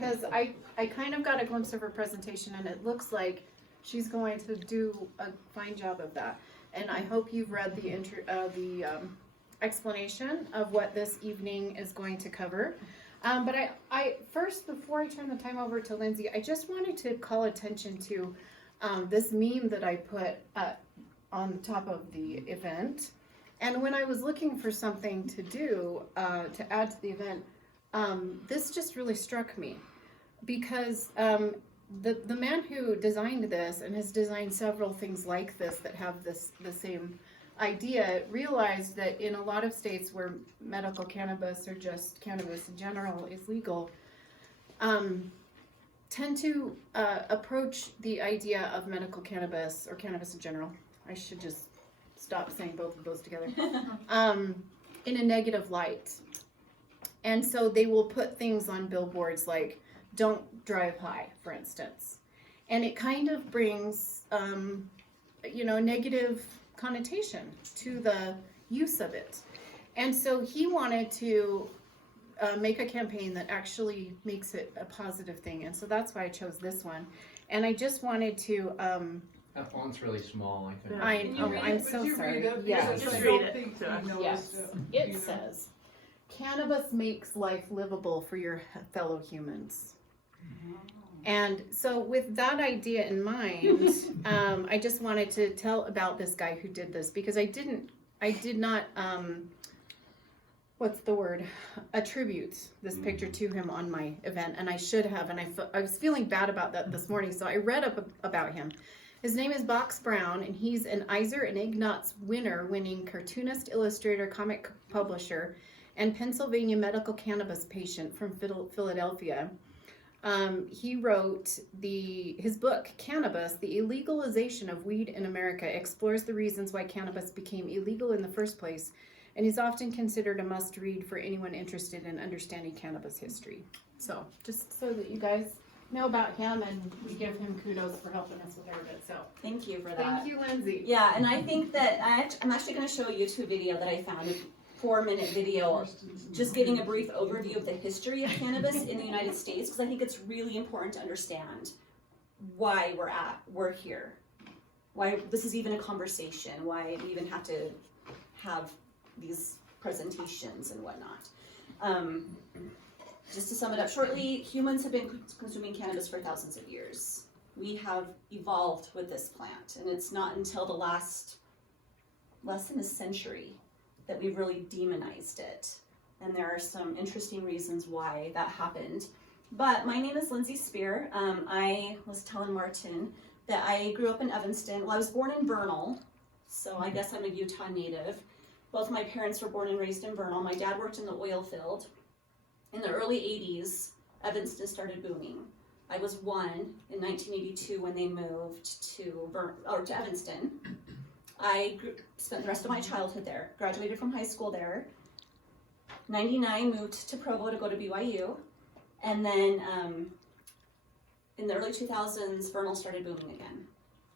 because I kind of got a glimpse of her presentation, and it looks like she's going to do a fine job of that. And I hope you've read the explanation of what this evening is going to cover. But I first, before I turn the time over to Lindsay, I just wanted to call attention to this meme that I put on the top of the event. And when I was looking for something to do to add to the event, this just really struck me, because the man who designed this and has designed several things like this that have the same idea realized that in a lot of states where medical cannabis or just cannabis in general is legal, tend to approach the idea of medical cannabis or cannabis in general. I should just stop saying both of those together. In a negative light. And so they will put things on billboards like, don't drive high, for instance. And it kind of brings, a negative connotation to the use of it. And so he wanted to make a campaign that actually makes it a positive thing. And so that's why I chose this one. And I just wanted to... that font's really small, I think. I'm so sorry. Yes. Just read it. Yes. It says, cannabis makes life livable for your fellow humans. And so with that idea in mind, I just wanted to tell about this guy who did this, because I did not, attribute this picture to him on my event, and I should have, and I was feeling bad about that this morning, so I read up about him. His name is Box Brown, and he's an Eisner and Ignatz winning cartoonist, illustrator, comic publisher, and Pennsylvania medical cannabis patient from Philadelphia. He wrote his book, Cannabis, The Illegalization of Weed in America, explores the reasons why cannabis became illegal in the first place, and is often considered a must-read for anyone interested in understanding cannabis history. So, just so that you guys know about him, and we give him kudos for helping us with our bit. So, thank you for that. Thank you, Lindsay. Yeah, and I think that I'm actually going to show a YouTube video that I found. 4-minute video just giving a brief overview of the history of cannabis in the United States, because I think it's really important to understand why we're here, why this is even a conversation, why we even have to have these presentations and whatnot. Just to sum it up shortly, humans have been consuming cannabis for thousands of years. We have evolved with this plant, and it's not until the less than a century that we've really demonized it. And there are some interesting reasons why that happened. But my name is Lindsay Spear. I was telling Martin that I grew up in Evanston. Well, I was born in Vernal, so I guess I'm a Utah native. Both my parents were born and raised in Vernal. My dad worked in the oil field. In the early 80s, Evanston started booming. I was 1 in 1982 when they moved to Evanston. I spent the rest of my childhood there, graduated from high school there. 99, moved to Provo to go to BYU. And then in the early 2000s, Vernal started booming again.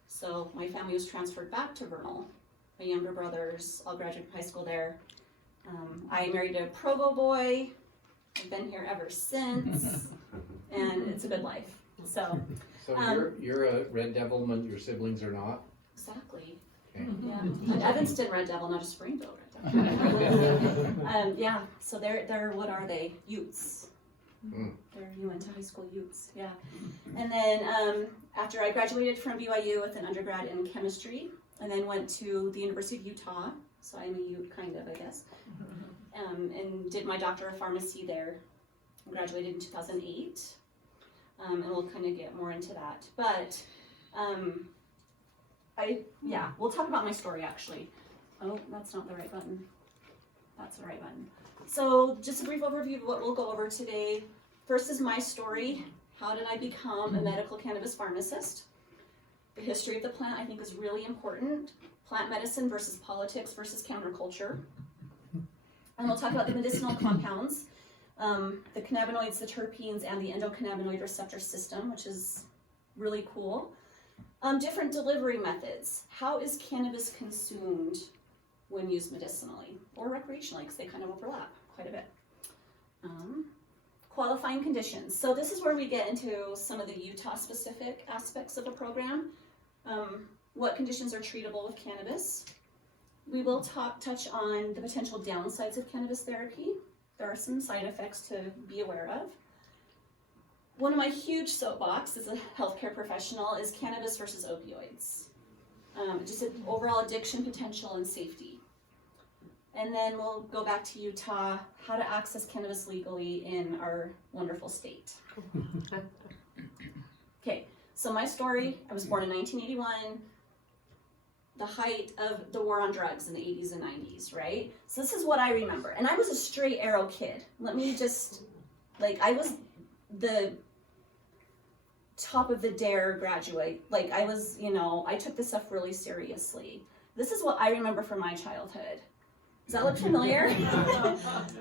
So my family was transferred back to Vernal. My younger brothers all graduated from high school there. I married a Provo boy. I've been here ever since, and it's a good life. So you're a Red Devil when your siblings are not? Exactly. Okay. Yeah, an Evanston Red Devil, not a Springfield Red Devil. Yeah, so they're what are they? Utes. They're Uinta High School Utes, yeah. And then after I graduated from BYU with an undergrad in chemistry, and then went to the University of Utah, so I'm a Ute kind of, I guess, and did my doctor of pharmacy there. Graduated in 2008, and we'll kind of get more into that. But we'll talk about my story actually. Oh, that's not the right button. That's the right button. So just a brief overview of what we'll go over today. First is my story. How did I become a medical cannabis pharmacist? The history of the plant I think is really important. Plant medicine versus politics versus counterculture. And we'll talk about the medicinal compounds, the cannabinoids, the terpenes, and the endocannabinoid receptor system, which is really cool. Different delivery methods. How is cannabis consumed when used medicinally or recreationally, because they kind of overlap quite a bit. Qualifying conditions. So this is where we get into some of the Utah-specific aspects of a program. What conditions are treatable with cannabis? We will touch on the potential downsides of cannabis therapy. There are some side effects to be aware of. One of my huge soapbox as a healthcare professional is cannabis versus opioids. Just an overall addiction potential and safety. And then we'll go back to Utah, how to access cannabis legally in our wonderful state. Okay, so my story, I was born in 1981, the height of the war on drugs in the 80s and 90s, right? So this is what I remember. And I was a straight arrow kid. Let me just, I was the top of the dare graduate. I was, I took this stuff really seriously. This is what I remember from my childhood. Does that look familiar?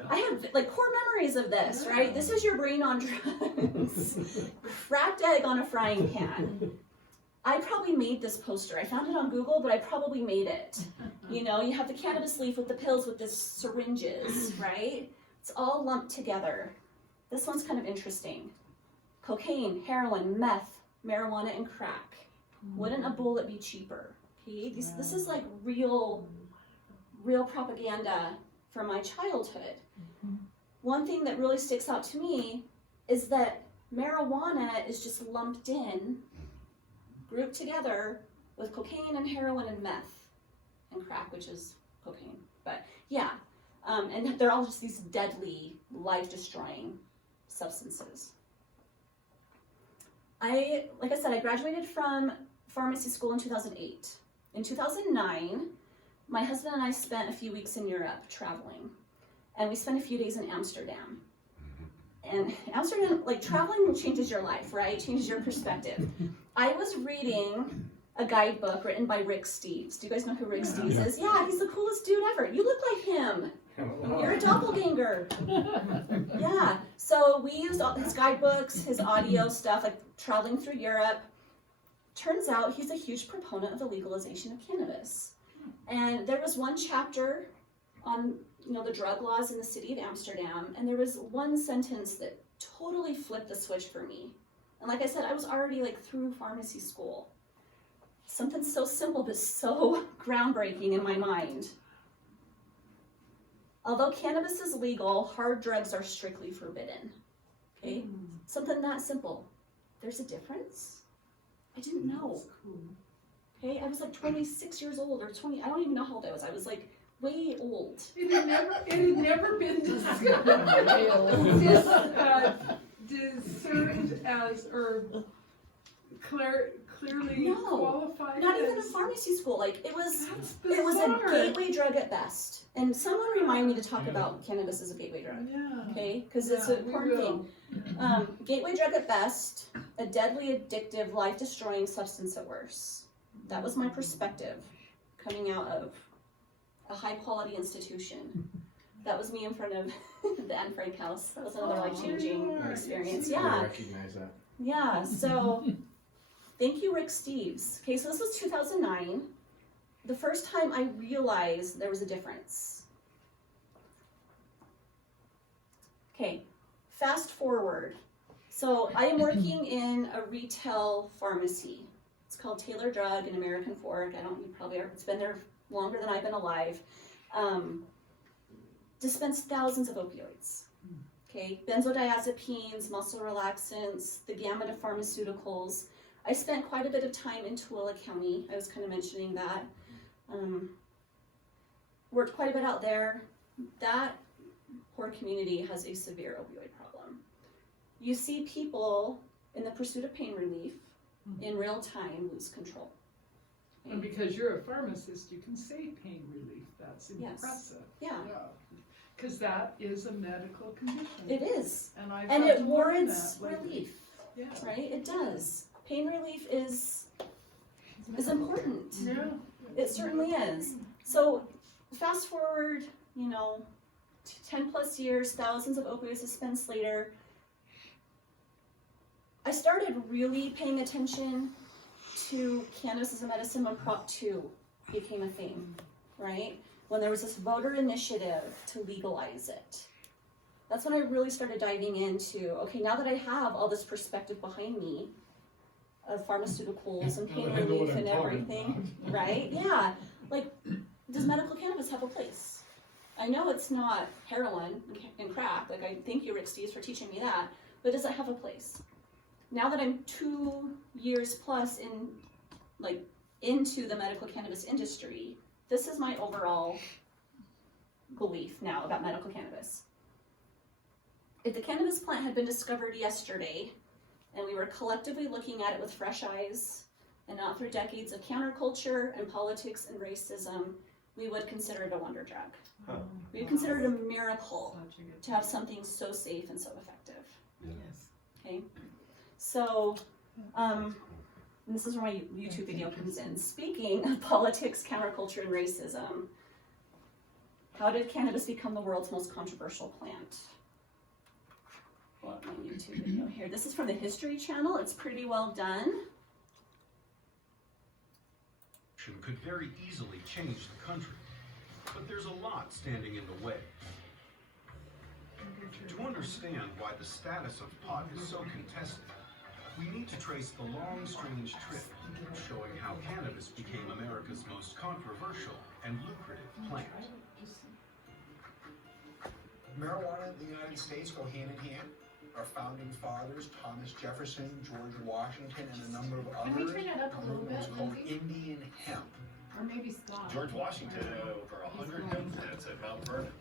I have core memories of this, right? This is your brain on drugs. Cracked egg on a frying pan. I probably made this poster. I found it on Google, but I probably made it. You have the cannabis leaf with the pills with the syringes, right? It's all lumped together. This one's kind of interesting. Cocaine, heroin, meth, marijuana, and crack. Wouldn't a bullet be cheaper? Okay, this is real propaganda from my childhood. One thing that really sticks out to me is that marijuana is just lumped in, grouped together with cocaine and heroin and meth and crack, which is cocaine. But yeah, and they're all just these deadly, life-destroying substances. Like I said, I graduated from pharmacy school in 2008. In 2009, my husband and I spent a few weeks in Europe traveling, and we spent a few days in Amsterdam. And Amsterdam, traveling changes your life, right? Changes your perspective. I was reading a guidebook written by Rick Steves. Do you guys know who Rick Steves is? Yeah, he's the coolest dude ever. You look like him. You're a doppelganger. Yeah, so we used all his guidebooks, his audio stuff, traveling through Europe. Turns out he's a huge proponent of the legalization of cannabis. And there was one chapter on, the drug laws in the city of Amsterdam, and there was one sentence that totally flipped the switch for me. And like I said, I was already through pharmacy school. Something so simple but so groundbreaking in my mind. Although cannabis is legal, hard drugs are strictly forbidden. Okay? Something that simple. There's a difference? I didn't know. Okay, I was 26 years old or 20. I don't even know how old I was. I was way old. It had never been discussed discerned as or clearly qualified. Not even in pharmacy school. It was a gateway drug at best. And someone remind me to talk about cannabis as a gateway drug. Yeah. Okay, because it's an important thing. Gateway drug at best, a deadly, addictive, life-destroying substance at worst. That was my perspective coming out of a high-quality institution. That was me in front of the Anne Frank house. That was another life-changing experience. Yeah. I recognize that. Yeah, so thank you, Rick Steves. Okay, so this was 2009. The first time I realized there was a difference. Okay, fast forward. So I am working in a retail pharmacy. It's called Taylor Drug in American Fork. It's been there longer than I've been alive. Dispense thousands of opioids. Okay, benzodiazepines, muscle relaxants, the gamut of pharmaceuticals. I spent quite a bit of time in Tooele County. I was kind of mentioning that. Worked quite a bit out there. That poor community has a severe opioid problem. You see people in the pursuit of pain relief in real time lose control. And because you're a pharmacist, you can say pain relief. That's impressive. Yeah. Because that is a medical condition. It is. And it warrants relief. Yeah. Right? It does. Pain relief is important. Yeah. It certainly is. So fast forward, 10 plus years, thousands of opioids dispensed later, I started really paying attention to cannabis as a medicine when Prop 2 became a thing, right? When there was this voter initiative to legalize it. that's when I really started diving into, okay, now that I have all this perspective behind me of pharmaceuticals and pain Now I know relief what I'm and talking everything, about. right? Yeah, like, does medical cannabis have a place? I know it's not heroin and crack, like I thank you, Rick Steves, for teaching me that, but does it have a place? Now that I'm 2 years plus into the medical cannabis industry, this is my overall belief now about medical cannabis. If the cannabis plant had been discovered yesterday, and we were collectively looking at it with fresh eyes, and not through decades of counterculture and politics and racism, we would consider it a wonder drug. Huh. We would consider it a miracle to have something so safe and so effective. Yes. Okay, so and this is where my YouTube video comes in. Speaking of politics, counterculture, and racism, how did cannabis become the world's most controversial plant? Pull up my YouTube video here. This is from the History Channel. It's pretty well done. Could very easily change the country, but there's a lot standing in the way. To understand why the status of pot is so contested, we need to trace the long, strange trip showing how cannabis became America's most controversial and lucrative plant. Marijuana and the United States go hand in hand. Our founding fathers, Thomas Jefferson, George Washington, and a number of Can we others, turn it up a little grew what was bit, called Lindsay? Indian hemp. Or maybe Scott. George Washington had over 100 hemp plants at Mount Vernon.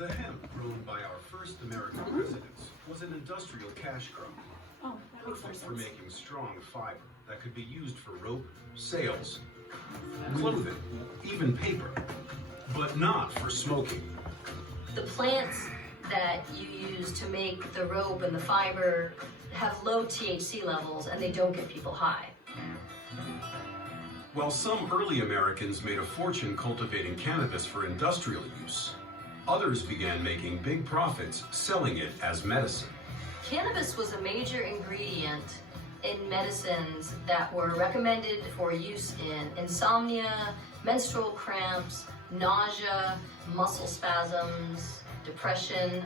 The hemp grown by our first American presidents was an industrial cash crop, Oh, that makes more perfect for sense. making strong fiber that could be used for rope, sails, clothing, even paper, but not for smoking. The plants that you use to make the rope and the fiber have low THC levels and they don't get people high. While some early Americans made a fortune cultivating cannabis for industrial use, others began making big profits selling it as medicine. Cannabis was a major ingredient in medicines that were recommended for use in insomnia, menstrual cramps, nausea, muscle spasms, depression.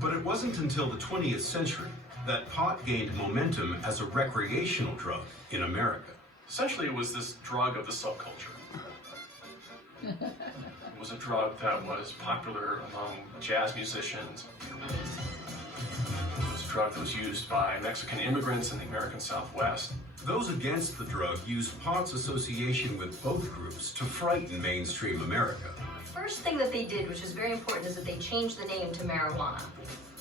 But it wasn't until the 20th century that pot gained momentum as a recreational drug in America. Essentially, it was this drug of the subculture. It was a drug that was popular among jazz musicians. It was a drug that was used by Mexican immigrants in the American Southwest. Those against the drug used pot's association with both groups to frighten mainstream America. First thing that they did, which is very important, is that they changed the name to marijuana.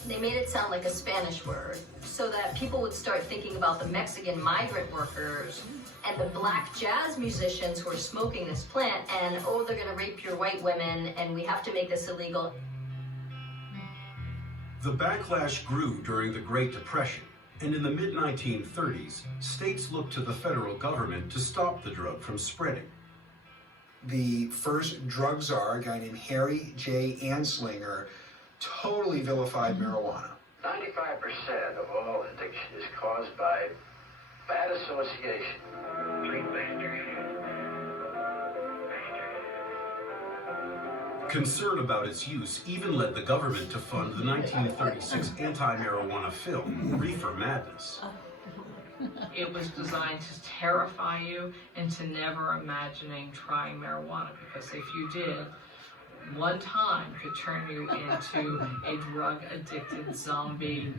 They made it sound like a Spanish word so that people would start thinking about the Mexican migrant workers and the black jazz musicians who are smoking this plant and, oh, they're gonna rape your white women and we have to make this illegal. The backlash grew during the Great Depression, and in the mid-1930s, states looked to the federal government to stop the drug from spreading. The first drug czar, a guy named Harry J. Anslinger, totally vilified marijuana. 95% of all addiction is caused by bad association. Concern about its use even led the government to fund the 1936 anti-marijuana film, Reefer Madness. It was designed to terrify you into never imagining trying marijuana, because if you did, one time could turn you into a drug-addicted zombie.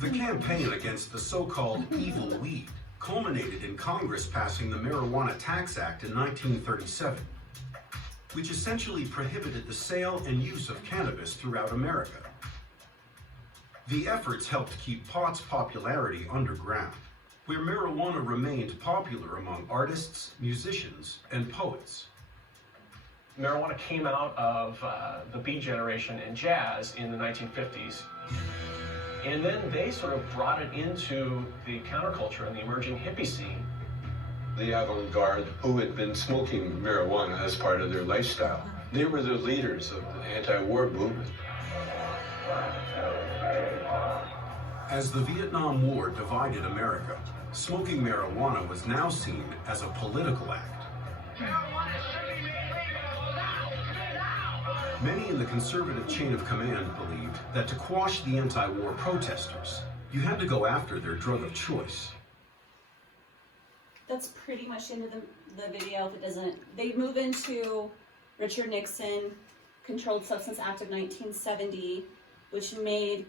The campaign against the so-called evil weed culminated in Congress passing the Marijuana Tax Act in 1937, which essentially prohibited the sale and use of cannabis throughout America. The efforts helped keep pot's popularity underground, where marijuana remained popular among artists, musicians, and poets. Marijuana came out of the beat generation in jazz in the 1950s. And then they sort of brought it into the counterculture and the emerging hippie scene. The avant-garde who had been smoking marijuana as part of their lifestyle. They were the leaders of the anti-war movement. As the Vietnam War divided America, smoking marijuana was now seen as a political act. Marijuana should be made legal now! Many in the conservative chain of command believed that to quash the anti-war protesters, you had to go after their drug of choice. That's pretty much into the video. If it doesn't, they move into Richard Nixon Controlled Substance Act of 1970, which made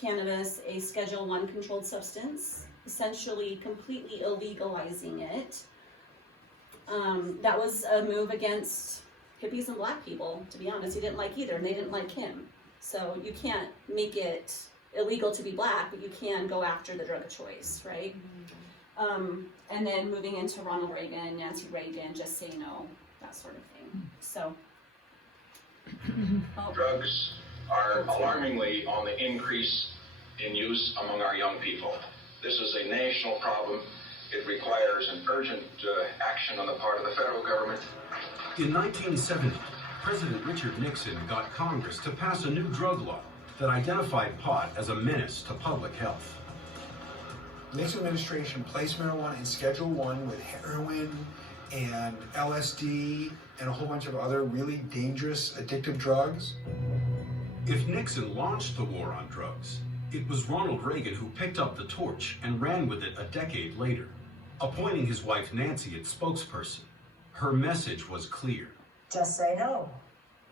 cannabis a Schedule I controlled substance, essentially completely illegalizing it. That was a move against hippies and black people, to be honest. He didn't like either, and they didn't like him. So you can't make it illegal to be black, but you can go after the drug of choice, right? And then moving into Ronald Reagan, Nancy Reagan, just say no, that sort of thing. So. Drugs are alarmingly on the increase in use among our young people. This is a national problem. It requires an urgent action on the part of the federal government. In 1970, President Richard Nixon got Congress to pass a new drug law that identified pot as a menace to public health. Nixon administration placed marijuana in Schedule I with heroin and LSD and a whole bunch of other really dangerous addictive drugs. If Nixon launched the war on drugs, it was Ronald Reagan who picked up the torch and ran with it a decade later, appointing his wife Nancy its spokesperson. Her message was clear. Just say no.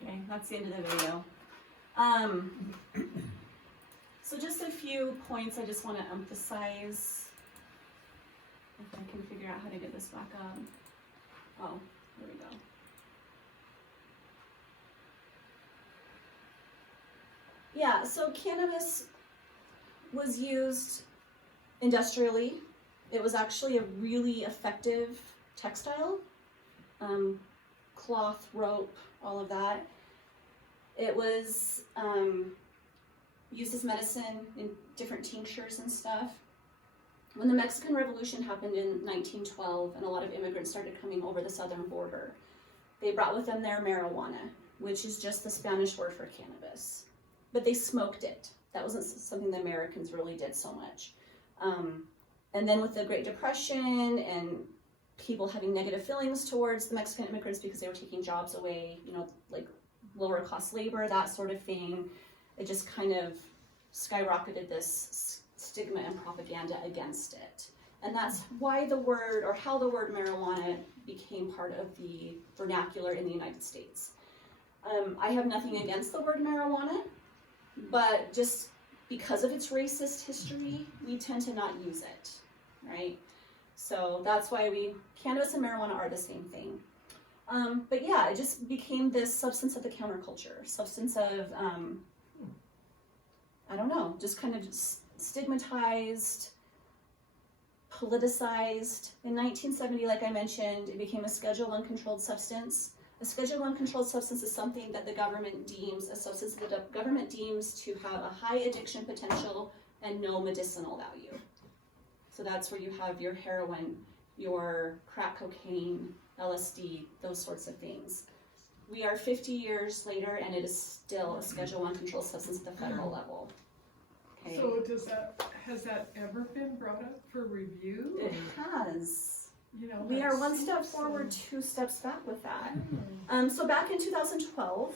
Okay, that's the end of the video. So just a few points I just want to emphasize. If I can figure out how to get this back up. Oh, there we go. Yeah, so cannabis was used industrially. It was actually a really effective textile. Cloth, rope, all of that. It was used as medicine in different tinctures and stuff. When the Mexican Revolution happened in 1912 and a lot of immigrants started coming over the southern border, they brought with them their marijuana, which is just the Spanish word for cannabis. But they smoked it. That wasn't something the Americans really did so much. And then with the Great Depression and people having negative feelings towards the Mexican immigrants because they were taking jobs away, you know, like lower cost labor, that sort of thing, it just kind of skyrocketed this stigma and propaganda against it. And that's why the word, or how the word marijuana became part of the vernacular in the United States. I have nothing against the word marijuana, but just because of its racist history, we tend to not use it, right? So that's why cannabis and marijuana are the same thing. But yeah, it just became this substance of the counterculture, substance of, I don't know, just kind of stigmatized, politicized. In 1970, like I mentioned, it became a Schedule I controlled substance. A Schedule I controlled substance is something that the government deems, a substance that the government deems to have a high addiction potential and no medicinal value. So that's where you have your heroin, your crack cocaine, LSD, those sorts of things. We are 50 years later and it is still a Schedule I controlled substance at the federal level. Okay. So has that ever been brought up for review? It has. You know, we are one step forward, 2 steps back with that. So back in 2012,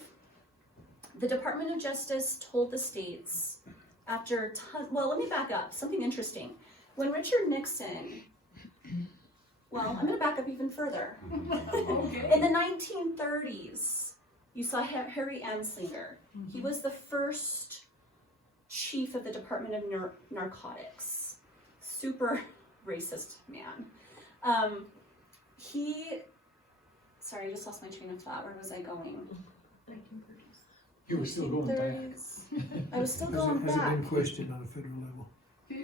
the Department of Justice told the states after, well, let me back up, something interesting. When Richard Nixon, well, I'm going to back up even further. Okay. In the 1930s, you saw Harry Anslinger. He was the first chief of the Department of Narcotics. Super racist man. Sorry, I just lost my train of thought. Where was I going? 1930s. You were still going back. I was still going back. Has it been questioned on a federal level?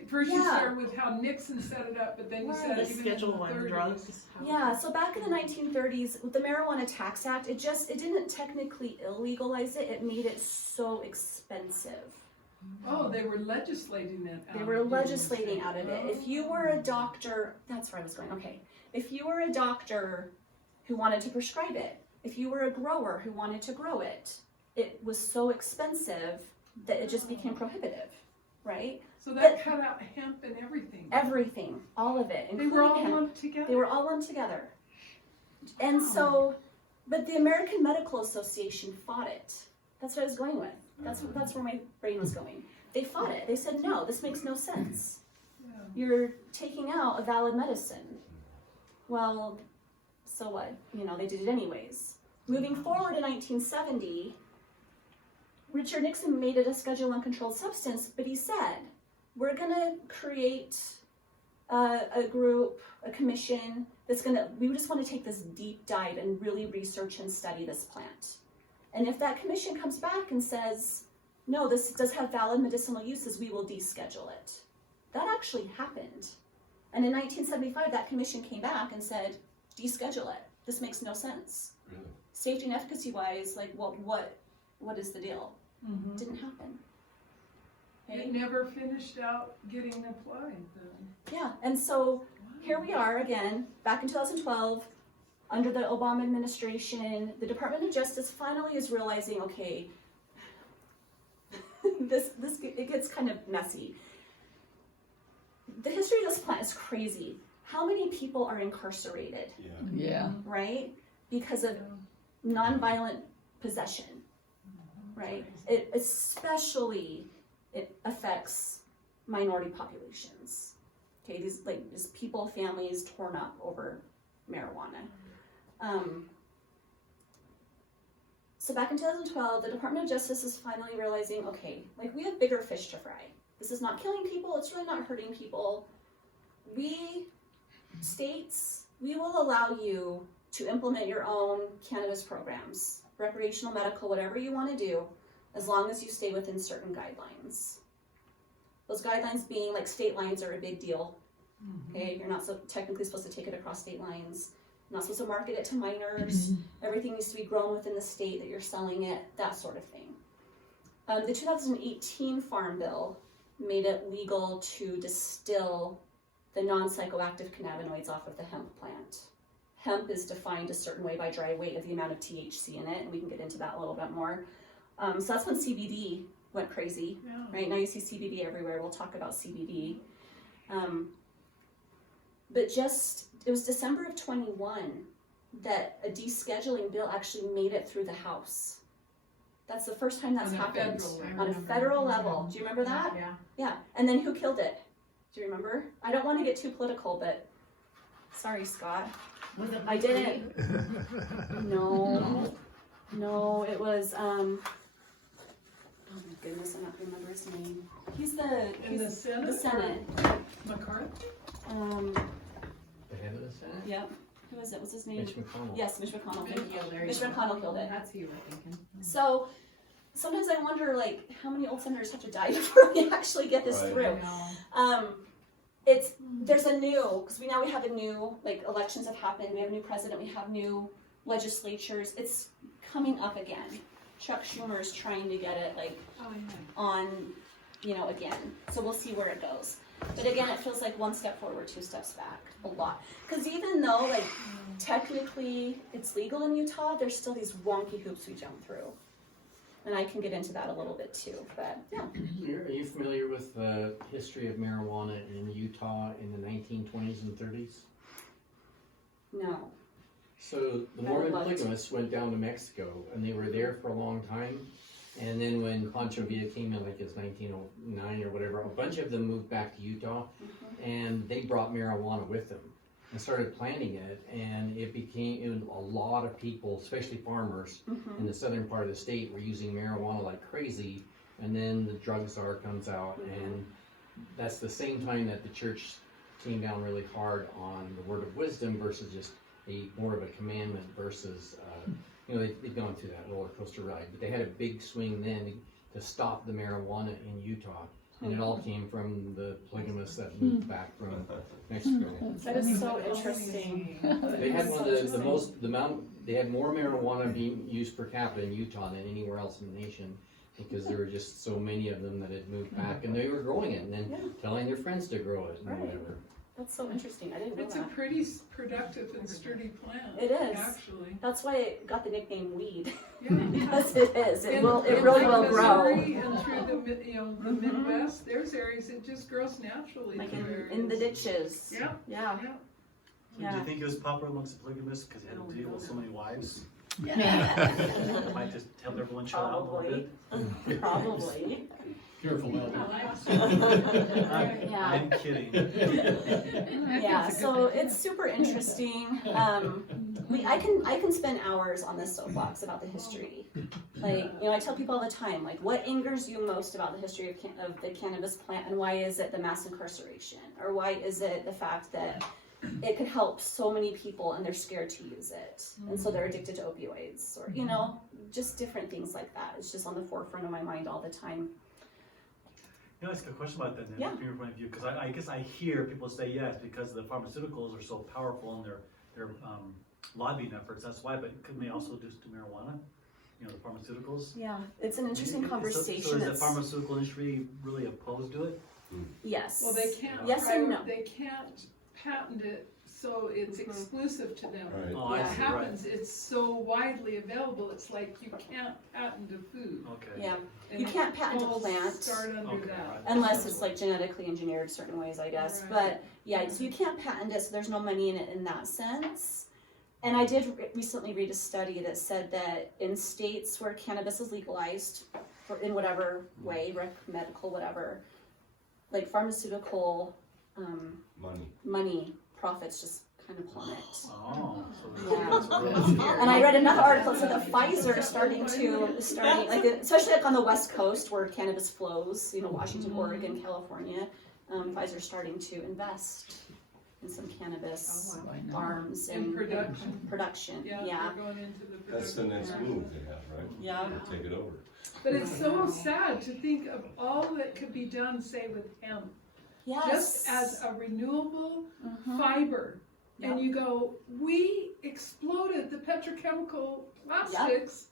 First you started with how Nixon set it up, but then you said even Schedule in the 30s. drugs. Yeah, so back in the 1930s, with the Marijuana Tax Act, it didn't technically illegalize it, it made it so expensive. Oh, they were legislating that out. They were legislating out of it. If you were a doctor, that's where I was going, okay. If you were a doctor who wanted to prescribe it, if you were a grower who wanted to grow it, it was so expensive that it just became prohibitive, right? So that cut out hemp and everything. Everything, all of it. They were all hemp. lumped together? They were all lumped together. And so, but the American Medical Association fought it. That's what I was going with. That's where my brain was going. They fought it. They said, no, this makes no sense. You're taking out a valid medicine. Well, so what? You know, they did it anyways. Moving forward in 1970, Richard Nixon made it a Schedule I controlled substance, but he said, we're gonna create a group, a commission that's we just wanna take this deep dive and really research and study this plant. And if that commission comes back and says, no, this does have valid medicinal uses, we will deschedule it. That actually happened. And in 1975, that commission came back and said, deschedule it. This makes no sense. Really? Safety and efficacy wise, like, well, what is the deal? Didn't happen. Okay? It never finished out getting applied then. Yeah, and so here we are again, back in 2012, under the Obama administration, the Department of Justice finally is realizing, okay, it gets kind of messy. The history of this plant is crazy. How many people are incarcerated? Yeah. Right? Because of nonviolent possession, right? It affects minority populations. Okay, these people, families torn up over marijuana. So back in 2012, the Department of Justice is finally realizing, okay, like we have bigger fish to fry. This is not killing people, it's really not hurting people. States, we will allow you to implement your own cannabis programs, recreational, medical, whatever you want to do, as long as you stay within certain guidelines. Those guidelines being like state lines are a big deal. Okay, you're not technically supposed to take it across state lines. You're not supposed to market it to minors. Everything needs to be grown within the state that you're selling it, that sort of thing. The 2018 Farm Bill made it legal to distill the non-psychoactive cannabinoids off of the hemp plant. Hemp is defined a certain way by dry weight of the amount of THC in it, and we can get into that a little bit more. So that's when CBD went crazy, right? Now you see CBD everywhere. We'll talk about CBD. But it was December of 21 that a descheduling bill actually made it through the House. That's the first time that's happened on a federal level. Do you remember that? Yeah. Yeah. And then who killed it? Do you remember? I don't want to get too political, but sorry, Scott. Was it I didn't. No, it was, oh my goodness, I'm not gonna remember his name. He's the Senate? The Senate. McCarthy? The head of the Senate? Yep. Who was it? What's his name? Mitch McConnell. Yes, Mitch McConnell. Thank you. There you Mitch go. McConnell killed it. That's who you were thinking. So sometimes I wonder, like, how many old senators have to die before we actually get this through? There's a new, because we have a new, like, elections have happened, we have a new president, we have new legislatures. It's coming up again. Chuck Schumer is trying to get it, like, on, again. So we'll see where it goes. But again, it feels like one step forward, two steps back, a lot. Because even though, like, technically it's legal in Utah, there's still these wonky hoops we jump through. And I can get into that a little bit too, but yeah. Are you familiar with the history of marijuana in Utah in the 1920s and 30s? No. So the Mormon polygamists went down to Mexico, and they were there for a long time. And then when Pancho Villa came in, like it's 1909 or whatever, a bunch of them moved back to Utah, and they brought marijuana with them and started planting it. And a lot of people, especially farmers in the southern part of the state, were using marijuana like crazy. And then the drug czar comes out, and that's the same time that the church came down really hard on the word of wisdom versus just more of a commandment versus, they've gone through that roller coaster ride, but they had a big swing then to stop the marijuana in Utah. And it all came from the polygamists that moved back from Mexico. That is so interesting. They had they had more marijuana being used per capita in Utah than anywhere else in the nation, because there were just so many of them that had moved back, and they were growing it and then telling their friends to grow it and whatever. That's so interesting. I didn't know that. It's a pretty productive and sturdy plant. It is. Actually. That's why it got the nickname weed. Yeah. Because it is. It really will Missouri grow. And through the Midwest, there's areas it just grows naturally. Like in the ditches. Yeah. Yeah. Do you think it was popular amongst polygamists because they had to deal with so many wives? I might just help everyone chill out a little bit. Probably. Careful now. Yeah. I'm kidding. Yeah, so it's super interesting. I can spend hours on this soapbox about the history. Like, I tell people all the time, like, what angers you most about the history of the cannabis plant, and why is it the mass incarceration, or why is it the fact that it could help so many people and they're scared to use it, and so they're addicted to opioids, or just different things like that. It's just on the forefront of my mind all the time. Ask a question about that then, Yeah. from your point of view, because I guess I hear people say yes because the pharmaceuticals are so powerful in their lobbying efforts. That's why, but couldn't they also just do marijuana? The pharmaceuticals. Yeah, it's an interesting conversation. So is the pharmaceutical industry really opposed to it? Yes. Well, they can't. Yes and no. They can't patent it, so it's exclusive to them. Right. Oh, What I see, happens? It's so widely available. It's like you can't patent a food. Okay. Yeah, And you can't it patent a falls- plant. Start under Okay. that. Unless it's like genetically engineered certain ways, I guess. Right. But yeah, so you can't patent it, so there's no money in it in that sense. And I did recently read a study that said that in states where cannabis is legalized, in whatever way, medical, whatever, like pharmaceutical money profits just kind of plummet. Oh, so Yeah. that's really scary. And I read another article that said that Pfizer is starting like especially like on the West Coast where cannabis flows, Washington, Oregon, California, Pfizer's starting to invest in some cannabis farms In and production. Yeah. They're going into the production. That's the next move they have, right? Yeah. Take it over. But it's so sad to think of all that could be done, say, with hemp, Yes. just as a renewable Mhm. fiber. Yep. And you go, we exploded the petrochemical plastics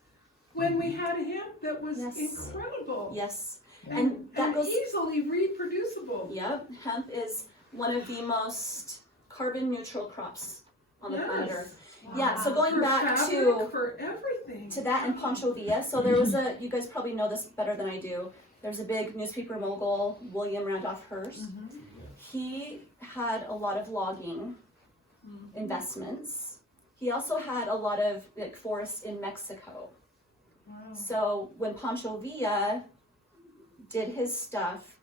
when we had hemp that was Yes. incredible. Yes. And that goes easily reproducible. Yep. Hemp is one of the most carbon neutral crops on the planet Yes. Earth. Yeah, so going For back fabric, for everything. to that in Pancho Villa. So there was you guys probably know this better than I do. There's a big newspaper mogul, William Randolph Hearst. He had a lot of logging investments. He also had a lot of forests in Mexico. Wow. So when Pancho Villa did his stuff,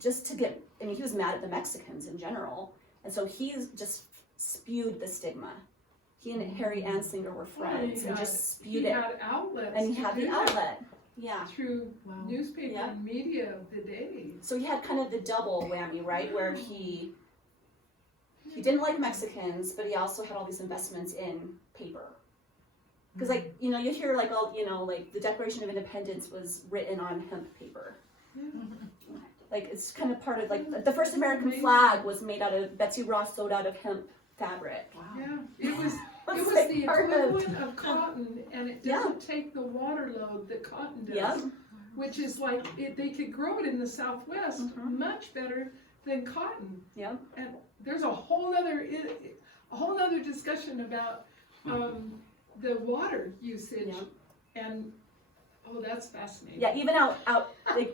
just to get, he was mad at the Mexicans in general, and so he just spewed the stigma. He and Harry Anslinger were friends, and just spewed it. He had outlets. And he to had do the that outlet. Yeah. Through newspaper Yeah. and media of the day. So he had kind of the double whammy, right? Where he didn't like Mexicans, but he also had all these investments in paper. Because you hear like the Declaration of Independence was written on hemp paper. Like it's kind of part of the first American flag was made out of, Betsy Ross sewed out of hemp fabric. Yeah, it was like the part of- equivalent of cotton, and it doesn't take the water load that cotton does. Yep. Which is like they could grow it in the Southwest much better than cotton. Yep. And there's a whole other discussion about the water usage, and that's fascinating. Yeah, even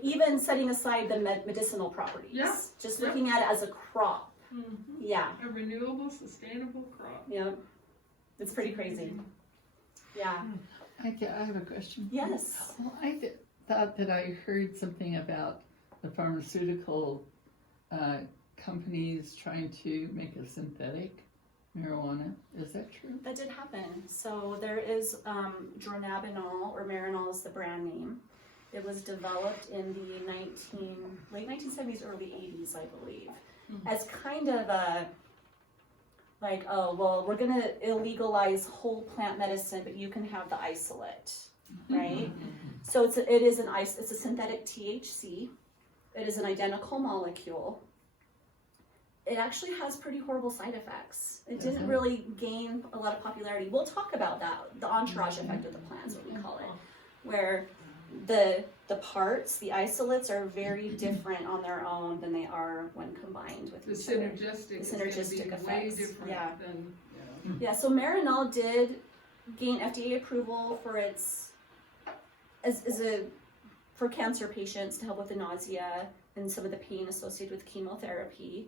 even setting aside the medicinal properties. Yeah. Just looking at it as a crop. Yeah. A renewable, sustainable crop. Yeah. It's pretty crazy. Yeah. I have a question. Yes. Well, I thought that I heard something about the pharmaceutical companies trying to make a synthetic marijuana. Is that true? That did happen. So there is dronabinol, or Marinol is the brand name. It was developed in the late 1970s, early 80s, I believe, as kind of a we're going to illegalize whole plant medicine, but you can have the isolate, right? So it's a synthetic THC. It is an identical molecule. It actually has pretty horrible side effects. It didn't really gain a lot of popularity. We'll talk about that, the entourage effect of the plant is what we call it, where the parts, the isolates, are very different on their own than they are when combined with each other. The Synergistic synergistic effects. way different than. Yeah, so Marinol did gain FDA approval for for cancer patients to help with the nausea and some of the pain associated with chemotherapy.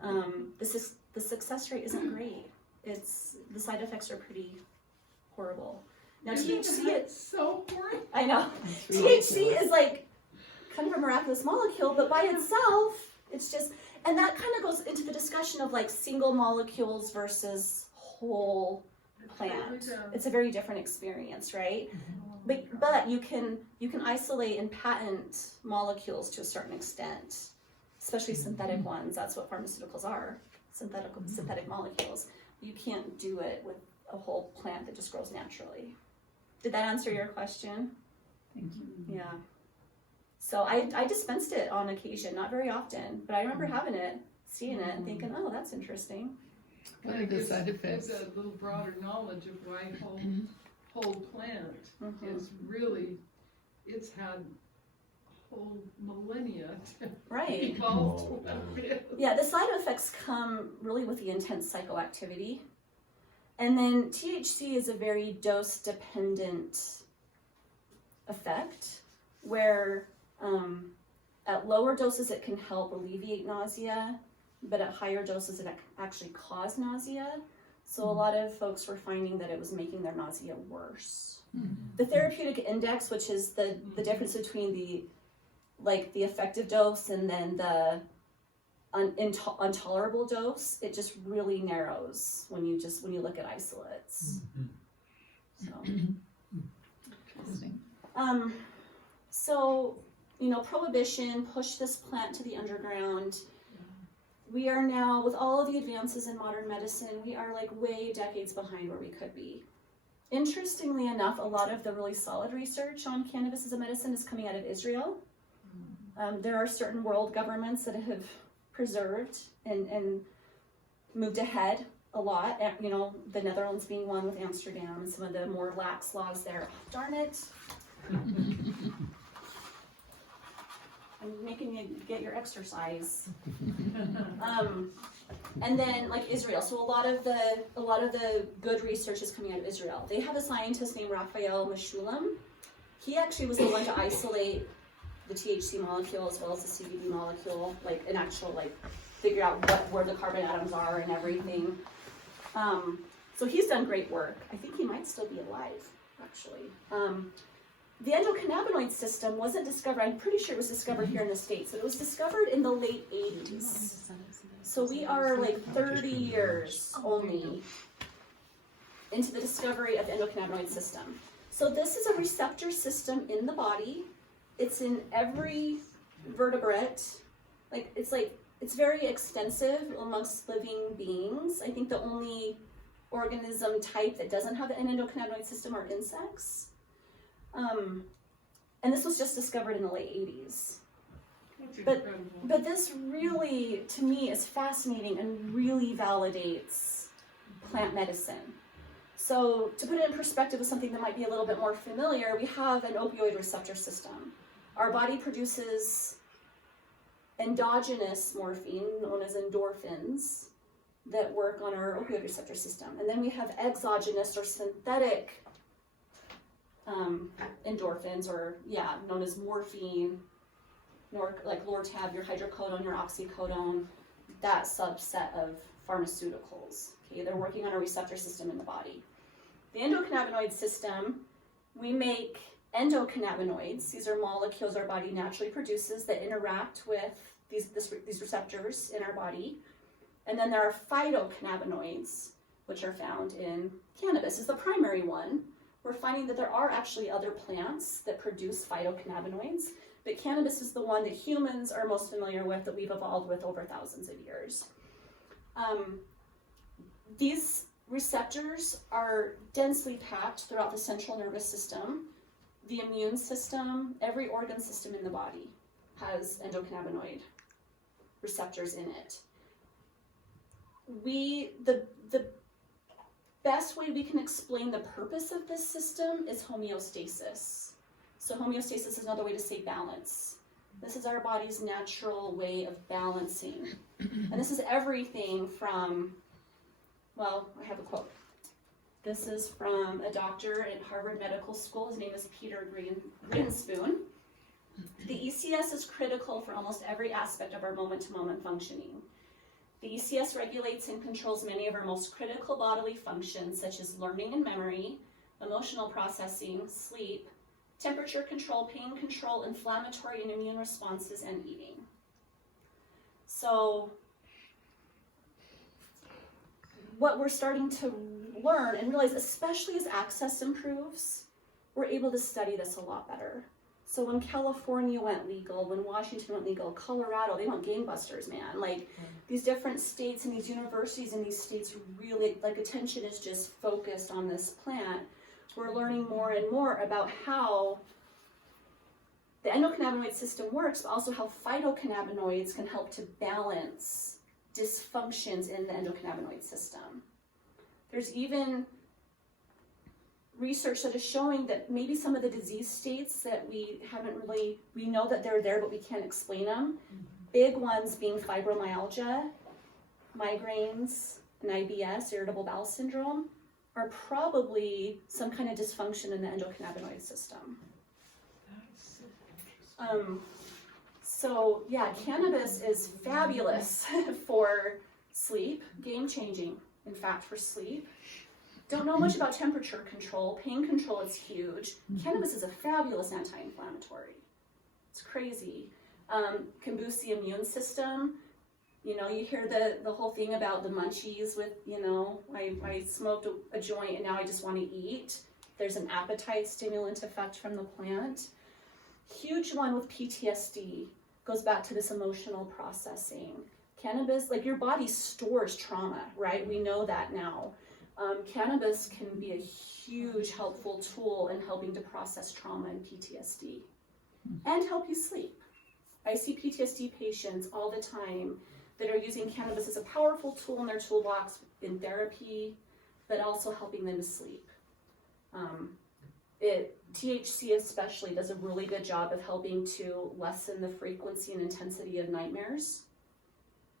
The success rate isn't great. The side effects are pretty horrible. Now Isn't THC, that so boring? I know, It's THC is like kind of a miraculous molecule, but by itself, it's just, and that kind of goes into the discussion of like single molecules versus whole plant. It's a very different experience, right? But you can isolate and patent molecules to a certain extent, especially synthetic ones. That's what pharmaceuticals are, synthetic molecules. You can't do it with a whole plant that just grows naturally. Did that answer your question? Thank you. Yeah. So I dispensed it on occasion, not very often, but I remember having it, seeing it, and thinking, oh, that's interesting. What are the side effects? Gives a little broader knowledge of why whole plant is really, it's had whole millennia to Right. evolve to what it is. Yeah, the side effects come really with the intense psychoactivity. And then THC is a very dose-dependent effect, where at lower doses it can help alleviate nausea, but at higher doses it can actually cause nausea. So a lot of folks were finding that it was making their nausea worse. The therapeutic index, which is the difference between the effective dose and then the intolerable dose, it just really narrows when you look at isolates. So, Interesting. so, prohibition pushed this plant to the underground. We are now, with all of the advances in modern medicine, we are like way decades behind where we could be. Interestingly enough, a lot of the really solid research on cannabis as a medicine is coming out of Israel. There are certain world governments that have preserved and moved ahead a lot. The Netherlands being one with Amsterdam and some of the more lax laws there. Oh, darn it. I'm making you get your exercise. And then like Israel, so a lot of the good research is coming out of Israel. They have a scientist named Raphael Meshulam. He actually was the one to isolate the THC molecule as well as the CBD molecule, like an actual figure out where the carbon atoms are and everything. So he's done great work. I think he might still be alive, actually. The endocannabinoid system wasn't discovered, I'm pretty sure it was discovered here in the States, but it was discovered in the late 80s. So we are 30 years only into the discovery of the endocannabinoid system. So this is a receptor system in the body. It's in every vertebrate. It's very extensive amongst living beings. I think the only organism type that doesn't have an endocannabinoid system are insects. And this was just discovered in the late 80s. But this really, to me, is fascinating and really validates plant medicine. So to put it in perspective with something that might be a little bit more familiar, we have an opioid receptor system. Our body produces endogenous morphine, known as endorphins, that work on our opioid receptor system. And then we have exogenous or synthetic endorphins, known as morphine, like Lortab, your hydrocodone, your oxycodone, that subset of pharmaceuticals. Okay, they're working on a receptor system in the body. The endocannabinoid system, we make endocannabinoids. These are molecules our body naturally produces that interact with these receptors in our body. And then there are phytocannabinoids, which are found in cannabis, is the primary one. We're finding that there are actually other plants that produce phytocannabinoids, but cannabis is the one that humans are most familiar with, that we've evolved with over thousands of years. These receptors are densely packed throughout the central nervous system, the immune system, every organ system in the body has endocannabinoid receptors in it. The best way we can explain the purpose of this system is homeostasis. So homeostasis is another way to say balance. This is our body's natural way of balancing. And this is everything from, well, I have a quote. This is from a doctor at Harvard Medical School. His name is Peter Grinspoon. The ECS is critical for almost every aspect of our moment-to-moment functioning. The ECS regulates and controls many of our most critical bodily functions, such as learning and memory, emotional processing, sleep, temperature control, pain control, inflammatory and immune responses, and eating. So what we're starting to learn and realize, especially as access improves, we're able to study this a lot better. So when California went legal, when Washington went legal, Colorado, they went gangbusters, man. Like these different states and these universities in these states really, like attention is just focused on this plant. We're learning more and more about how the endocannabinoid system works, but also how phytocannabinoids can help to balance dysfunctions in the endocannabinoid system. There's even research that is showing that maybe some of the disease states that we know that they're there, but we can't explain them. Big ones being fibromyalgia, migraines, and IBS, irritable bowel syndrome, are probably some kind of dysfunction in the endocannabinoid system. So yeah, cannabis is fabulous for sleep, game-changing, in fact, for sleep. Don't know much about temperature control. Pain control is huge. Cannabis is a fabulous anti-inflammatory. It's crazy. Can boost the immune system. You know, you hear the whole thing about the munchies with, you know, I smoked a joint and now I just want to eat. There's an appetite stimulant effect from the plant. Huge one with PTSD goes back to this emotional processing. Cannabis, like your body stores trauma, right? We know that now. Cannabis can be a huge helpful tool in helping to process trauma and PTSD and help you sleep. I see PTSD patients all the time that are using cannabis as a powerful tool in their toolbox in therapy, but also helping them to sleep. THC especially does a really good job of helping to lessen the frequency and intensity of nightmares.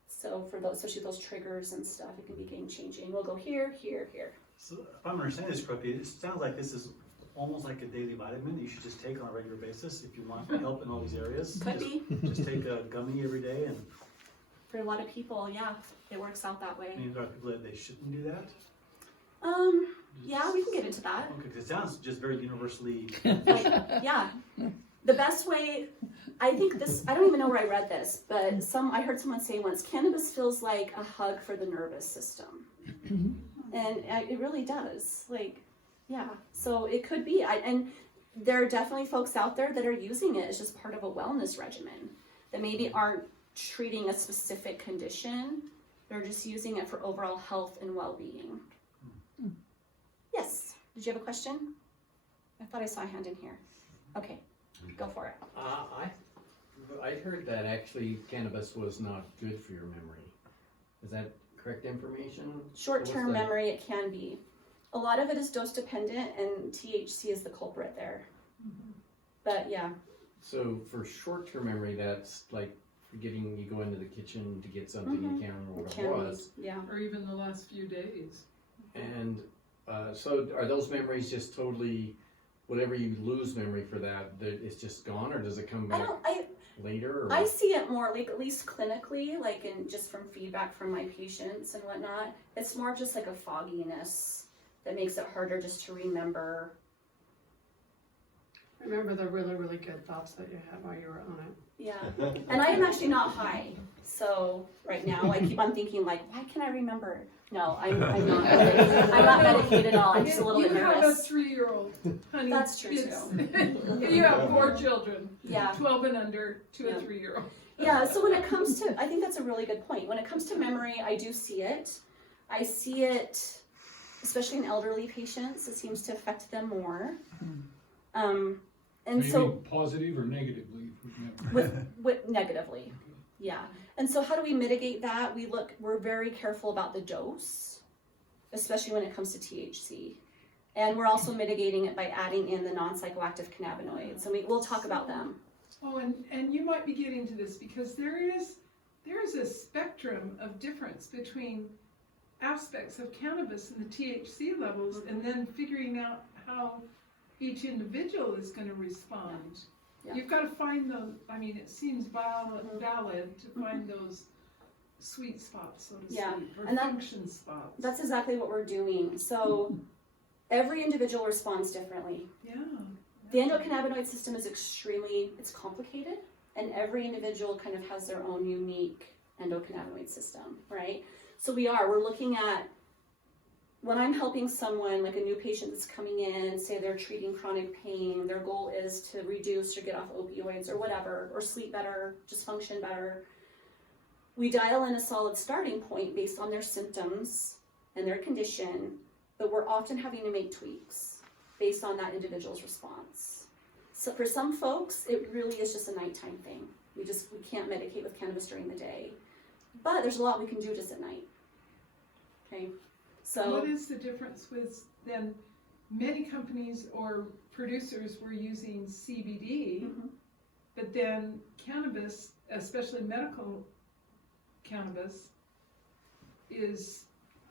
So for those, especially those triggers and stuff, it can be game changing. We'll go here, here, here. So if I'm understanding this correctly, it sounds like this is almost like a daily vitamin that you should just take on a regular basis if you want help in all these areas. Could be. Just take a gummy every day and. For a lot of people, yeah, it works out that way. I mean, there are people that they shouldn't do that. Yeah, we can get into that. Okay, because it sounds just very universally. Yeah, the best way, I think this, I don't even know where I read this, but I heard someone say once, cannabis feels like a hug for the nervous system. And it really does, like, yeah, so it could be, and there are definitely folks out there that are using it as just part of a wellness regimen, that maybe aren't treating a specific condition, they're just using it for overall health and well-being. Yes, did you have a question? I thought I saw a hand in here. Okay, go for it. I heard that actually cannabis was not good for your memory. Is that correct information? Short-term memory, it can be. A lot of it is dose dependent, and THC is the culprit there. But yeah. So for short-term memory, that's like forgetting you go into the kitchen to get something you can't remember what it was. Yeah. Or even the last few days. And so are those memories just totally, whatever you lose memory for that it's just gone, or does it come back later? Or? I see it more, like at least clinically, like in just from feedback from my patients and whatnot, it's more just like a fogginess that makes it harder just to remember. Remember the really, really good thoughts that you had while you were on it. Yeah, and I am actually not high, so right now I keep on thinking like, why can I remember? No, I'm not. I'm not medicated at all. I'm just a little bit nervous. You have a 3-year-old, honey. That's true too. You have 4 children. Yeah. 12 and under to a 3-year-old. Yeah. So when it comes to, I think that's a really good point. When it comes to memory, I do see it. I see it, especially in elderly patients. It seems to affect them more. And so positive or negatively? with negatively. Yeah. And so how do we mitigate that? We're very careful about the dose, especially when it comes to THC. And we're also mitigating it by adding in the non-psychoactive cannabinoids. And we'll talk about them. Oh, and you might be getting to this because there is a spectrum of difference between aspects of cannabis and the THC levels, and then figuring out how each individual is going to respond. Yeah. You've got to find those, I mean, it seems valid to find those sweet spots, so to speak, or function spots. That's exactly what we're doing. So every individual responds differently. Yeah. The endocannabinoid system is it's complicated, and every individual kind of has their own unique endocannabinoid system, right? So we're looking at, when I'm helping someone, like a new patient that's coming in, say they're treating chronic pain, their goal is to reduce or get off opioids or whatever, or sleep better, just function better. We dial in a solid starting point based on their symptoms and their condition, but we're often having to make tweaks based on that individual's response. So for some folks, it really is just a nighttime thing. We can't medicate with cannabis during the day, but there's a lot we can do just at night. Okay, so. What is the difference with then many companies or producers were using CBD, but then cannabis, especially medical cannabis,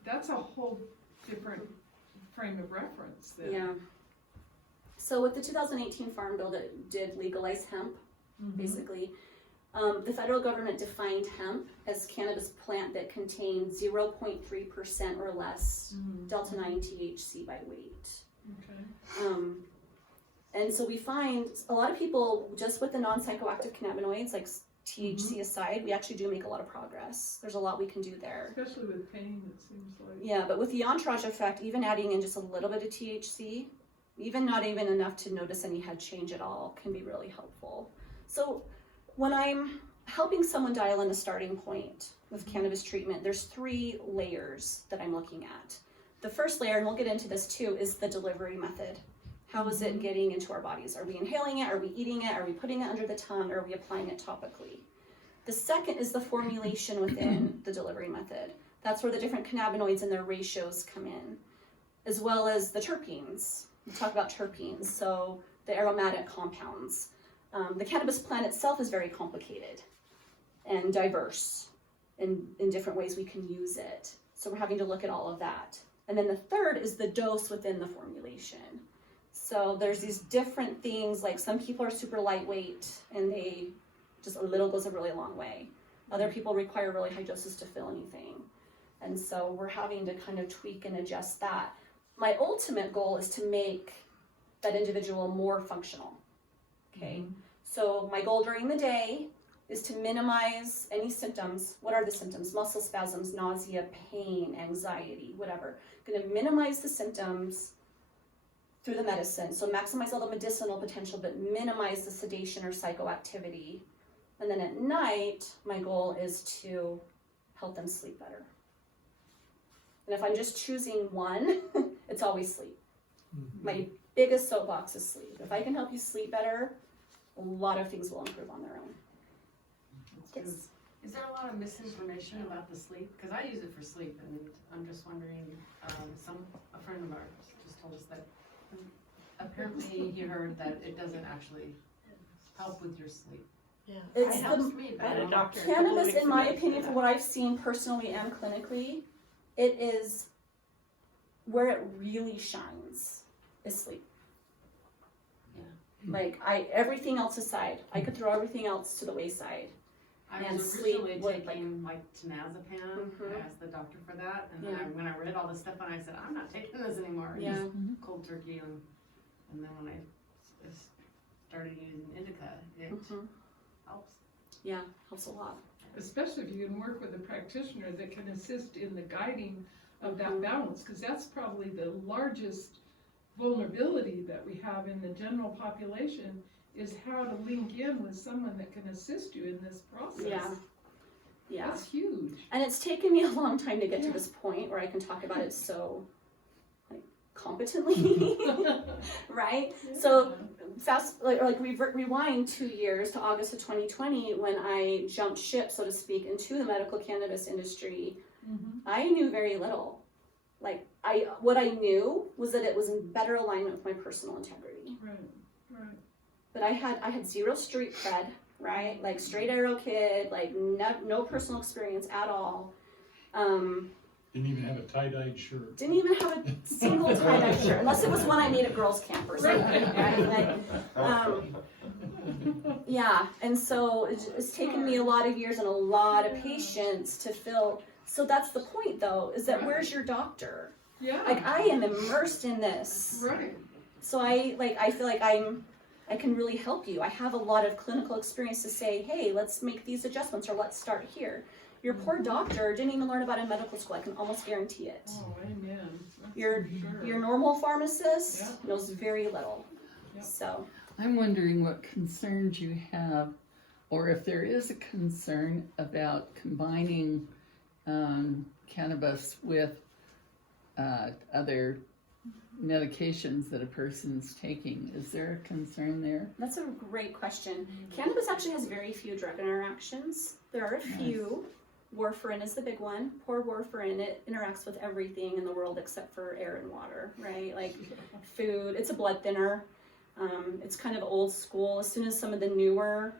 that's a whole different frame of reference then. Yeah. So with the 2018 Farm Bill that did legalize hemp, basically, the federal government defined hemp as cannabis plant that contained 0.3% or less delta-9 THC by weight. Okay. And so we find a lot of people, just with the non-psychoactive cannabinoids, like THC aside, we actually do make a lot of progress. There's a lot we can do there. Especially with pain, it seems like. Yeah, but with the entourage effect, even adding in just a little bit of THC, even not even enough to notice any head change at all, can be really helpful. So when I'm helping someone dial in a starting point with cannabis treatment, there's 3 layers that I'm looking at. The first layer, and we'll get into this too, is the delivery method. How is it getting into our bodies? Are we inhaling it? Are we eating it? Are we putting it under the tongue? Or are we applying it topically? The second is the formulation within the delivery method. That's where the different cannabinoids and their ratios come in, as well as the terpenes. We talk about terpenes, so the aromatic compounds. The cannabis plant itself is very complicated and diverse in different ways we can use it. So we're having to look at all of that. And then the third is the dose within the formulation. So there's these different things, like some people are super lightweight and they just a little goes a really long way. Other people require really high doses to fill anything. And so we're having to kind of tweak and adjust that. My ultimate goal is to make that individual more functional. Okay. So my goal during the day is to minimize any symptoms. What are the symptoms? Muscle spasms, nausea, pain, anxiety, whatever. I'm going to minimize the symptoms through the medicine. So maximize all the medicinal potential, but minimize the sedation or psychoactivity. And then at night, my goal is to help them sleep better. And if I'm just choosing one, it's always sleep. My biggest soapbox is sleep. If I can help you sleep better, a lot of things will improve on their own. Yes. Is there a lot of misinformation about the sleep? Because I use it for sleep, and I'm just wondering, a friend of ours just told us that apparently he heard that it doesn't actually help with your sleep. Yeah, It's it helps me, but a doctor. Cannabis, in my opinion, from what I've seen personally and clinically, it is where it really shines is sleep. Yeah. Like everything else aside, I could throw everything else to the wayside. I And was sleep originally would, taking like Tenazepam. I asked the doctor for that, and then Yeah. when I read all this stuff, and I said, I'm not taking this anymore. Yeah. Just cold turkey, and then when I started using indica, it helps. Yeah, helps a lot. Especially if you can work with a practitioner that can assist in the guiding of that balance, because that's probably the largest vulnerability that we have in the general population, is how to link in with someone that can assist you in this process. Yeah. Yeah. That's huge. And it's taken me a long time to get to this point where I can talk about it so competently, right? So rewind 2 years to August of 2020 when I jumped ship, so to speak, into the medical cannabis industry. I knew very little. What I knew was that it was in better alignment with my personal integrity. Right. But I had zero street cred, right? Like straight arrow kid, like no personal experience at all. Didn't even have a tie-dyed shirt. Didn't even have a single tie-dye shirt, unless it was one I made at girls' camp or something, right? Yeah, and so it's taken me a lot of years and a lot of patience to fill. So that's the point, though, is that where's your doctor? Yeah. Like I am immersed in this. Right. So I feel like I can really help you. I have a lot of clinical experience to say, hey, let's make these adjustments or let's start here. Your poor doctor didn't even learn about it in medical school. I can almost guarantee it. Oh, amen. That's Your for sure. your normal pharmacist Yeah. knows very little. Yeah. So I'm wondering what concerns you have, or if there is a concern about combining cannabis with other medications that a person's taking. Is there a concern there? that's a great question. Cannabis actually has very few drug interactions. There are a few. Warfarin is the big one. Poor warfarin, it interacts with everything in the world except for air and water, right? Like food, it's a blood thinner. It's kind of old school. As soon as some of the newer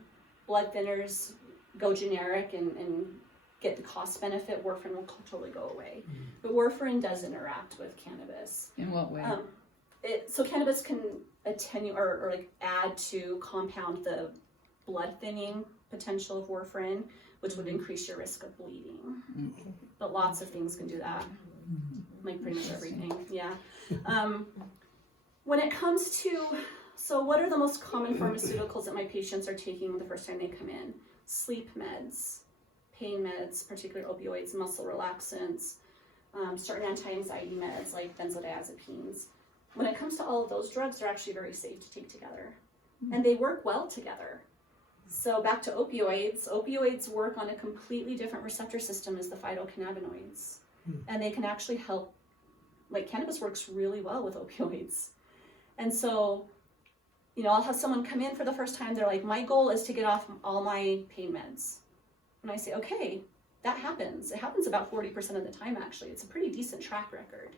blood thinners go generic and get the cost benefit, warfarin will totally go away. But warfarin does interact with cannabis. In what way? So cannabis can attenuate or like add to compound the blood thinning potential of warfarin, which would increase your risk of bleeding. But lots of things can do that. Like pretty much everything, yeah. When it comes to, so what are the most common pharmaceuticals that my patients are taking the first time they come in? Sleep meds, pain meds, particularly opioids, muscle relaxants, certain anti-anxiety meds like benzodiazepines. When it comes to all of those drugs, they're actually very safe to take together. And they work well together. So back to opioids. Opioids work on a completely different receptor system as the phytocannabinoids. And they can actually help, like cannabis works really well with opioids. And so, you know, I'll have someone come in for the first time, they're like, my goal is to get off all my pain meds. And I say, okay, that happens. It happens about 40% of the time actually. It's a pretty decent track record.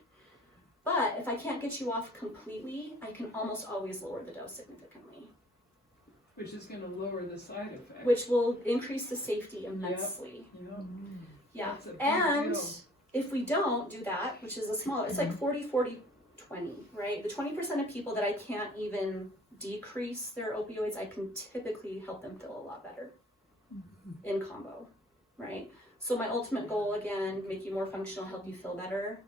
But if I can't get you off completely, I can almost always lower the dose significantly. Which is going to lower the side effects. Which will increase the safety immensely. Yep. Yeah. That's a big And deal. if we don't do that, which is a small, it's like 40, 40, 20, right? The 20% of people that I can't even decrease their opioids, I can typically help them feel a lot better in combo, right? So my ultimate goal, again, make you more functional, help you feel better.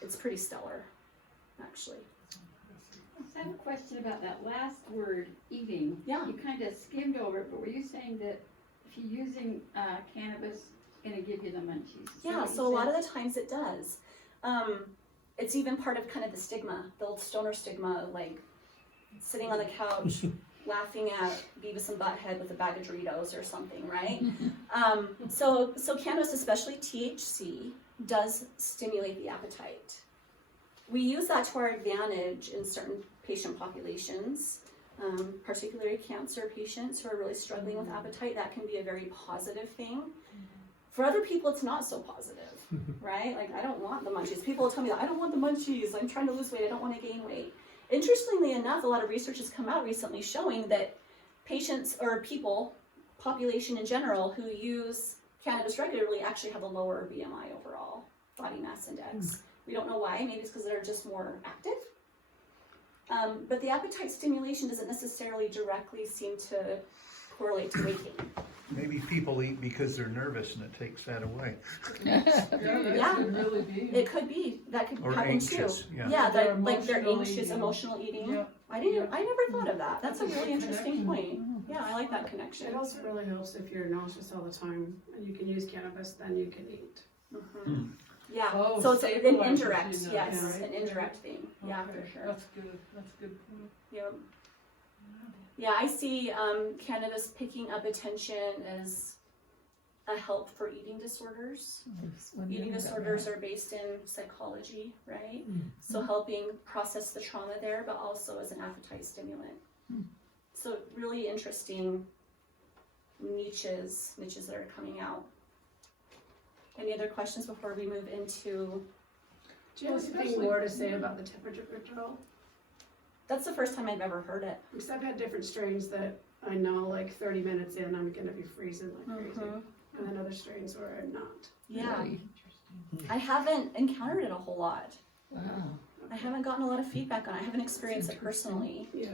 It's pretty stellar, actually. I have a question about that last word, eating. Yeah. You kind of skimmed over it, but were you saying that if you're using cannabis, it's going to give you the munchies? Yeah, so a lot of the times it does. It's even part of kind of the stigma, the old stoner stigma, like sitting on the couch, laughing at Beavis and Butthead with a bag of Doritos or something, right? So cannabis, especially THC, does stimulate the appetite. We use that to our advantage in certain patient populations, particularly cancer patients who are really struggling with appetite. That can be a very positive thing. For other people, it's not so positive, right? Like, I don't want the munchies. People will tell me that, I don't want the munchies. I'm trying to lose weight. I don't want to gain weight. Interestingly enough, a lot of research has come out recently showing that patients or people, population in general, who use cannabis regularly actually have a lower BMI overall, body mass index. We don't know why. Maybe it's because they're just more active. But the appetite stimulation doesn't necessarily directly seem to correlate to weight gain. Maybe people eat because they're nervous and it takes that away. Yeah, that could really be. It could be. That could Or happen anxious, too. yeah. Yeah, They're like they're emotional anxious, eating. emotional eating. Yep. I never thought of that. That's a really interesting point. Yeah, I like that connection. It also really helps if you're nauseous all the time and you can use cannabis, then you can eat. Yeah, Oh, so it's an stabilizes indirect, you know, yes, right? an indirect thing. Yeah, Okay, for sure. That's good. That's a good point. Yep. Yeah, I see cannabis picking up attention as a help for eating disorders. Eating disorders are based in psychology, right? So helping process the trauma there, but also as an appetite stimulant. So really interesting niches that are coming out. Any other questions before we move into? Do you have anything more to say about the temperature control? That's the first time I've ever heard it. Because I've had different strains that I know like 30 minutes in I'm gonna be freezing like crazy. And then other strains where I'm not. Yeah. I haven't encountered it a whole lot. Wow. I haven't gotten a lot of feedback on it. I haven't experienced it personally. Yeah.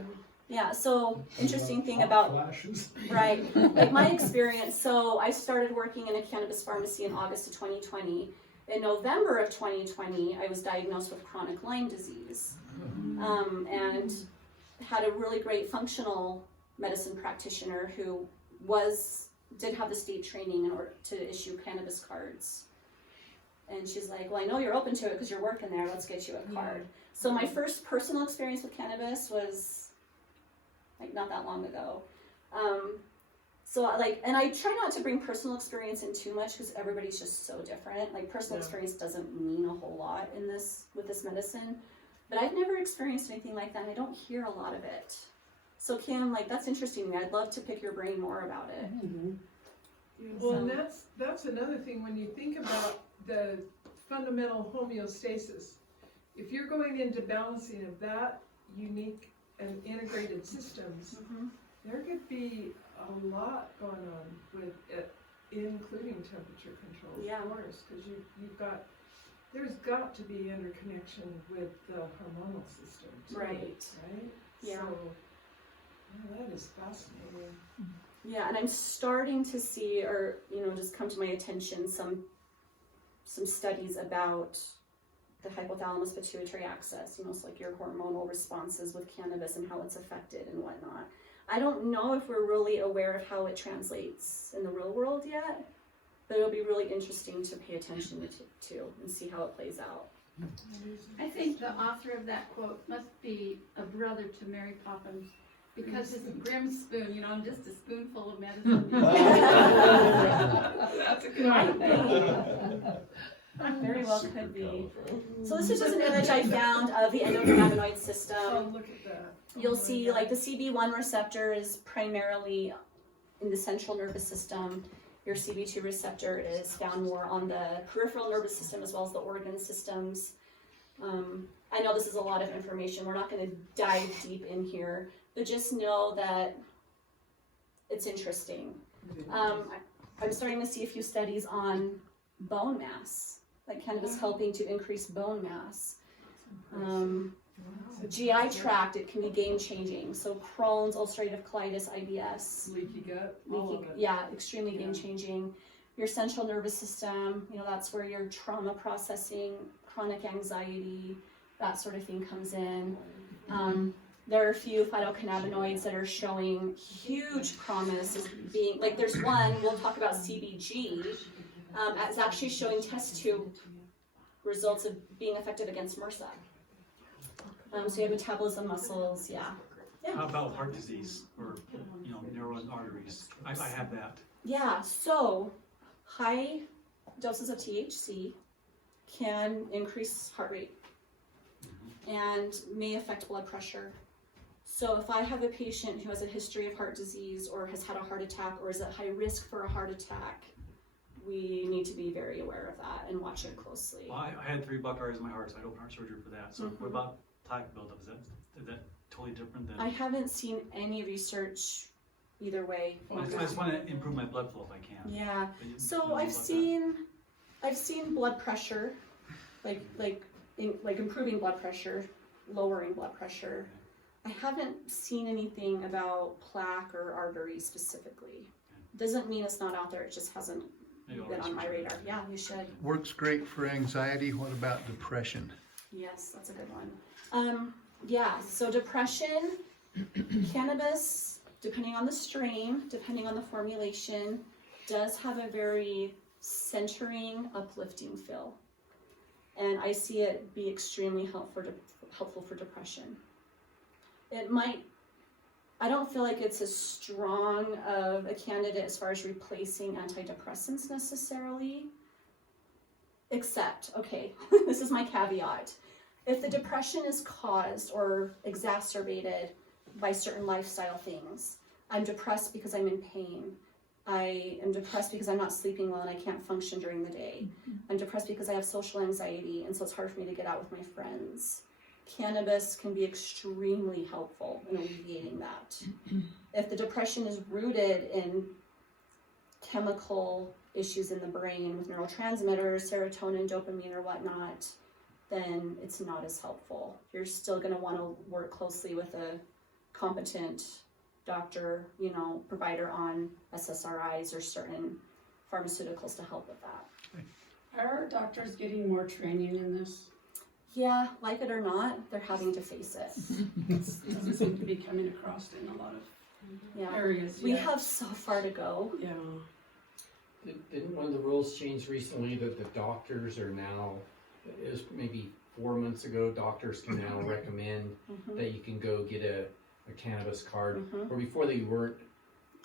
Yeah, so interesting thing about, flashes. right, like my experience, so I started working in a cannabis pharmacy in August of 2020, In November of 2020, I was diagnosed with chronic Lyme disease, and had a really great functional medicine practitioner who did have the state training in order to issue cannabis cards. And she's like, well, I know you're open to it because you're working there, let's get you a card. So my first personal experience with cannabis was like not that long ago. And I try not to bring personal experience in too much because everybody's just so different. Like personal experience doesn't mean a whole lot with this medicine, but I've never experienced anything like that and I don't hear a lot of it. So Kim, like that's interesting to me. I'd love to pick your brain more about it. Well, and that's another thing when you think about the fundamental homeostasis. If you're going into balancing of that unique and integrated systems, there could be a lot going on with it, including temperature control, of course, because there's got to be interconnection with the hormonal system too, right? Yeah. So, that is fascinating. Yeah, and I'm starting to see, or just come to my attention, some studies about the hypothalamus pituitary axis, so like your hormonal responses with cannabis and how it's affected and whatnot. I don't know if we're really aware of how it translates in the real world yet, but it'll be really interesting to pay attention to and see how it plays out. I think the author of that quote must be a brother to Mary Poppins, because his grim spoon, I'm just a spoonful of medicine. That's a good idea. Very well could be. So this is just an image I found of the endocannabinoid system. Oh, look at that. You'll see like the CB1 receptor is primarily in the central nervous system. Your CB2 receptor is found more on the peripheral nervous system as well as the organ systems. I know this is a lot of information. We're not going to dive deep in here, but just know that it's interesting. I'm starting to see a few studies on bone mass, like cannabis helping to increase bone mass. GI tract, it can be game changing. So Crohn's, ulcerative colitis, IBS. Leaky gut, extremely game changing. Your central nervous system, that's where your trauma processing, chronic anxiety, that sort of thing comes in. There are a few phytocannabinoids that are showing huge promise as being, like there's one, we'll talk about CBG, it's actually showing test tube results of being effective against MRSA. So you have metabolism, muscles, How about heart disease or, narrowing arteries? I have that. Yeah, so high doses of THC can increase heart rate and may affect blood pressure. So if I have a patient who has a history of heart disease or has had a heart attack or is at high risk for a heart attack, we need to be very aware of that and watch it closely. Well, I had 3 blocked arteries in my heart, so I had open heart surgery for that. So what about plaque buildup? Is that totally different than? I haven't seen any research either way. Well, I just want to improve my blood flow if I can. Yeah. So I've seen blood pressure, like improving blood pressure, lowering blood pressure. I haven't seen anything about plaque or artery specifically. Doesn't mean it's not out there. It just hasn't been on my radar. Yeah, you should. Works great for anxiety. What about depression? Yes, that's a good one. So depression, cannabis, depending on the strain, depending on the formulation, does have a very centering, uplifting feel. And I see it be extremely helpful for depression. I don't feel like it's as strong of a candidate as far as replacing antidepressants necessarily, except, this is my caveat. If the depression is caused or exacerbated by certain lifestyle things, I'm depressed because I'm in pain. I am depressed because I'm not sleeping well and I can't function during the day. I'm depressed because I have social anxiety and so it's hard for me to get out with my friends. Cannabis can be extremely helpful in alleviating that. If the depression is rooted in chemical issues in the brain with neurotransmitters, serotonin, dopamine, or whatnot, then it's not as helpful. You're still going to want to work closely with a competent doctor, provider on SSRIs or certain pharmaceuticals to help with that. Are our doctors getting more training in this? Yeah, like it or not, they're having to face it. It doesn't seem to be coming across in a lot of Yeah. areas We yet. have so far to go. Yeah. Didn't one of the rules change recently that the doctors are now, it was maybe 4 months ago, doctors can now recommend that you can go get a cannabis card, where before they weren't,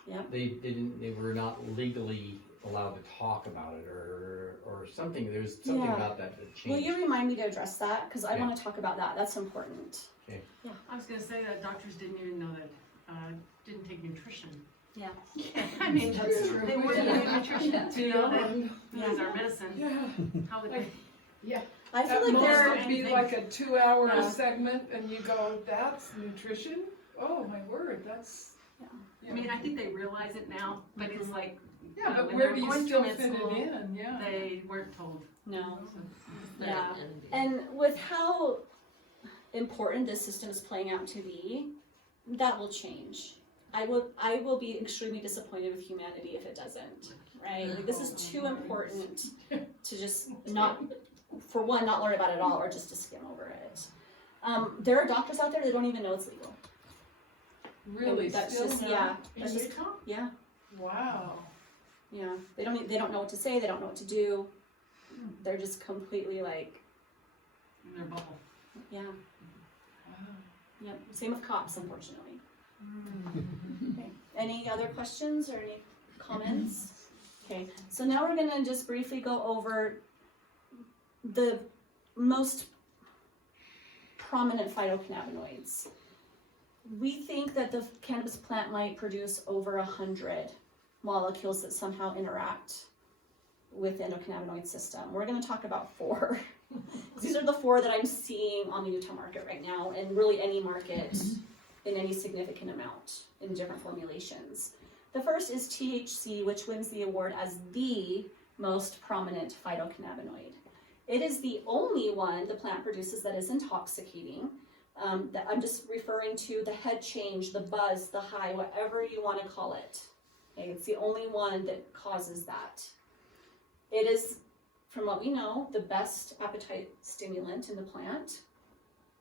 Yep. they were not legally allowed to talk about it or something. There's something Yeah. about that changed. Will you remind me to address that? Because I Yeah. want to talk about that. That's important. Okay. Yeah. I was gonna say that doctors didn't even know that, didn't take nutrition. Yeah. I mean, That's true. they wouldn't take nutrition to know that Yeah. food is our medicine. Yeah. How would they? Yeah. I feel At like most there it'd be like a 2-hour Yeah. segment and you go, that's nutrition? Oh my word, that's. I mean, I think they realize it now, but it's like, Yeah, but when where they're do you going still through fit med school, it in? Yeah. they weren't told. No. So, Yeah. And with how important this system is playing out to be, that will change. I will be extremely disappointed with humanity if it doesn't. Right? Like, this is too important to just not, for one, not learn about it at all, or just to skim over it. There are doctors out there that don't even know it's legal. Really? And that's Still just, now? yeah. In That's just, Utah? yeah. Wow. Yeah. They don't know what to say. They don't know what to do. They're just completely like, in their bubble. yeah. Wow. Yep. Same with cops, unfortunately. Okay. Any other questions or any comments? Okay. So now we're gonna just briefly go over the most prominent phytocannabinoids. We think that the cannabis plant might produce over 100 molecules that somehow interact with the endocannabinoid system. We're going to talk about 4. These are the 4 that I'm seeing on the Utah market right now, and really any market in any significant amount in different formulations. The first is THC, which wins the award as the most prominent phytocannabinoid. It is the only one the plant produces that is intoxicating. That I'm just referring to the head change, the buzz, the high, whatever you want to call it. Okay, it's the only one that causes that. It is, from what we know, the best appetite stimulant in the plant.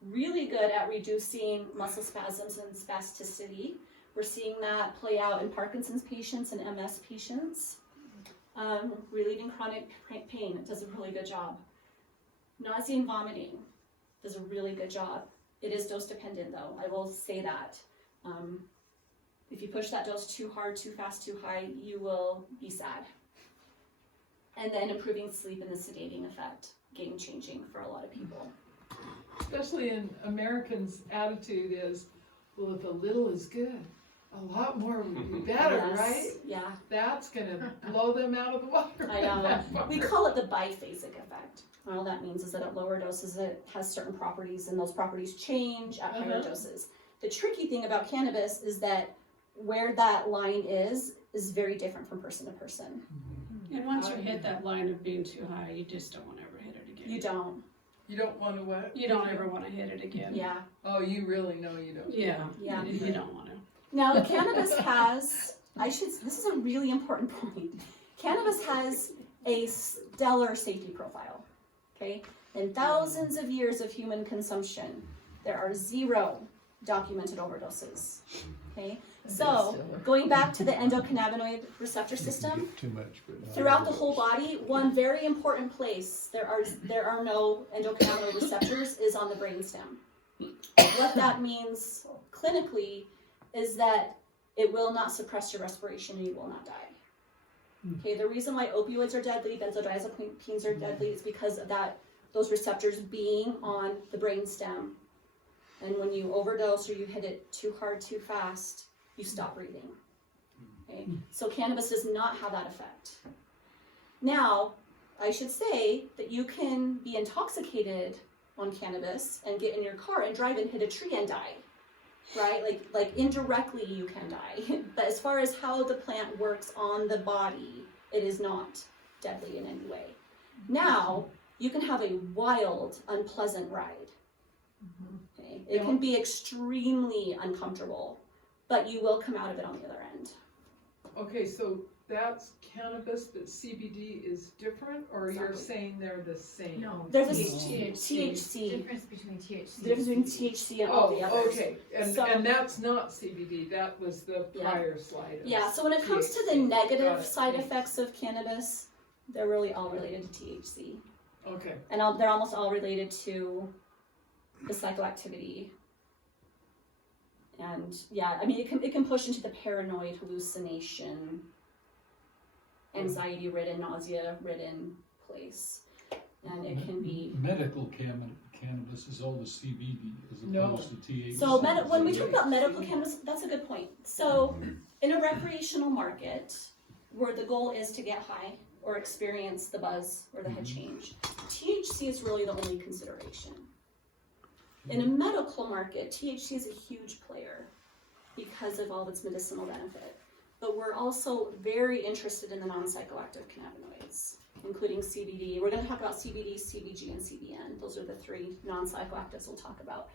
Really good at reducing muscle spasms and spasticity. We're seeing that play out in Parkinson's patients and MS patients. Relieving chronic pain, it does a really good job. Nausea and vomiting does a really good job. It is dose dependent though, I will say that. If you push that dose too hard, too fast, too high, you will be sad. And then improving sleep and the sedating effect, game changing for a lot of people. Especially in Americans' attitude is, well, if a little is good, a lot more would be better, Yes, right? yeah. That's gonna blow them out of the water. I know. We call it the biphasic effect. All that means is that at lower doses it has certain properties and those properties change at higher doses. The tricky thing about cannabis is that where that line is very different from person to person. And once you hit that line of being too high, you just don't want to ever hit it again. You don't. You don't want to what? You don't ever want to hit it again. Yeah. Oh, you really know you don't. Yeah. Yeah. You don't want to. Now cannabis has, this is a really important point. Cannabis has a stellar safety profile. Okay? In thousands of years of human consumption, there are 0 documented overdoses. Okay? So, going back to the endocannabinoid receptor system, Too much, but not throughout the overdose. whole body, one very important place there are no endocannabinoid receptors is on the brainstem. What that means clinically is that it will not suppress your respiration and you will not die. Okay, the reason why opioids are deadly, benzodiazepines are deadly, is because of that, those receptors being on the brainstem. And when you overdose or you hit it too hard, too fast, you stop breathing. Okay, so cannabis does not have that effect. Now, I should say that you can be intoxicated on cannabis and get in your car and drive and hit a tree and die. Right? Like indirectly you can die. But as far as how the plant works on the body, it is not deadly in any way. Now, you can have a wild, unpleasant ride. Okay? It can be extremely uncomfortable, but you will come out of it on the other end. Okay, so that's cannabis, but CBD is different, or you're saying they're the same? No. There's a THC. Difference between THC. The difference between THC and all the others. Okay, and that's not CBD, that was the prior slide. Yeah, so when it comes to the negative side effects of cannabis, they're really all related to THC. Okay. And they're almost all related to the psychoactivity. And yeah, I mean, it can push into the paranoid, hallucination, anxiety-ridden, nausea-ridden place. And it can be... Medical cannabis is all the CBD as opposed to THC. So when we talk about medical cannabis, that's a good point. So in a recreational market, where the goal is to get high or experience the buzz or the head change, THC is really the only consideration. In a medical market, THC is a huge player because of all of its medicinal benefit. But we're also very interested in the non-psychoactive cannabinoids, including CBD. We're going to talk about CBD, CBG, and CBN. Those are the 3 non-psychoactives we'll talk about.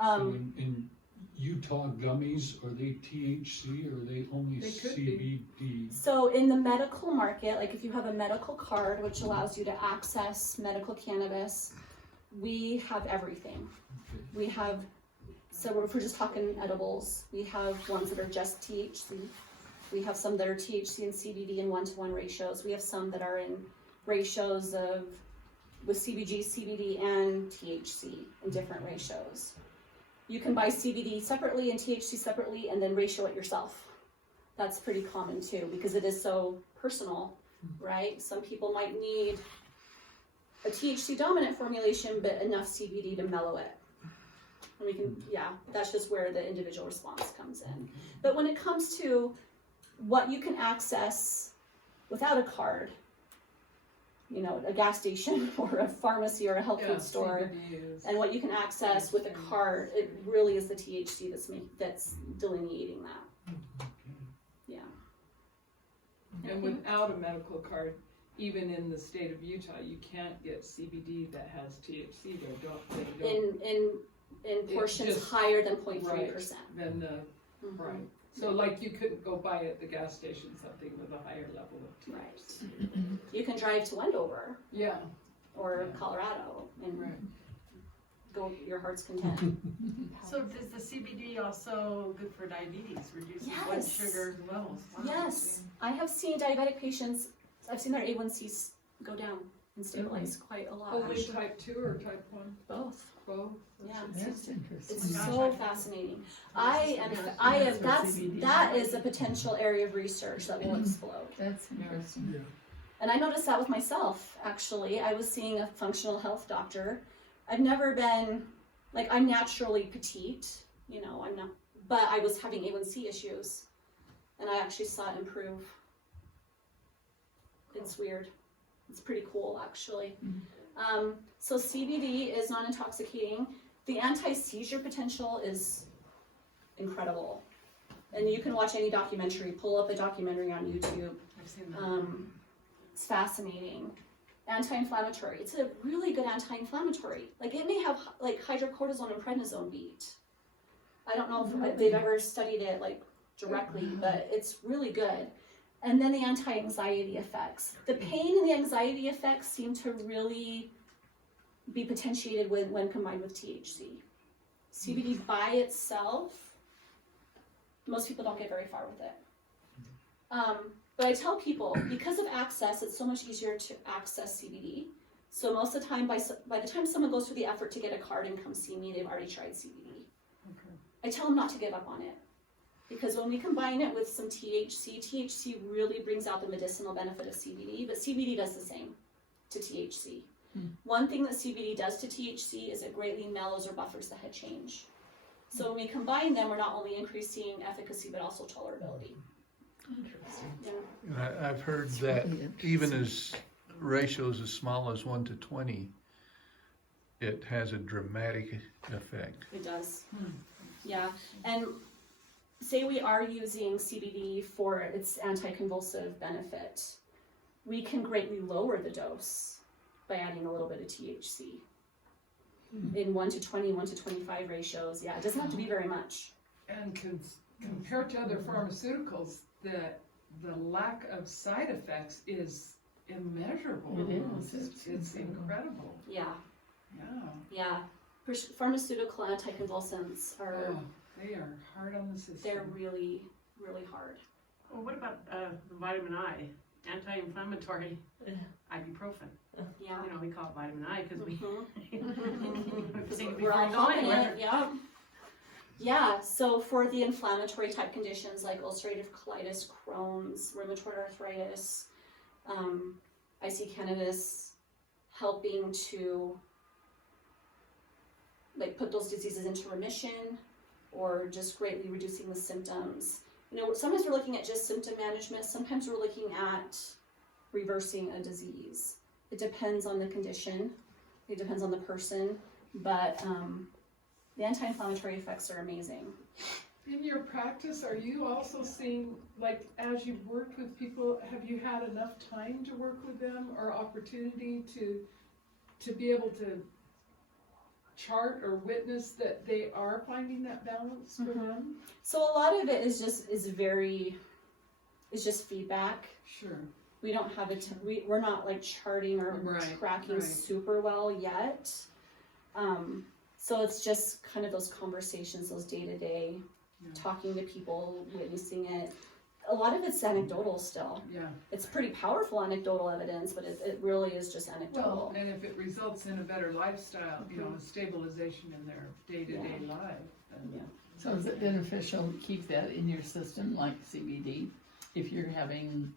So in Utah gummies, are they THC or are they only CBD? So in the medical market, like if you have a medical card, which allows you to access medical cannabis, we have everything. We have, so if we're just talking edibles, we have ones that are just THC. We have some that are THC and CBD in 1-to-1 ratios. We have some that are in ratios of, with CBG, CBD, and THC in different ratios. You can buy CBD separately and THC separately and then ratio it yourself. That's pretty common too, because it is so personal, right? Some people might need a THC dominant formulation, but enough CBD to mellow it. And we can, yeah, that's just where the individual response comes in. But when it comes to what you can access without a card, you know, a gas station or a pharmacy or a health food store, and what you can access with a card, it really is the THC that's delineating that. Yeah. And without a medical card, even in the state of Utah, you can't get CBD that has THC. They don't. In portions higher than 0.3%. Right, than the right. So like you couldn't go buy at the gas station something with a higher level of THC. Right. You can drive to Wendover. Yeah. Or Colorado and go your heart's content. So is the CBD also good for diabetes, reducing blood sugar levels? Wow. Yes. I have seen diabetic patients, I've seen their A1Cs go down and stabilize quite a lot. Only type 2 or type 1? Both. Both? Yeah. That's interesting. It's so fascinating. That is a potential area of research that will explode. That's interesting. Yeah. And I noticed that with myself, actually. I was seeing a functional health doctor. I've never been, like, I'm naturally petite, you know, I'm not, but I was having A1C issues, and I actually saw it improve. It's weird. It's pretty cool, actually. So CBD is non-intoxicating. The anti-seizure potential is incredible. And you can watch any documentary, pull up a documentary on YouTube. I've seen that. It's fascinating. Anti-inflammatory. It's a really good anti-inflammatory. Like it may have like hydrocortisone and prednisone beat. I don't know if they've ever studied it like directly, but it's really good. And then the anti-anxiety effects. The pain and the anxiety effects seem to really be potentiated when combined with THC. CBD by itself, most people don't get very far with it. But I tell people, because of access, it's so much easier to access CBD. So most of the time, by the time someone goes through the effort to get a card and come see me, they've already tried CBD. Okay. I tell them not to give up on it. Because when we combine it with some THC, THC really brings out the medicinal benefit of CBD, but CBD does the same to THC. One thing that CBD does to THC is it greatly mellows or buffers the head change. So when we combine them, we're not only increasing efficacy, but also tolerability. Interesting. Yeah. And I've heard that even as ratios as small as 1 to 20, it has a dramatic effect. It does. Yeah. And say we are using CBD for its anticonvulsive benefit, we can greatly lower the dose by adding a little bit of THC in 1 to 20, 1 to 25 ratios. Yeah, it doesn't have to be very much. And compared to other pharmaceuticals that the lack of side effects is immeasurable. It is. It's incredible. Yeah. Yeah. Yeah. Pharmaceutical anticonvulsants are, Oh, they are hard on the system. they're really, really hard. Well, what about the vitamin I, anti-inflammatory ibuprofen? Yeah. You know, we call it vitamin I because we Because think we're all before going confident, anywhere. yeah. Yeah, so for the inflammatory type conditions like ulcerative colitis, Crohn's, rheumatoid arthritis, I see cannabis helping to like put those diseases into remission or just greatly reducing the symptoms. You know, sometimes we're looking at just symptom management, sometimes we're looking at reversing a disease. It depends on the condition, it depends on the person, but the anti-inflammatory effects are amazing. In your practice, are you also seeing, like, as you've worked with people, have you had enough time to work with them or opportunity to be able to chart or witness that they are finding that balance for them? So a lot of it is just feedback. Sure. We don't have we're not like charting or tracking super well yet. So it's just kind of those conversations, those day-to-day, talking to people, witnessing it. A lot of it's anecdotal still. Yeah. It's pretty powerful anecdotal evidence, but it really is just anecdotal. Well, and if it results in a better lifestyle, you know, a stabilization in their day-to-day life. Then So is it beneficial to keep that in your system, like CBD, if you're having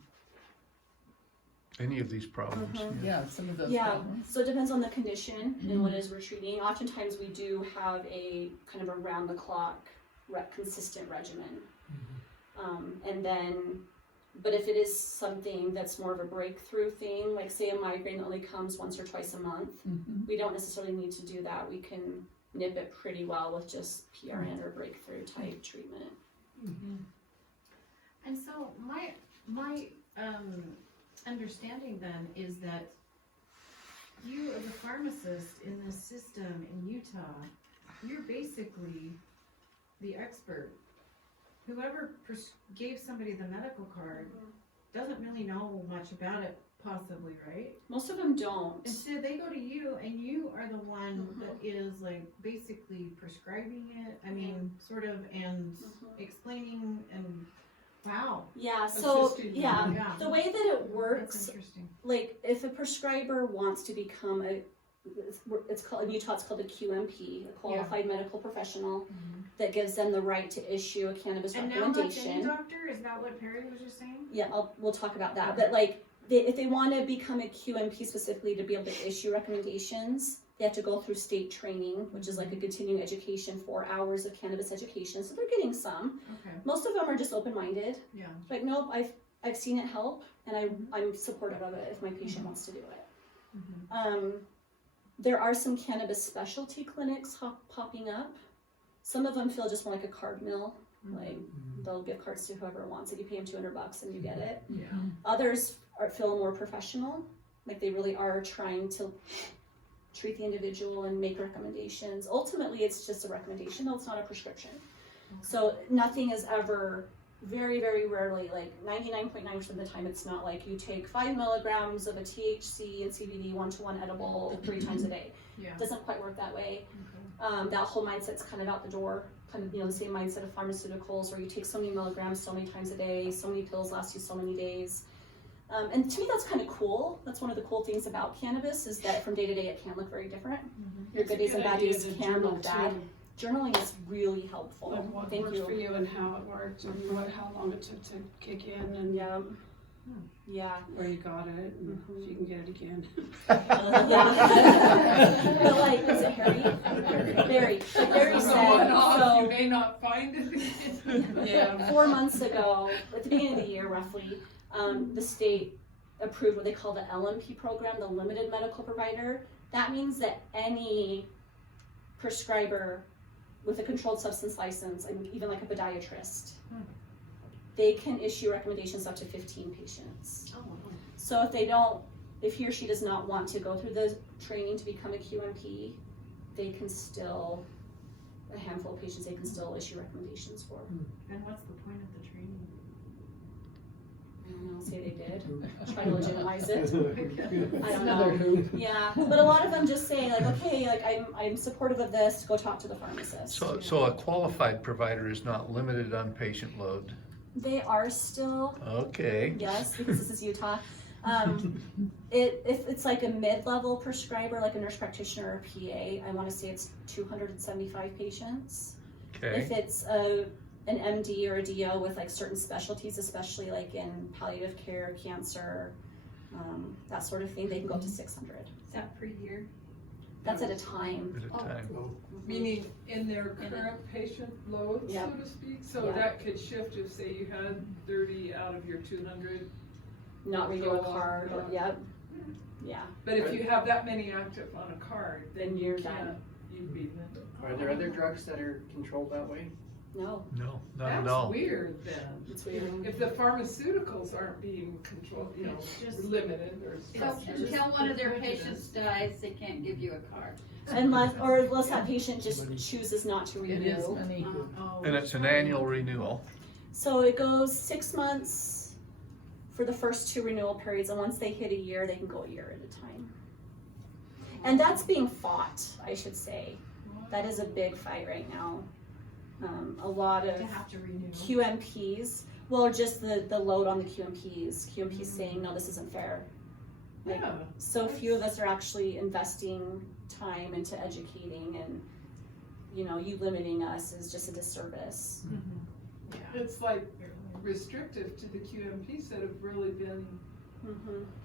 any of these problems? yeah, some of those Yeah, problems? so it depends on the condition and what it is we're treating. Oftentimes we do have a kind of around-the-clock consistent regimen. And then, but if it is something that's more of a breakthrough thing, like say a migraine that only comes once or twice a month, we don't necessarily need to do that. We can nip it pretty well with just PRN or breakthrough type treatment. And so my understanding then is that you as a pharmacist in this system in Utah, you're basically the expert. Whoever gave somebody the medical card doesn't really know much about it, possibly, right? Most of them don't. And so they go to you, and you are the one that is like basically prescribing it. I mean, sort of, and explaining and wow. Yeah, so Assisting you. yeah, the way that it works, That's interesting. like if a prescriber wants to become it's called in Utah, it's called a QMP, a qualified medical professional, that gives them the right to issue a cannabis And now recommendation. that's any doctor? Is that what Perry was just saying? Yeah, we'll talk about that. But like, if they want to become a QMP specifically to be able to issue recommendations, they have to go through state training, which is like a continuing education, 4 hours of cannabis education. So they're getting some. Okay. Most of them are just open-minded. Yeah. Like, nope, I've seen it help, and I'm supportive of it if my patient wants to do it. There are some cannabis specialty clinics popping up. Some of them feel just more like a card mill. Like they'll give cards to whoever wants it. You pay them $200 and you get it. Yeah. Others feel more professional. Like they really are trying to treat the individual and make recommendations. Ultimately, it's just a recommendation, though it's not a prescription. So nothing is ever, very, very rarely, like 99.9% of the time, it's not like you take 5 milligrams of a THC and CBD 1-to-1 edible 3 times a day. Yeah. It doesn't quite work that way. That whole mindset's kind of out the door. Kind of, the same mindset of pharmaceuticals where you take so many milligrams so many times a day, so many pills last you so many days. And to me, that's kind of cool. That's one of the cool things about cannabis is that from day to day, it can look very different. Your good days and bad days can look bad. Journaling is really helpful. Like what Thank worked you. for you and how it worked and how long it took to kick in and yeah, where you got it and if you can get it again. Yeah. But like, is it Harry? Barry. Like Barry said, so you may not find it. yeah, 4 months ago, at the beginning of the year roughly, the state approved what they call the LMP program, the Limited Medical Provider. That means that any prescriber with a controlled substance license, and even like a podiatrist, they can issue recommendations up to 15 patients. So if he or she does not want to go through the training to become a QMP, they can still, a handful of patients, they can still issue recommendations for. And what's the point of the training? don't know, say they did, try to legitimize it. I don't Another know. hoop. Yeah, but a lot of them just say like, okay, like I'm supportive of this, go talk to the pharmacist. So a qualified provider is not limited on patient load? They are still, Okay. yes, because this is Utah. If it's like a mid-level prescriber, like a nurse practitioner or PA, I wanna say it's 275 patients. Okay. If it's an MD or a DO with like certain specialties, especially like in palliative care, cancer, that sort of thing, they can go up to 600. Is that per year? That's at a time. At a time. Meaning in their current patient load, so Yep. to speak? So Yep. that could shift if, say, you had 30 out of your 200. Not renew a card, or, yep, yeah. But if you have that many active on a card, then you You're can't, done. you'd be. Are there other drugs that are controlled that way? No. No, not at That's all. weird then. It's weird. If the pharmaceuticals aren't being controlled, you know, limited or structured. Until one of their patients dies, they can't give you a card. Unless that patient just chooses not to renew. It is money. And it's an annual renewal. So it goes 6 months for the first 2 renewal periods, and once they hit a year, they can go a year at a time. And that's being fought, I should say. That is a big fight right now. A lot of To have to renew. QMPs, well, just the load on the QMPs saying, no, this isn't fair. Like, Yeah. so few of us are actually investing time into educating, and, you know, you limiting us is just a disservice. It's like restrictive to the QMPs that have really been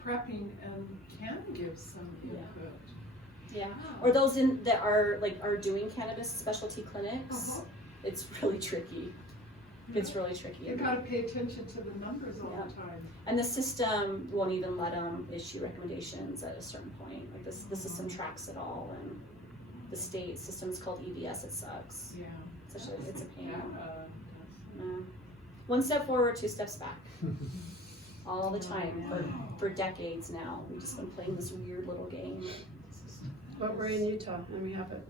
prepping and can give some input. Yeah, or those that are doing cannabis specialty clinics. It's really tricky. It's really tricky. You gotta pay attention to the numbers all the time. And the system won't even let them issue recommendations at a certain point. Like the system tracks it all, and the state system's called EVS. It sucks. Yeah. It's a pain. Yeah. One step forward, 2 steps back. All the time for decades now. We've just been playing this weird little game. But we're in Utah and we have it.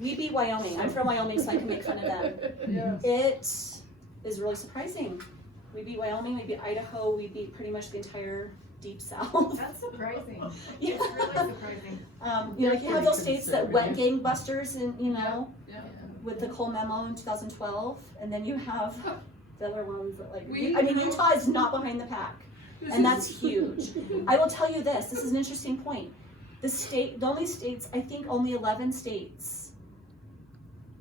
We beat Wyoming. I'm from Wyoming, so I can make fun of them. Yes. It is really surprising. We beat Wyoming, we beat Idaho, we beat pretty much the entire deep south. That's surprising. Yeah. It's really surprising. You know, like you have those states that went gangbusters and, you know, Yeah. with the Cole memo in 2012, and then you have the other ones that like, We I mean, drove- Utah is not behind the pack. And that's huge. I will tell you this is an interesting point. The only states, I think only 11 states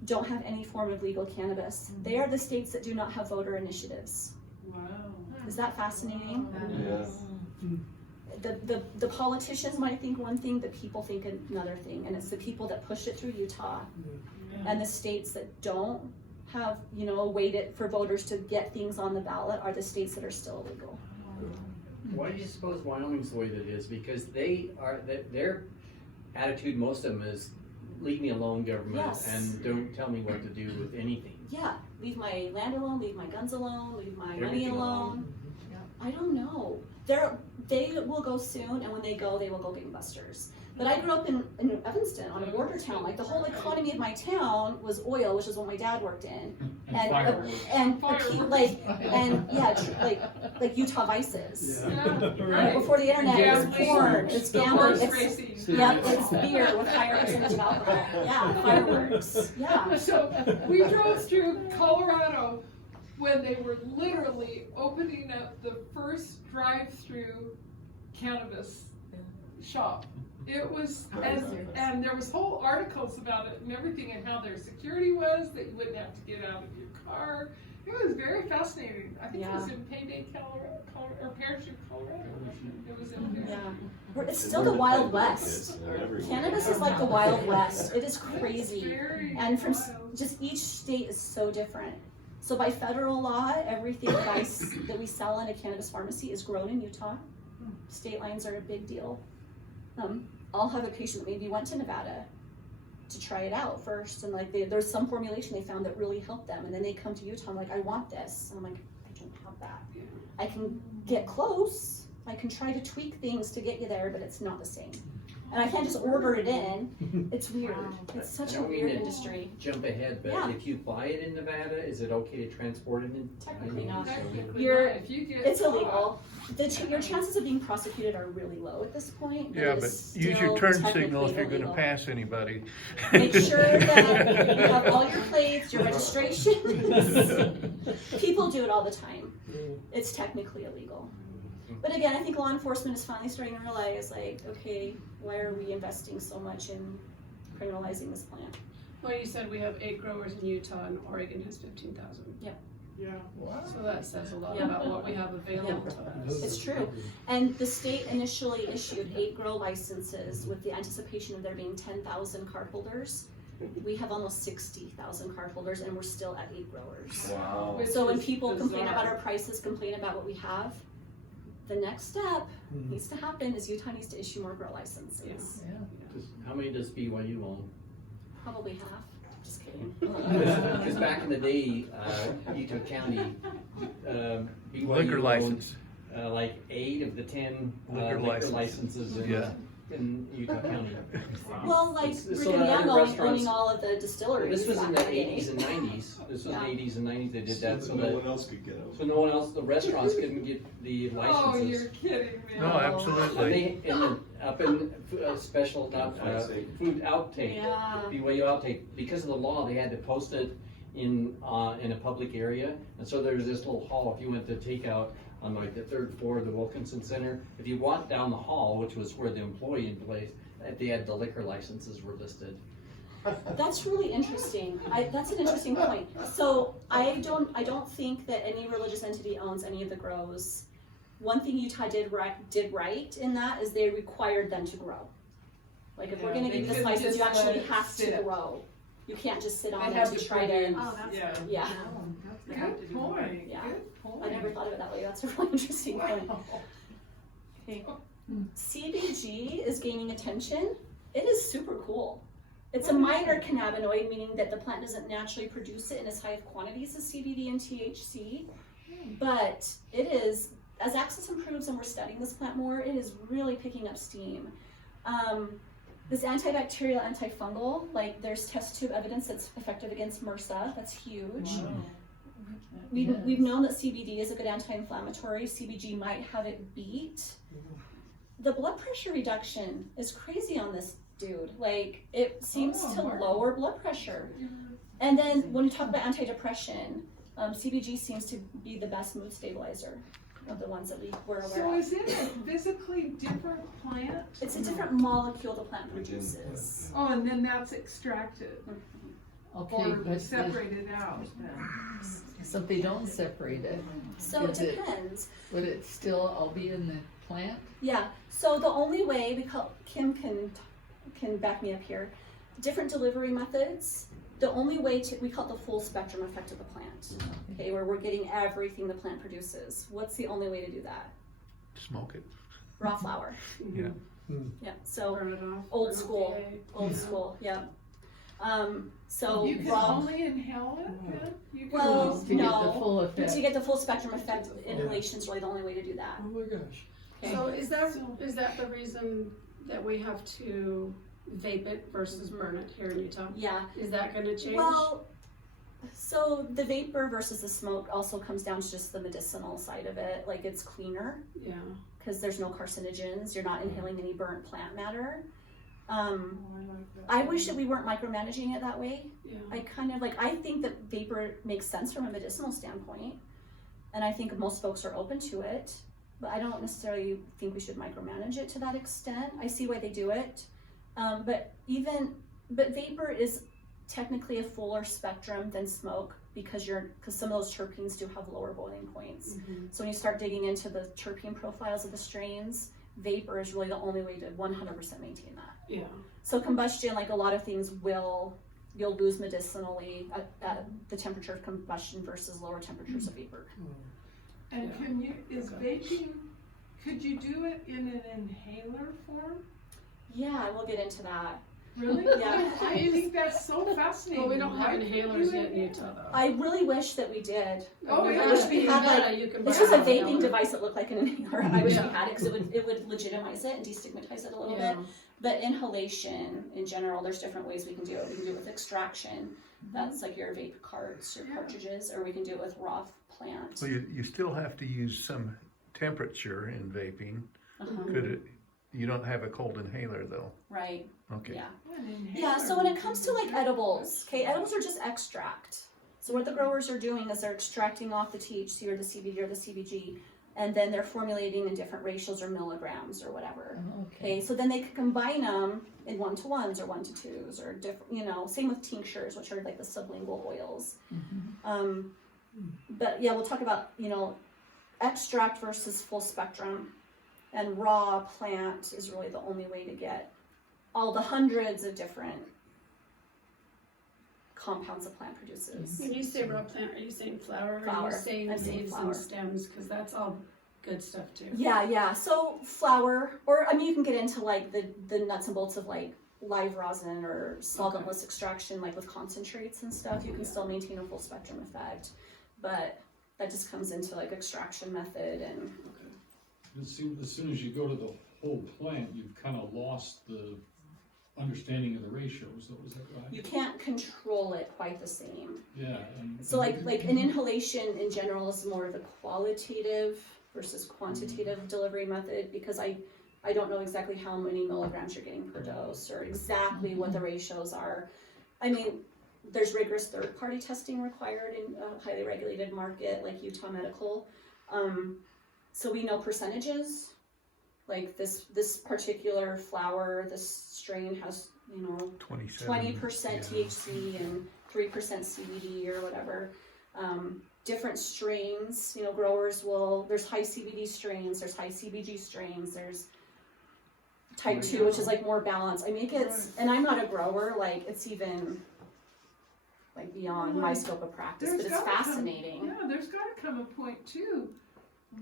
don't have any form of legal cannabis. They are the states that do not have voter initiatives. Wow. Is that fascinating? Yes. The politicians might think one thing, the people think another thing, and it's the people that push it through Utah and the states that don't have, you know, waited for voters to get things on the ballot are the states that are still illegal. Why do you suppose Wyoming's the way that it is? Because their attitude, most of them, is leave me alone, government, Yes. and don't tell me what to do with anything. Yeah, leave my land alone, leave my guns alone, leave my money Everything alone. I don't know. They will go soon, and when they go gangbusters. But I grew up in Evanston, on a border town. Like the whole economy of my town was oil, which is what my dad worked in, like Utah vices. Right before the internet, it was porn, it's gambling, it's beer with higher percentage of alcohol. Yeah, fireworks. Yeah. So we drove through Colorado when they were literally opening up the first drive-through cannabis shop. It was, and there was whole articles about it and everything, and how their security was, that you wouldn't have to get out of your car. It was very fascinating. I think it was in Payday, Colorado, or Parachute, Colorado. It was in there. Yeah. It's still the Wild West. Cannabis is like the Wild West. It is crazy. And from just each state is so different. So by federal law, everything that we sell in a cannabis pharmacy is grown in Utah. State lines are a big deal. I'll have a patient that maybe went to Nevada to try it out first, and like there's some formulation they found that really helped them, and then they come to Utah, I'm like, I want this. And I'm like, I don't have that. I can get close, I can try to tweak things to get you there, but it's not the same. and I can't just order it in. It's weird. It's such I a don't mean weird to industry. Jump ahead, but Yeah. if you buy it in Nevada, is it okay to transport it in? Technically not. Technically You're, not. If you get it's caught. illegal. Your chances of being prosecuted are really low at this point. Yeah, It but is use your still turn technically signal if you're gonna illegal. pass anybody. Make sure that you have all your plates, your registrations. People do it all the time. It's technically illegal. But again, I think law enforcement is finally starting to realize, like, okay, why are we investing so much in criminalizing this plant? Well, you said we have 8 growers in Utah and Oregon has 15,000. Yeah. Yeah. So that says a lot Yeah. about what we have available to us. It's true. And the state initially issued 8 grow licenses with the anticipation of there being 10,000 cardholders. We have almost 60,000 cardholders and we're still at 8 growers. Wow. So when Which is people complain bizarre. about our prices, complain about what we have, the next step needs to happen is Utah needs to issue more grow licenses. How many does BYU own? Probably half. Just kidding. Because back in the day, Utah County, BYU Liquor owned, license. like 8 of the 10 Liquor license. licenses Yeah. in Utah County. Well, like So Brigham the Young other owning restaurants- all of the distilleries. This was in back the day. 80s and 90s. This was Yeah. the 80s and 90s they did that, so no that one else could get out. so no one else, the restaurants couldn't get the Oh, licenses. you're kidding me. No, And absolutely. they, up in special food outtake, Yeah. BYU outtake, because of the law, they had to post it in a public area. And so there's this little hall, if you went to takeout on like the 3rd floor of the Wilkinson Center, if you walked down the hall, which was where the employee place, they had the liquor licenses were listed. That's really interesting. That's an interesting point. So I don't think that any religious entity owns any of the grows. One thing Utah did right in that is they required them to grow. Like if we're Yeah, gonna they give this couldn't license, you just actually let it have to sit. grow. You can't just sit They on had it to to try to. produce. Oh, that's Yeah. good. Yeah. They have to Good do more. point, Yeah. good point. I never thought of it that way. That's a really interesting point. Wow. Okay. CBG is gaining attention. It is super cool. It's a minor cannabinoid, meaning that the plant doesn't naturally produce it in as high of quantities as CBD and THC. But it is, as access improves and we're studying this plant more, it is really picking up steam. This antibacterial, antifungal, like there's test tube evidence that's effective against MRSA. That's huge. We've known that CBD is a good anti-inflammatory. CBG might have it beat. The blood pressure reduction is crazy on this dude. Like it seems to lower blood pressure. And then when you talk about antidepressant, CBG seems to be the best mood stabilizer of the ones that we're aware So of. is it a physically different plant? It's a different molecule the plant produces. Oh, and then that's extracted Okay, or but separated out then. so if they don't separate it, So it is it- depends. would it still all be in the plant? Yeah, so the only way, Kim can back me up here, different delivery methods, the only way we call it the full spectrum effect of the plant, okay, where we're getting everything the plant produces. What's the only way to do that? Smoke it. Raw flower. Yeah. Yeah, so Burn it off. old burn school, off the egg. old school, yeah. So You can raw, only inhale it then? You can well, To get the full no, effect. to get the full spectrum effect, inhalation is really the only way to do that. Oh my gosh. Okay. So is that the reason that we have to vape it versus burn it here in Utah? Yeah. Is that gonna change? Well, so the vapor versus the smoke also comes down to just the medicinal side of it. Like it's cleaner Yeah. because there's no carcinogens. You're not inhaling any burnt plant matter. I like that. I wish that we weren't micromanaging it that way. Yeah. I think that vapor makes sense from a medicinal standpoint, and I think most folks are open to it. But I don't necessarily think we should micromanage it to that extent. I see why they do it, but vapor is technically a fuller spectrum than smoke because some of those terpenes do have lower boiling points. Mm-hmm. So when you start digging into the terpene profiles of the strains, vapor is really the only way to 100% maintain that. Yeah. So combustion, like a lot of things, you'll lose medicinally at the temperature of combustion versus lower temperatures of vapor. And could you do it in an inhaler form? Yeah, we'll get into that. Really? Yeah. I think that's so fascinating. Well, we don't have Why inhalers couldn't yet in you- Utah though. I really wish that we did. Oh, I yeah. wish we had like, You can it's buy just a an vaping inhaler. device that looked like an inhaler. I wish Yeah. we had it because it would legitimize it and destigmatize it a little Yeah. bit. But inhalation in general, there's different ways we can do it. We can do it with extraction. That's like your vape carts, your cartridges, or we can do it with raw plant. Well, you still have to use some temperature in vaping. Uh-huh. You don't have a cold inhaler though. Right. Okay. Yeah. An Yeah, inhaler. so when it comes to like edibles, okay, edibles are just extract. So what the growers are doing is they're extracting off the THC or the CBD or the CBG, and then they're formulating in different ratios or milligrams or whatever. Okay, so then they can combine them in 1-to-1s or 1-to-2s or different, you know, same with tinctures, which are like the sublingual oils. But yeah, we'll talk about, you know, extract versus full spectrum, and raw plant is really the only way to get all the hundreds of different compounds a plant produces. When you say raw plant, are you saying flower? Or Flower. are you saying I'm saying leaves flower. and stems? Because that's all good stuff too. Yeah. So flour, or I mean, you can get into like the nuts and bolts of like live rosin or solventless extraction, like with concentrates and stuff. You can still maintain a full spectrum effect, but that just comes into like extraction method and. As soon as you go to the whole plant, you've kind of lost the understanding of the ratios, though, is that right? You can't control it quite the same. Yeah. So like an inhalation in general is more of a qualitative versus quantitative delivery method, because I don't know exactly how many milligrams you're getting per dose or exactly what the ratios are. I mean, there's rigorous third-party testing required in a highly regulated market like Utah Medical. So we know percentages, like this particular flower, this strain has, you know, 20% THC and 3% CBD or whatever. Different strains, you know, growers there's high CBD strains, there's high CBG strains, there's type 2, which is like more balanced. I mean, it gets, and I'm not a grower, like it's even like beyond my scope of practice, but it's fascinating. There's got to come a point too.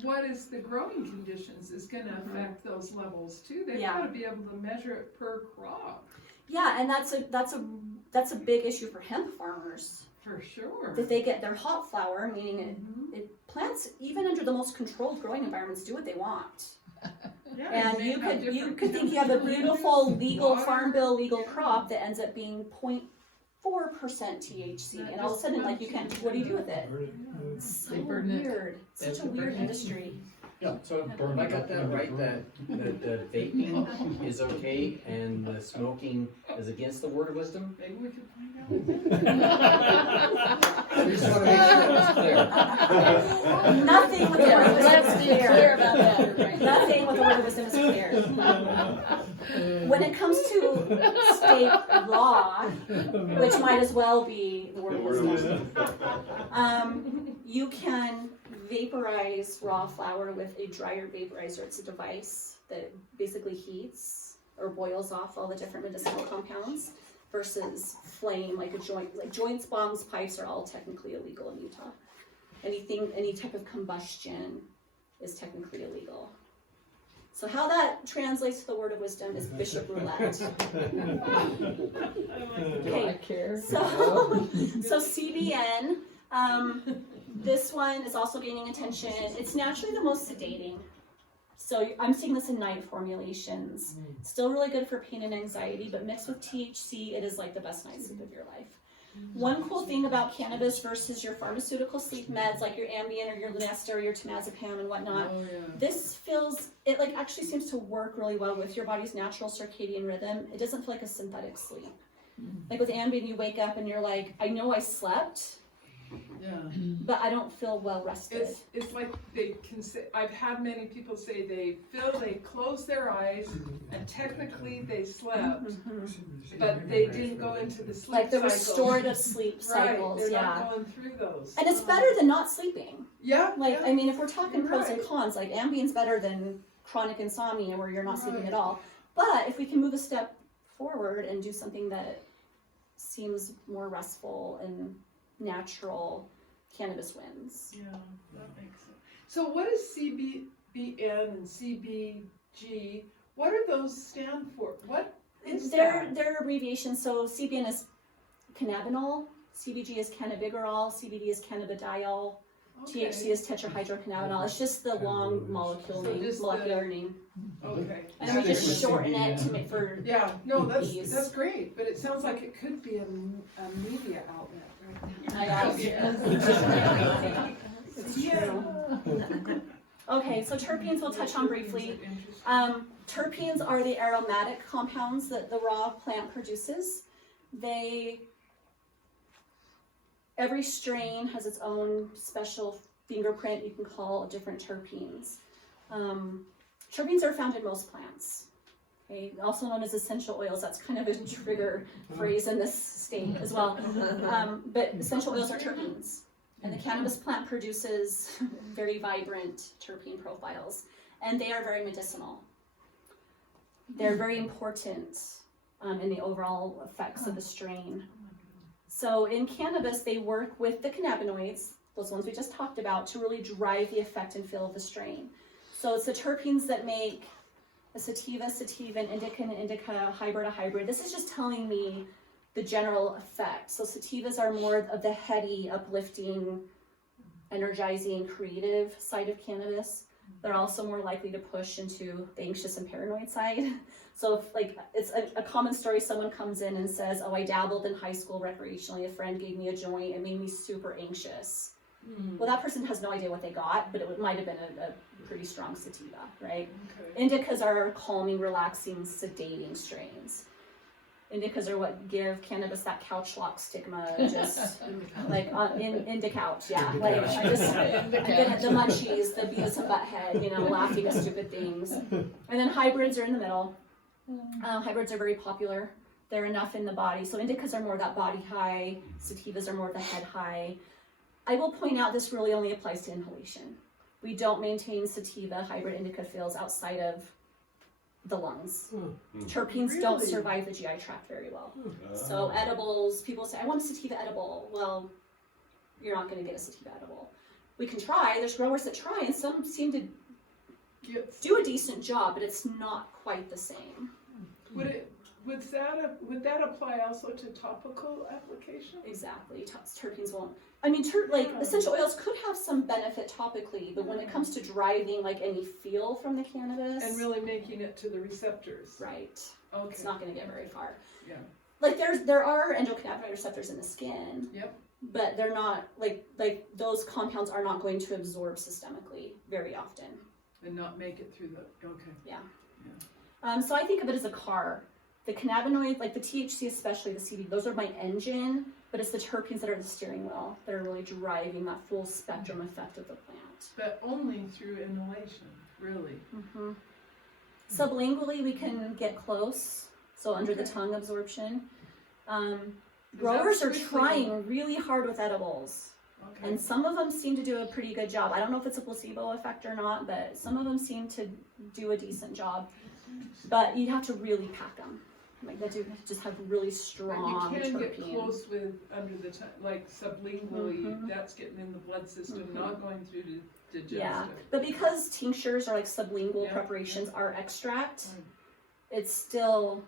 What is the growing conditions is going to affect those levels too. They've got to be able to measure it per crop. Yeah, and that's a big issue for hemp farmers. For sure. That they get their hot flower, meaning it plants even under the most controlled growing environments do what they want. And you could think you have a beautiful legal farm bill legal crop that ends up being 0.4% THC, and all of a sudden, like, you can't. What do you do with it? It's so weird. Such a weird industry. Yeah, so if I got that right, that the vaping is okay and the smoking is against the word of wisdom? Maybe we can find I just want to make sure it's clear. Nothing with the word of wisdom Let's is be clear. clear about that. Right? Nothing with the word of wisdom is clear. When it comes to state law, which might as well be the word of wisdom, you can vaporize raw flour with a dryer vaporizer. It's a device that basically heats or boils off all the different medicinal compounds versus flame, like a joint. Like joints, bongs, pipes are all technically illegal in Utah. Any type of combustion is technically illegal. So how that translates to the word of wisdom is bishop roulette. Do I care? So CBN, this one is also gaining attention. It's naturally the most sedating. So I'm seeing this in night formulations. Still really good for pain and anxiety, but mixed with THC, it is like the best night sleep of your life. One cool thing about cannabis versus your pharmaceutical sleep meds like your Ambien or your Lunesta or your temazepam and whatnot, this it like actually seems to work really well with your body's natural circadian rhythm. It doesn't feel like a synthetic sleep. Like with Ambien, you wake up and you're like, I know I slept, but I don't feel well rested. It's like they can say, I've had many people say they close their eyes and technically they slept, but they didn't go into the sleep like the cycle. restorative sleep cycles, They're yeah. not going through those. And it's better than not sleeping. Yeah. Like, yeah. I mean, if we're talking You're pros right. and cons, like Ambien's better than chronic insomnia where you're not sleeping at all. But if we can move a step forward and do something that seems more restful and natural, cannabis wins. Yeah, that makes sense. So what is CBN and CBG? What do those stand for? What? is Their that? abbreviation, so CBN is cannabinol, CBG is cannabigerol, CBD is cannabidiol, Okay. THC is tetrahydrocannabinol. It's just the long molecule So name, just molecular name. Okay. And then we just Stick with shorten it to CBN. make for Yeah, no, ease. that's great, but it sounds like it could be a media outlet, right? I know. It's true. Okay, so terpenes we'll touch on briefly. Terpenes are the aromatic compounds that the raw plant produces. Every strain has its own special fingerprint you can call different terpenes. Terpenes are found in most plants, okay? Also known as essential oils. That's kind of a trigger phrase in this state as well. But essential oils are terpenes. And the cannabis plant produces very vibrant terpene profiles, and they are very medicinal. They're very important in the overall effects of the strain. So in cannabis, they work with the cannabinoids, those ones we just talked about, to really drive the effect and feel of the strain. So it's the terpenes that make a sativa, sativa, an indica, a hybrid. This is just telling me the general effect. So sativas are more of the heady, uplifting, energizing, creative side of cannabis. They're also more likely to push into the anxious and paranoid side. So if, like, it's a common story, someone comes in and says, oh, I dabbled in high school recreationally, a friend gave me a joint, it made me super anxious. Well, that person has no idea what they got, but it might have been a pretty strong sativa, right? Okay. Indicas are calming, relaxing, sedating strains. Indicas are what give cannabis that couch lock stigma, just like in the couch, yeah. Like I just the munchies, the Beavis and Butthead, you know, laughing at stupid things. And then hybrids are in the middle. Hybrids are very popular. They're enough in the body. So indicas are more that body high. Sativas are more the head high. I will point out this really only applies to inhalation. We don't maintain sativa hybrid indica fields outside of the lungs. Terpenes don't Really? survive the GI tract very well. So edibles, people say, I want a sativa edible. Well, you're not going to get a sativa edible. We can try. There's growers that try, and some seem to do a decent job, but it's not quite the same. Would that apply also to topical application? Exactly. Terpenes won't. I mean, essential oils could have some benefit topically, but when it comes to driving like any feel from the cannabis And really making it to the receptors. right, Okay. it's not going to get very far. Yeah. Like there are endocannabinoid receptors in the skin. Yep. But they're not like those compounds are not going to absorb systemically very often. And not make it through the, okay. Yeah. So I think of it as a car. The cannabinoid, like the THC, especially the CBD, those are my engine, but it's the terpenes that are the steering wheel that are really driving that full spectrum effect of the plant. But only through inhalation, really. Mm-hmm. Sublingually, we can get close, so under the tongue absorption. Growers are trying really hard with edibles. Okay. And some of them seem to do a pretty good job. I don't know if it's a placebo effect or not, but some of them seem to do a decent job. But you have to really pack them. Like they do just have really strong But you can terpene. get close with under the tongue, like sublingually, that's getting in the blood system, not going through the digestive. Yeah, but because tinctures or like sublingual preparations are extract, it's still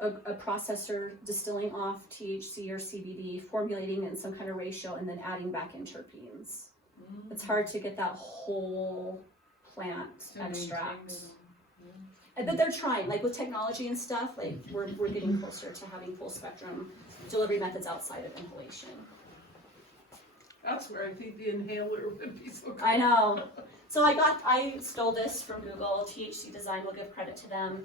a processor distilling off THC or CBD, formulating it in some kind of ratio, and then adding back in terpenes. It's hard to get that whole plant extract. But they're trying, like with technology and stuff, like we're getting closer to having full spectrum delivery methods outside of inhalation. That's where I think the inhaler would be so good. I know. So I stole this from Google. THC Design will give credit to them.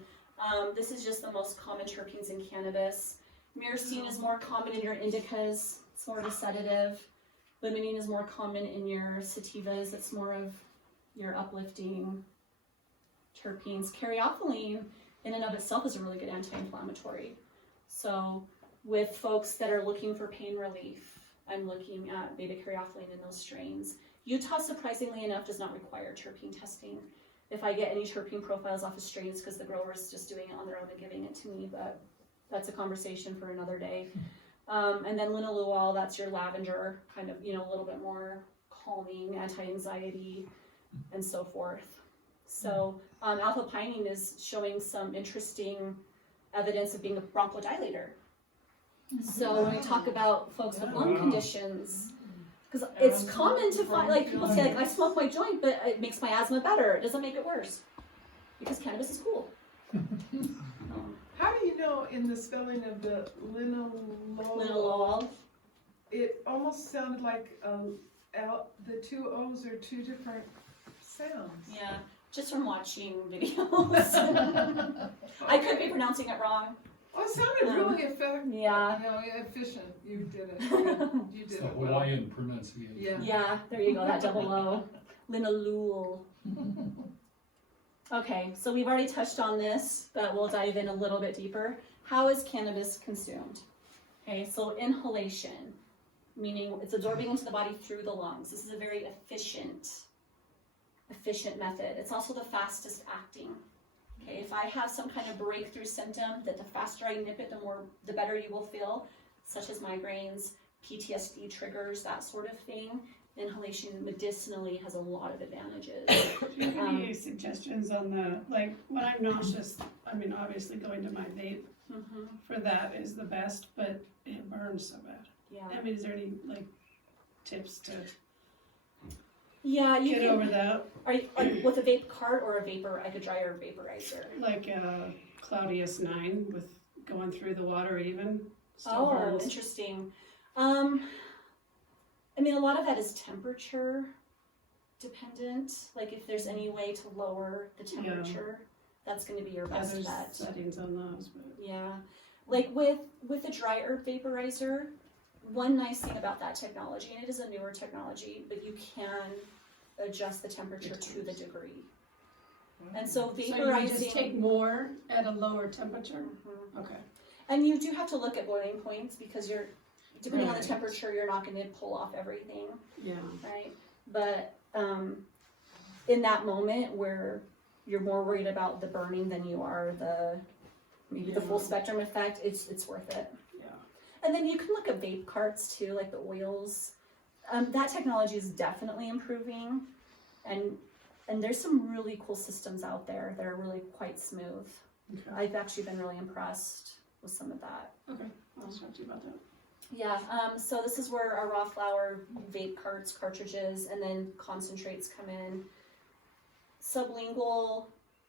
This is just the most common terpenes in cannabis. Myrcene is more common in your indicas. It's more of a sedative. Limonene is more common in your sativas. It's more of your uplifting terpenes. Caryophyllene in and of itself is a really good anti-inflammatory. So with folks that are looking for pain relief, I'm looking at beta caryophyllene in those strains. Utah, surprisingly enough, does not require terpene testing. If I get any terpene profiles off of strains, because the grower is just doing it on their own and giving it to me, but that's a conversation for another day. And then linalool, that's your lavender, kind of, a little bit more calming, anti-anxiety, and so forth. So alpha-pinene is showing some interesting evidence of being a bronchodilator. So when we talk about folks with lung conditions, because it's common to find, like people say, like, I smoke my joint, but it makes my asthma better. It doesn't make it worse. Because cannabis is cool. How do you know in the spelling of the linalool, it almost sounded like the two O's are two different sounds. Yeah, just from watching videos. I could be pronouncing it wrong. Oh, it sounded really effective. Yeah. You know, efficient. You did it. You did It's the it well. Hawaiian pronunciation. Yeah. Yeah, there you go, that double O. Linalool. Okay, so we've already touched on this, but we'll dive in a little bit deeper. How is cannabis consumed? Okay, so inhalation, meaning it's absorbing into the body through the lungs. This is a very efficient method. It's also the fastest acting. Okay, if I have some kind of breakthrough symptom, that the faster I nip it, the better you will feel, such as migraines, PTSD triggers, that sort of thing. Inhalation medicinally has a lot of advantages. Do you have any suggestions on the, like, when I'm nauseous, I mean, obviously going to my vape for that is the best, but it burns so bad. Yeah. I mean, is there any, like, tips to Yeah, you get can, over that? Are you like, with a vape cart or a dryer vaporizer? Like Claudius 9 with going through the water even still Oh, burns. interesting. I mean, a lot of that is temperature dependent. Like if there's any way to lower the temperature, that's going to be your best there's bet. settings on those, but Yeah, like with a dry herb vaporizer, one nice thing about that technology, and it is a newer technology, but you can adjust the temperature to the degree. And so vaporizing. So you just take more at a lower temperature? Okay. And you do have to look at boiling points because depending on the temperature, you're not going to pull off everything. Yeah. Right. But in that moment where you're more worried about the burning than you are maybe the full spectrum effect, it's worth it. Yeah. And then you can look at vape carts too, like the oils. That technology is definitely improving, and there's some really cool systems out there that are really quite smooth. Okay. I've actually been really impressed with some of that. Okay, I'll talk to you about that. Yeah, so this is where our raw flower vape carts, cartridges, and then concentrates come in. Sublingual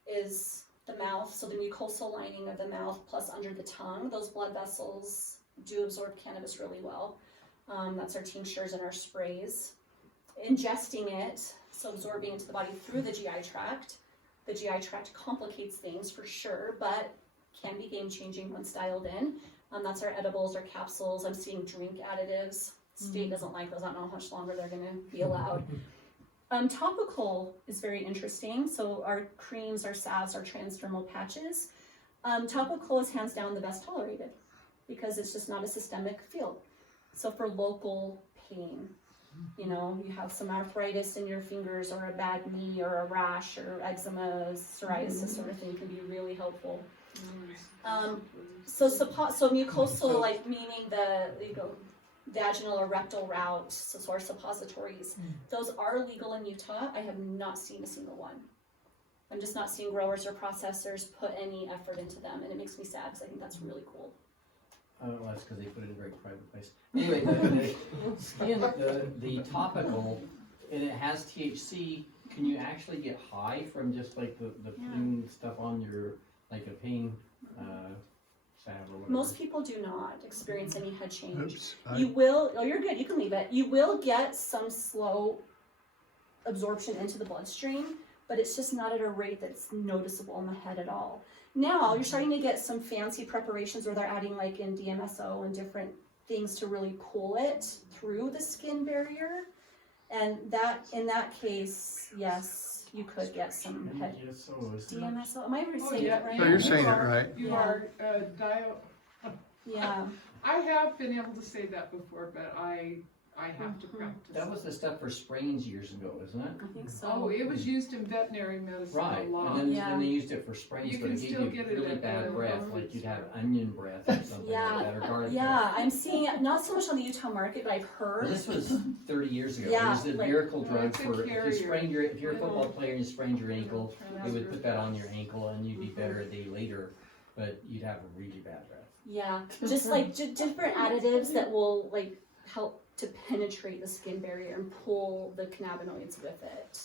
is the mouth, so the mucosal lining of the mouth plus under the tongue. Those blood vessels do absorb cannabis really well. That's our tinctures and our sprays. Ingesting it, so absorbing into the body through the GI tract. The GI tract complicates things for sure, but can be game-changing once dialed in. That's our edibles or capsules. I'm seeing drink additives. State doesn't like those. I don't know how much longer they're going to be allowed. Topical is very interesting. So our creams, our salves, our transdermal patches. Topical is hands down the best tolerated because it's just not a systemic field. So for local pain, you have some arthritis in your fingers or a bad knee or a rash or eczema, psoriasis sort of thing can be really helpful. So mucosal, like meaning the vaginal or rectal route, so our suppositories, those are legal in Utah. I have not seen a single one. I'm just not seeing growers or processors put any effort into them, and it makes me sad because I think that's really cool. Well, that's because they put it in a very private place. Anyway, the topical, and it has THC. Can you actually get high from just like the putting stuff on your, like a pain salve or whatever? Most people do not experience any head change. Oops, You will, you're good, you can leave it. You will get some slow absorption into the bloodstream, but it's just not at a rate that's noticeable in the head at all. Now, you're starting to get some fancy preparations where they're adding like in DMSO and different things to really cool it through the skin barrier. And in that case, yes, you could get some head. DMSO, am I saying it right? No, you're saying it right. You are Yeah. I have been able to say that before, but I have to practice. That was the stuff for sprains years ago, isn't it? I think so. Oh, it was used in veterinary medicine Right, a lot. and then they used it for sprains, You but can it gave still you get it really at bad the breath, like you'd have onion breath or something like that, or garlic breath. I'm seeing it not so much on the Utah market, but I've heard. Well, this was 30 years ago. Yeah, It was the like- miracle Oh, drug it's a for if carrier. you're a football player and you sprained your ankle, they would put that on your ankle and you'd be better a day later. but you'd have a really bad breath. Yeah, just like different additives that will like help to penetrate the skin barrier and pull the cannabinoids with it.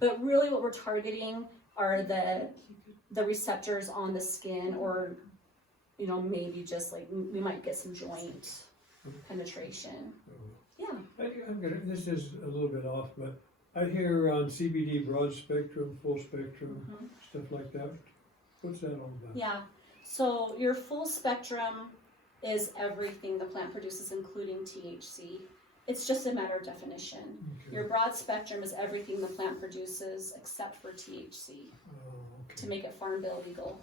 But really what we're targeting are the receptors on the skin, or maybe just like we might get some joint penetration. Yeah. This is a little bit off, but I hear on CBD broad spectrum, full spectrum, stuff like that. What's that all about? Yeah. So your full spectrum is everything the plant produces, including THC. It's just a matter of definition. Okay. Your broad spectrum is everything the plant produces except for THC to make it farm bill legal.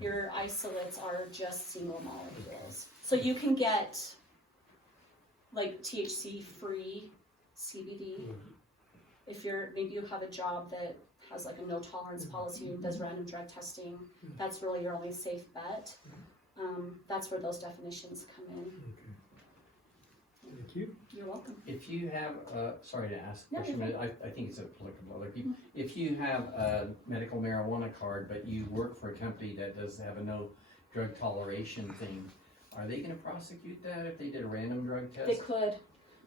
Your isolates are just single molecules. So you can get like THC free CBD if maybe you have a job that has like a no tolerance policy and does random drug testing. That's really your only safe bet. That's where those definitions come in. Thank you. You're welcome. If you have, sorry to ask a No, question, you're but I think it's applicable to other people. If you have a medical marijuana card, but you work for a company that does have a no drug toleration thing, are they gonna prosecute that if they did a random drug test? They could.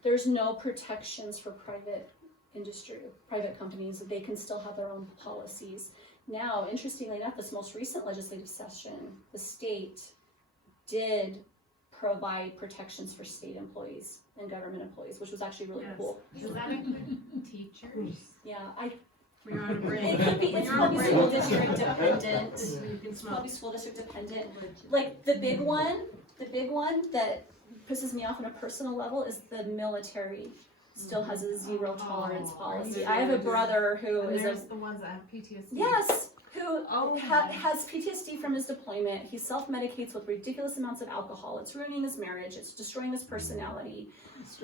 There's no protections for private industry, private companies. They can still have their own policies. Now, interestingly enough, this most recent legislative session, the state did provide protections for state employees and government employees, which was actually really cool. Does that include teachers? Yeah, When you're on a break. It could be, it's probably school district dependent. You can It's smoke. probably school district dependent. Like the big one that pisses me off on a personal level is the military still has a zero tolerance policy. I have a brother who And is there's the ones that have PTSD. yes, who has PTSD from his deployment. He self-medicates with ridiculous amounts of alcohol. It's ruining his marriage. It's destroying his personality.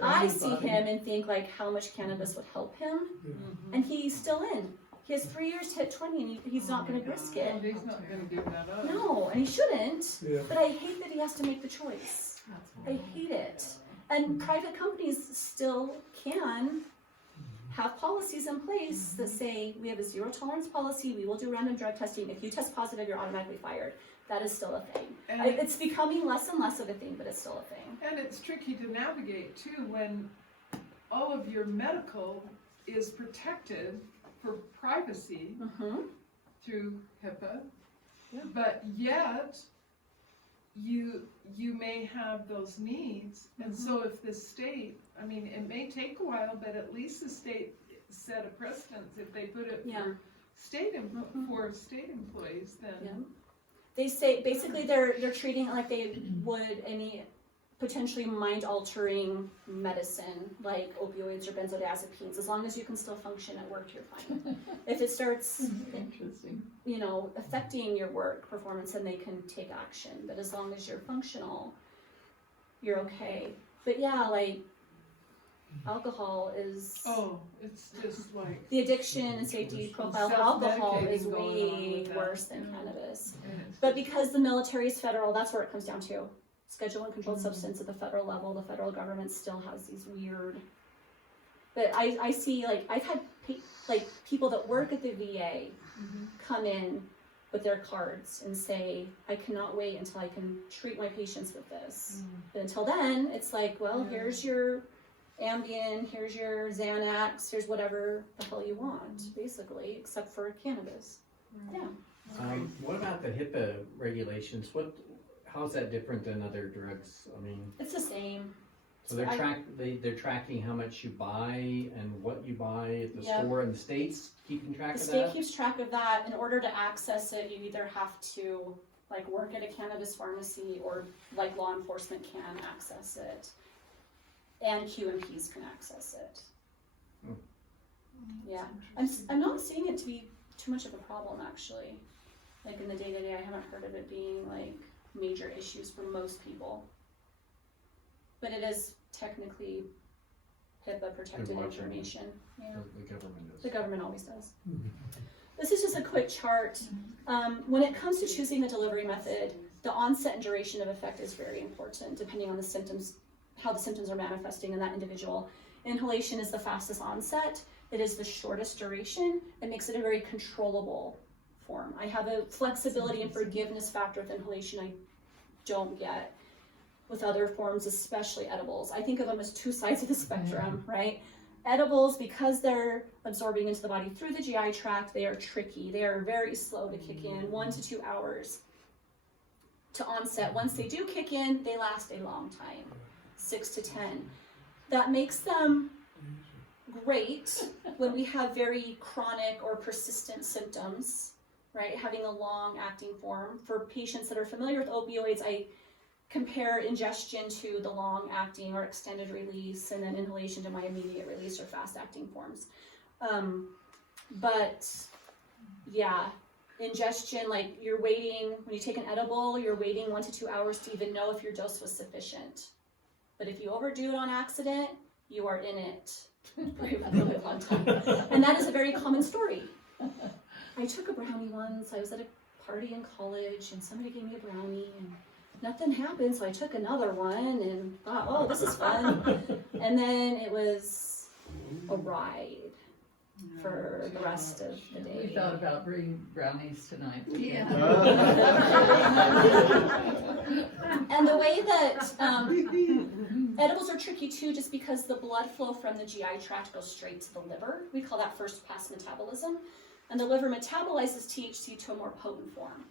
I see him and think like how much cannabis would help him, and he's still in. He has 3 years to hit 20, and he's not going to risk it. He's not gonna give that up. No, and he shouldn't. Yeah. But I hate that he has to make the choice. I hate it. And private companies still can have policies in place that say we have a zero tolerance policy. We will do random drug testing. If you test positive, you're automatically fired. That is still a thing. And It's becoming less and less of a thing, but it's still a thing. And it's tricky to navigate too when all of your medical is protected for privacy through HIPAA, but yet you may have those needs, and so if the state, I mean, it may take a while, but at least the state set a precedence if they put it for state employees, then. They say basically they're treating it like they would any potentially Mm-hmm. mind-altering medicine like opioids or benzodiazepines. As long as you can still function at work, you're fine. If it starts, affecting your work performance, then they can take action. But as long as you're functional, you're okay. But yeah, like alcohol is. Oh, it's just like. The addiction and safety profile of alcohol is way worse than cannabis. But because the military is federal, that's where it comes down to. Schedule and controlled substance at the federal level. The federal government still has these weird. But I see, like, I've had people that work at the VA come in with their cards and say, I cannot wait until I can treat my patients with this. But until then, it's like, well, here's your Ambien, here's your Xanax, here's whatever the hell you want, basically, except for cannabis. Yeah. What about the HIPAA regulations? How's that different than other drugs? I mean, it's the same. So they're tracking how much you buy and what you buy at the store, and the state's keeping track of that? The state keeps track of that. In order to access it, you either have to work at a cannabis pharmacy or law enforcement can access it. And QMPs can access it. Yeah. I'm not seeing it to be too much of a problem, actually. Like in the day-to-day, I haven't heard of it being major issues for most people. But it is technically HIPAA protected information. Yeah. The government does. The government always does. This is just a quick chart. When it comes to choosing the delivery method, the onset and duration of effect is very important, depending on the symptoms, how the symptoms are manifesting in that individual. Inhalation is the fastest onset. It is the shortest duration. It makes it a very controllable form. I have a flexibility and forgiveness factor with inhalation I don't get with other forms, especially edibles. I think of them as two sides of the spectrum, right? Edibles, because they're absorbing into the body through the GI tract, they are tricky. They are very slow to kick in, 1 to 2 hours to onset. Once they do kick in, they last a long time, 6 to 10. That makes them great when we have very chronic or persistent symptoms, right? Having a long acting form. For patients that are familiar with opioids, I compare ingestion to the long acting or extended release, and then inhalation to my immediate release or fast acting forms. But yeah, ingestion, like you're waiting, when you take an edible, you're waiting 1 to 2 hours to even know if your dose was sufficient. But if you overdo it on accident, you are in it for a really long time. And that is a very common story. I took a brownie once. I was at a party in college and somebody gave me a brownie and nothing happened, so I took another one and thought, oh, this is fun. And then it was a ride for the rest of the day. We thought about bringing brownies tonight. Yeah. And the way that edibles are tricky too, just because the blood flow from the GI tract goes straight to the liver. We call that first pass metabolism. And the liver metabolizes THC to a more potent form.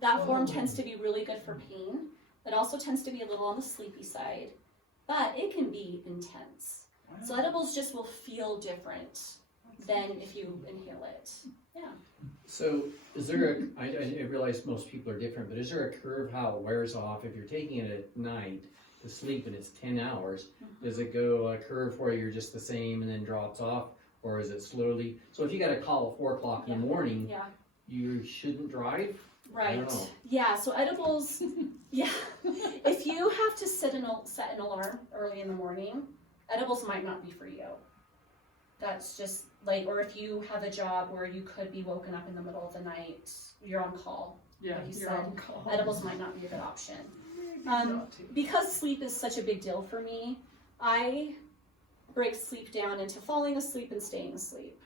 That form tends to be really good for pain. It also tends to be a little on the sleepy side, but it can be intense. So edibles just will feel different than if you inhale it. Yeah. So is there I realize most people are different, but is there a curve how it wears off? If you're taking it at night to sleep and it's 10 hours, does it go a curve where you're just the same and then drops off? Or is it slowly? So if you got a call at 4 o'clock in the morning, you shouldn't drive? Right. I don't know. Yeah, so edibles, yeah. If you have to set an alarm early in the morning, edibles might not be for you. That's just like, or if you have a job where you could be woken up in the middle of the night, you're on call. Yeah, like you you're said, on call. edibles might not be a good option. Because sleep is such a big deal for me, I break sleep down into falling asleep and staying asleep.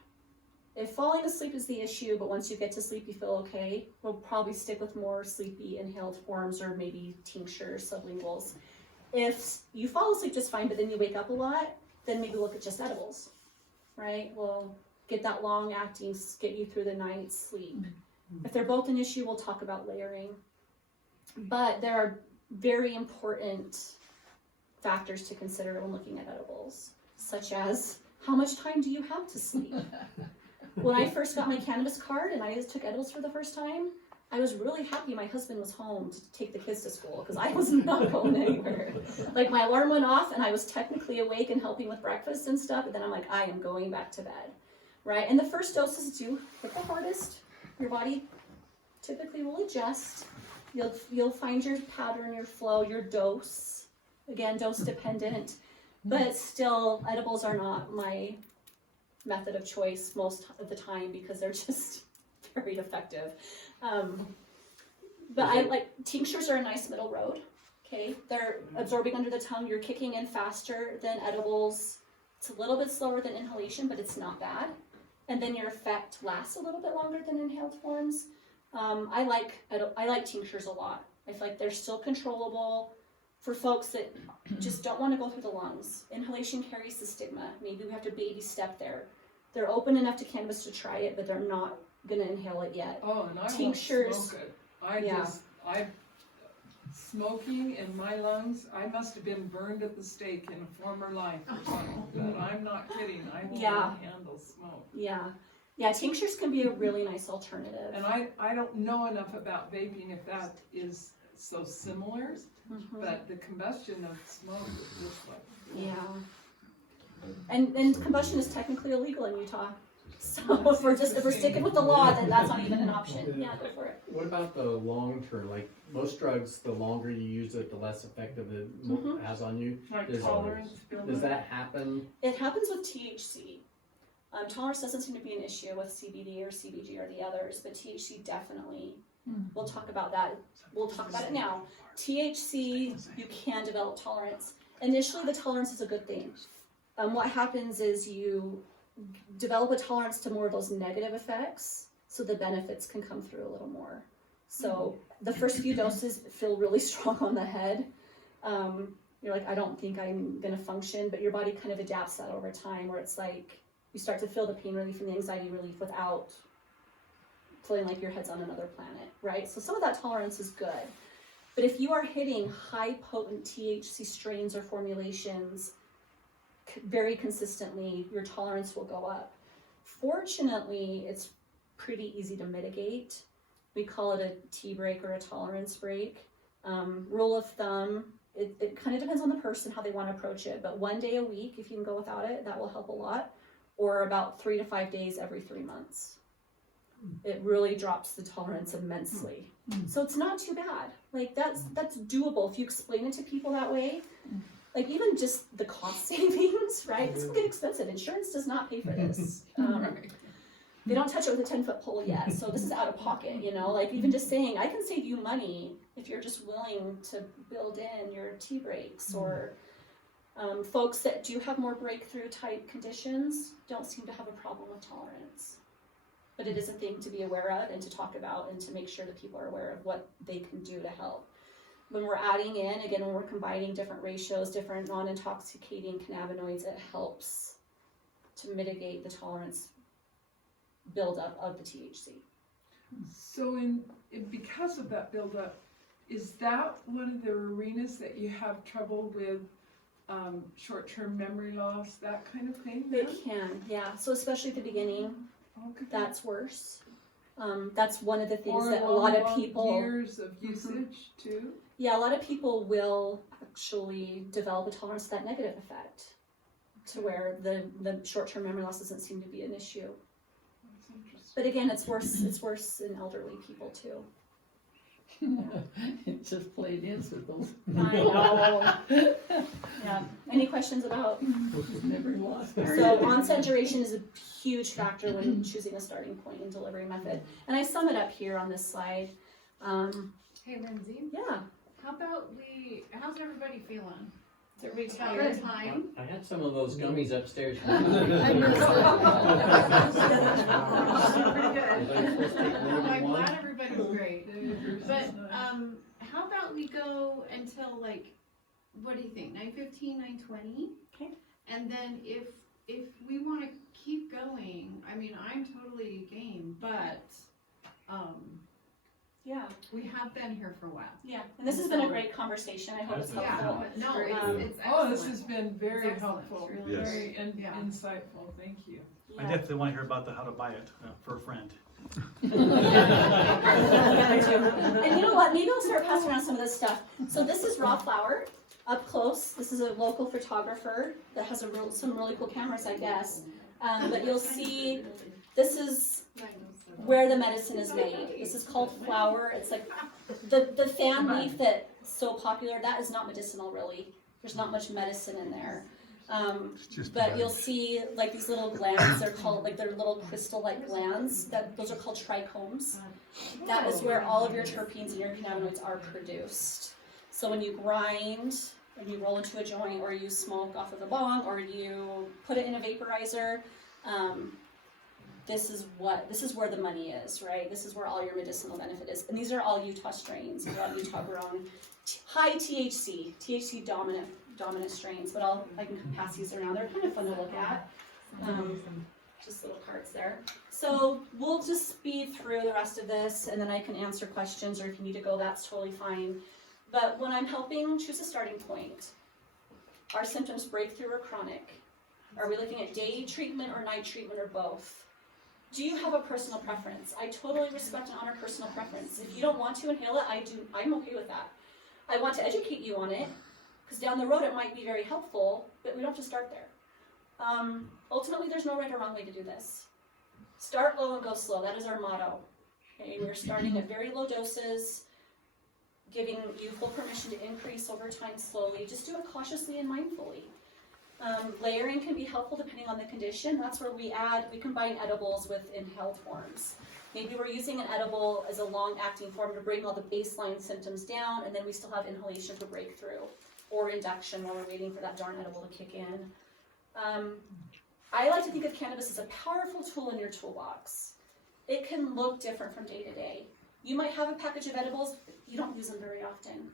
If falling asleep is the issue, but once you get to sleep you feel okay, we'll probably stick with more sleepy inhaled forms or maybe tinctures, sublinguals. If you fall asleep just fine, but then you wake up a lot, then maybe look at just edibles, right? We'll get that long acting, get you through the night's sleep. If they're both an issue, we'll talk about layering. But there are very important factors to consider when looking at edibles, such as how much time do you have to sleep? When I first got my cannabis card and I just took edibles for the first time, I was really happy my husband was home to take the kids to school because I was not going anywhere. Like my alarm went off and I was technically awake and helping with breakfast and stuff, and then I'm like, I am going back to bed, right? And the first doses do hit the hardest. Your body typically will adjust. You'll find your pattern, your flow, your dose. Again, dose dependent, but still edibles are not my method of choice most of the time because they're just very effective. But I like tinctures are a nice middle road. Okay, they're absorbing under the tongue. You're kicking in faster than edibles. It's a little bit slower than inhalation, but it's not bad. And then your effect lasts a little bit longer than inhaled forms. I like tinctures a lot. I feel like they're still controllable for folks that just don't want to go through the lungs. Inhalation carries the stigma. Maybe we have to baby step there. They're open enough to cannabis to try it, but they're not gonna inhale it yet. Oh, and I tinctures, won't smoke it. Smoking in my lungs, I must have been burned at the stake in a former life or something, but I'm not kidding, I will not handle smoke. Yeah, tinctures can be a really nice alternative. And I don't know enough about vaping if that is so similar, but the combustion of smoke is just like... Yeah. And combustion is technically illegal in Utah. So if we're sticking with the law, then that's not even an option. Yeah, go for it. What about the long term? Like most drugs, the longer you use it, the less effective it has on you. Like tolerance. Does that happen? It happens with THC. Tolerance doesn't seem to be an issue with CBD or CBG or the others, but THC definitely. We'll talk about that. We'll talk about it now. THC, you can develop tolerance. Initially, the tolerance is a good thing. What happens is you develop a tolerance to more of those negative effects, so the benefits can come through a little more. So the first few doses feel really strong on the head. You're like, I don't think I'm gonna function, but your body kind of adapts that over time, where it's like you start to feel the pain relief and the anxiety relief without feeling like your head's on another planet, right? So some of that tolerance is good. But if you are hitting high potent THC strains or formulations very consistently, your tolerance will go up. Fortunately, it's pretty easy to mitigate. We call it a tea break or a tolerance break. Rule of thumb, it kind of depends on the person, how they want to approach it, but 1 day a week, if you can go without it, that will help a lot, or about 3 to 5 days every 3 months. It really drops the tolerance immensely. So it's not too bad. Like that's doable if you explain it to people that way. Like even just the cost savings, right? This will get expensive. Insurance does not pay for this. They don't touch it with a 10-foot pole yet, so this is out of pocket, you know? Like even just saying, I can save you money if you're just willing to build in your tea breaks, or folks that do have more breakthrough type conditions don't seem to have a problem with tolerance. But it is a thing to be aware of and to talk about and to make sure that people are aware of what they can do to help. When we're adding in, again, when we're combining different ratios, different non-intoxicating cannabinoids, it helps to mitigate the tolerance buildup of the THC. So because of that buildup, is that one of the arenas that you have trouble with short-term memory loss, that kind of thing? It can, yeah. So especially at the beginning, that's worse. That's one of the things that a lot of people... years of usage too? Yeah, a lot of people will actually develop a tolerance to that negative effect, to where the short-term memory loss doesn't seem to be an issue. That's interesting. But again, it's worse in elderly people too. It just played incidentals. I know. Yeah. Any questions about? Never lost. So onset duration is a huge factor when choosing a starting point and delivery method. And I sum it up here on this slide. Hey Lindsay. Yeah. How about how's everybody feeling? Is everybody About tired? the time? I had some of those gummies upstairs. I missed Pretty good. I'm glad everybody's great. But how about we go until like, what do you think, 9:15, 9:20? Okay. And then if we want to keep going, I mean, I'm totally game, but yeah, we have been here for a while. Yeah, and this has been a great conversation. I hope it's helpful. Yeah, no, it's this has been very helpful, Yes. very insightful. Thank you. I definitely want to hear about how to buy it for a friend. And you know what? Maybe I'll start passing around some of this stuff. So this is raw flower up close. This is a local photographer that has some really cool cameras, I guess. But you'll see this is where the medicine is made. This is called flower. It's like the fan leaf that's so popular. That is not medicinal, really. There's not much medicine in there. But you'll see like these little glands. They're called they're little crystal-like glands. Those are called trichomes. That is where all of your terpenes and your cannabinoids are produced. So when you grind, when you roll into a joint, or you smoke off of a bong, or you put it in a vaporizer, this is where the money is, right? This is where all your medicinal benefit is. And these are all Utah strains. These are all Utah grown, high THC dominant strains. But I can pass these around. They're kind of fun to look at. Just little cards there. So we'll just speed through the rest of this, and then I can answer questions, or if you need to go, that's totally fine. But when I'm helping choose a starting point, are symptoms breakthrough or chronic? Are we looking at day treatment or night treatment or both? Do you have a personal preference? I totally respect and honor personal preference. If you don't want to inhale it, I'm okay with that. I want to educate you on it, because down the road it might be very helpful, but we don't have to start there. Ultimately, there's no right or wrong way to do this. Start low and go slow. That is our motto. Okay, we're starting at very low doses, giving you full permission to increase over time slowly. Just do it cautiously and mindfully. Layering can be helpful depending on the condition. That's where we combine edibles with inhaled forms. Maybe we're using an edible as a long-acting form to bring all the baseline symptoms down, and then we still have inhalation for breakthrough, or induction while we're waiting for that darn edible to kick in. I like to think of cannabis as a powerful tool in your toolbox. it can look different from day to day. You might have a package of edibles, but you don't use them very often,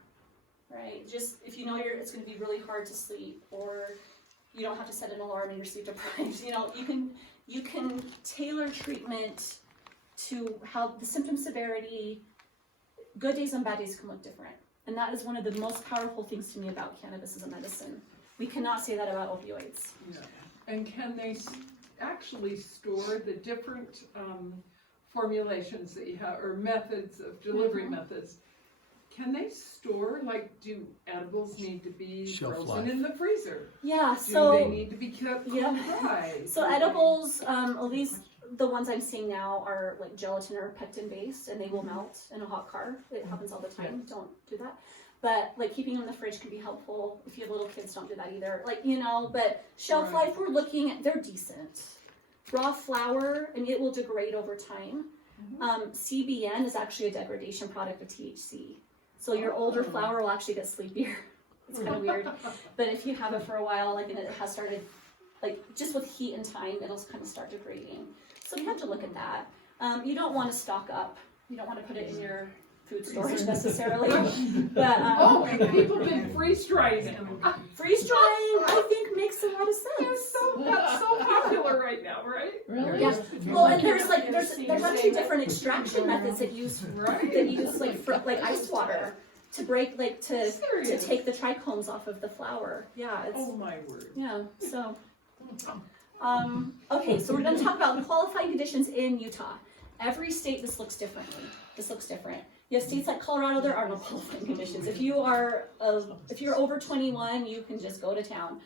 right? Just if you know it's going to be really hard to sleep, or you don't have to set an alarm and you're sleep deprived. You can tailor treatment to how the symptom severity. Good days and bad days can look different, and that is one of the most powerful things to me about cannabis as a medicine. We cannot say that about opioids. Yeah. And can they actually store the different formulations that you have, or methods of delivery methods? Can they store, like, do edibles need to be Shelf frozen life. in the freezer? Yeah, Do so they need to be kept dry? So edibles, at least the ones I'm seeing now are like gelatin or pectin based, and they will melt in a hot car. It happens all the time. Don't do that. But like keeping them in the fridge can be helpful. If you have little kids, don't do that either. Like, but shelf Right. life, we're looking at, they're decent. Raw flour, and it will degrade over time. CBN is actually a degradation product of THC. So your older flour will actually get sleepier. It's kind of weird. But if you have it for a while, like, and it has started, like, just with heat and time, it'll kind of start degrading. So you have to look at that. You don't want to stock up. You don't want to put it in your food storage necessarily. But and people have been freeze-drying them. Freeze-drying, I think, makes a lot of sense. That's so popular right now, right? Really? Yeah. Well, and there's actually different extraction methods that use like ice water to break, like, to take the trichomes off of the flour. Yeah. Oh my word. Yeah. So. Okay, so we're going to talk about qualifying conditions in Utah. Every state, this looks different. You have states like Colorado, there are no qualifying conditions. If you're over 21, you can just go to town.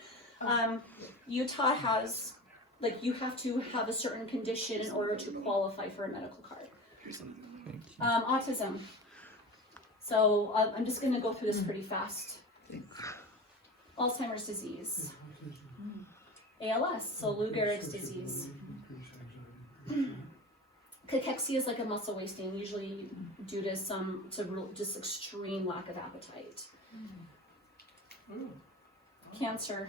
Utah has, like, you have to have a certain condition in order to qualify for a medical card. Autism. So I'm just going to go through this pretty fast. Alzheimer's disease. ALS, so Lou Gehrig's disease. Cachexia is like a muscle wasting, usually due to just extreme lack of appetite. Cancer.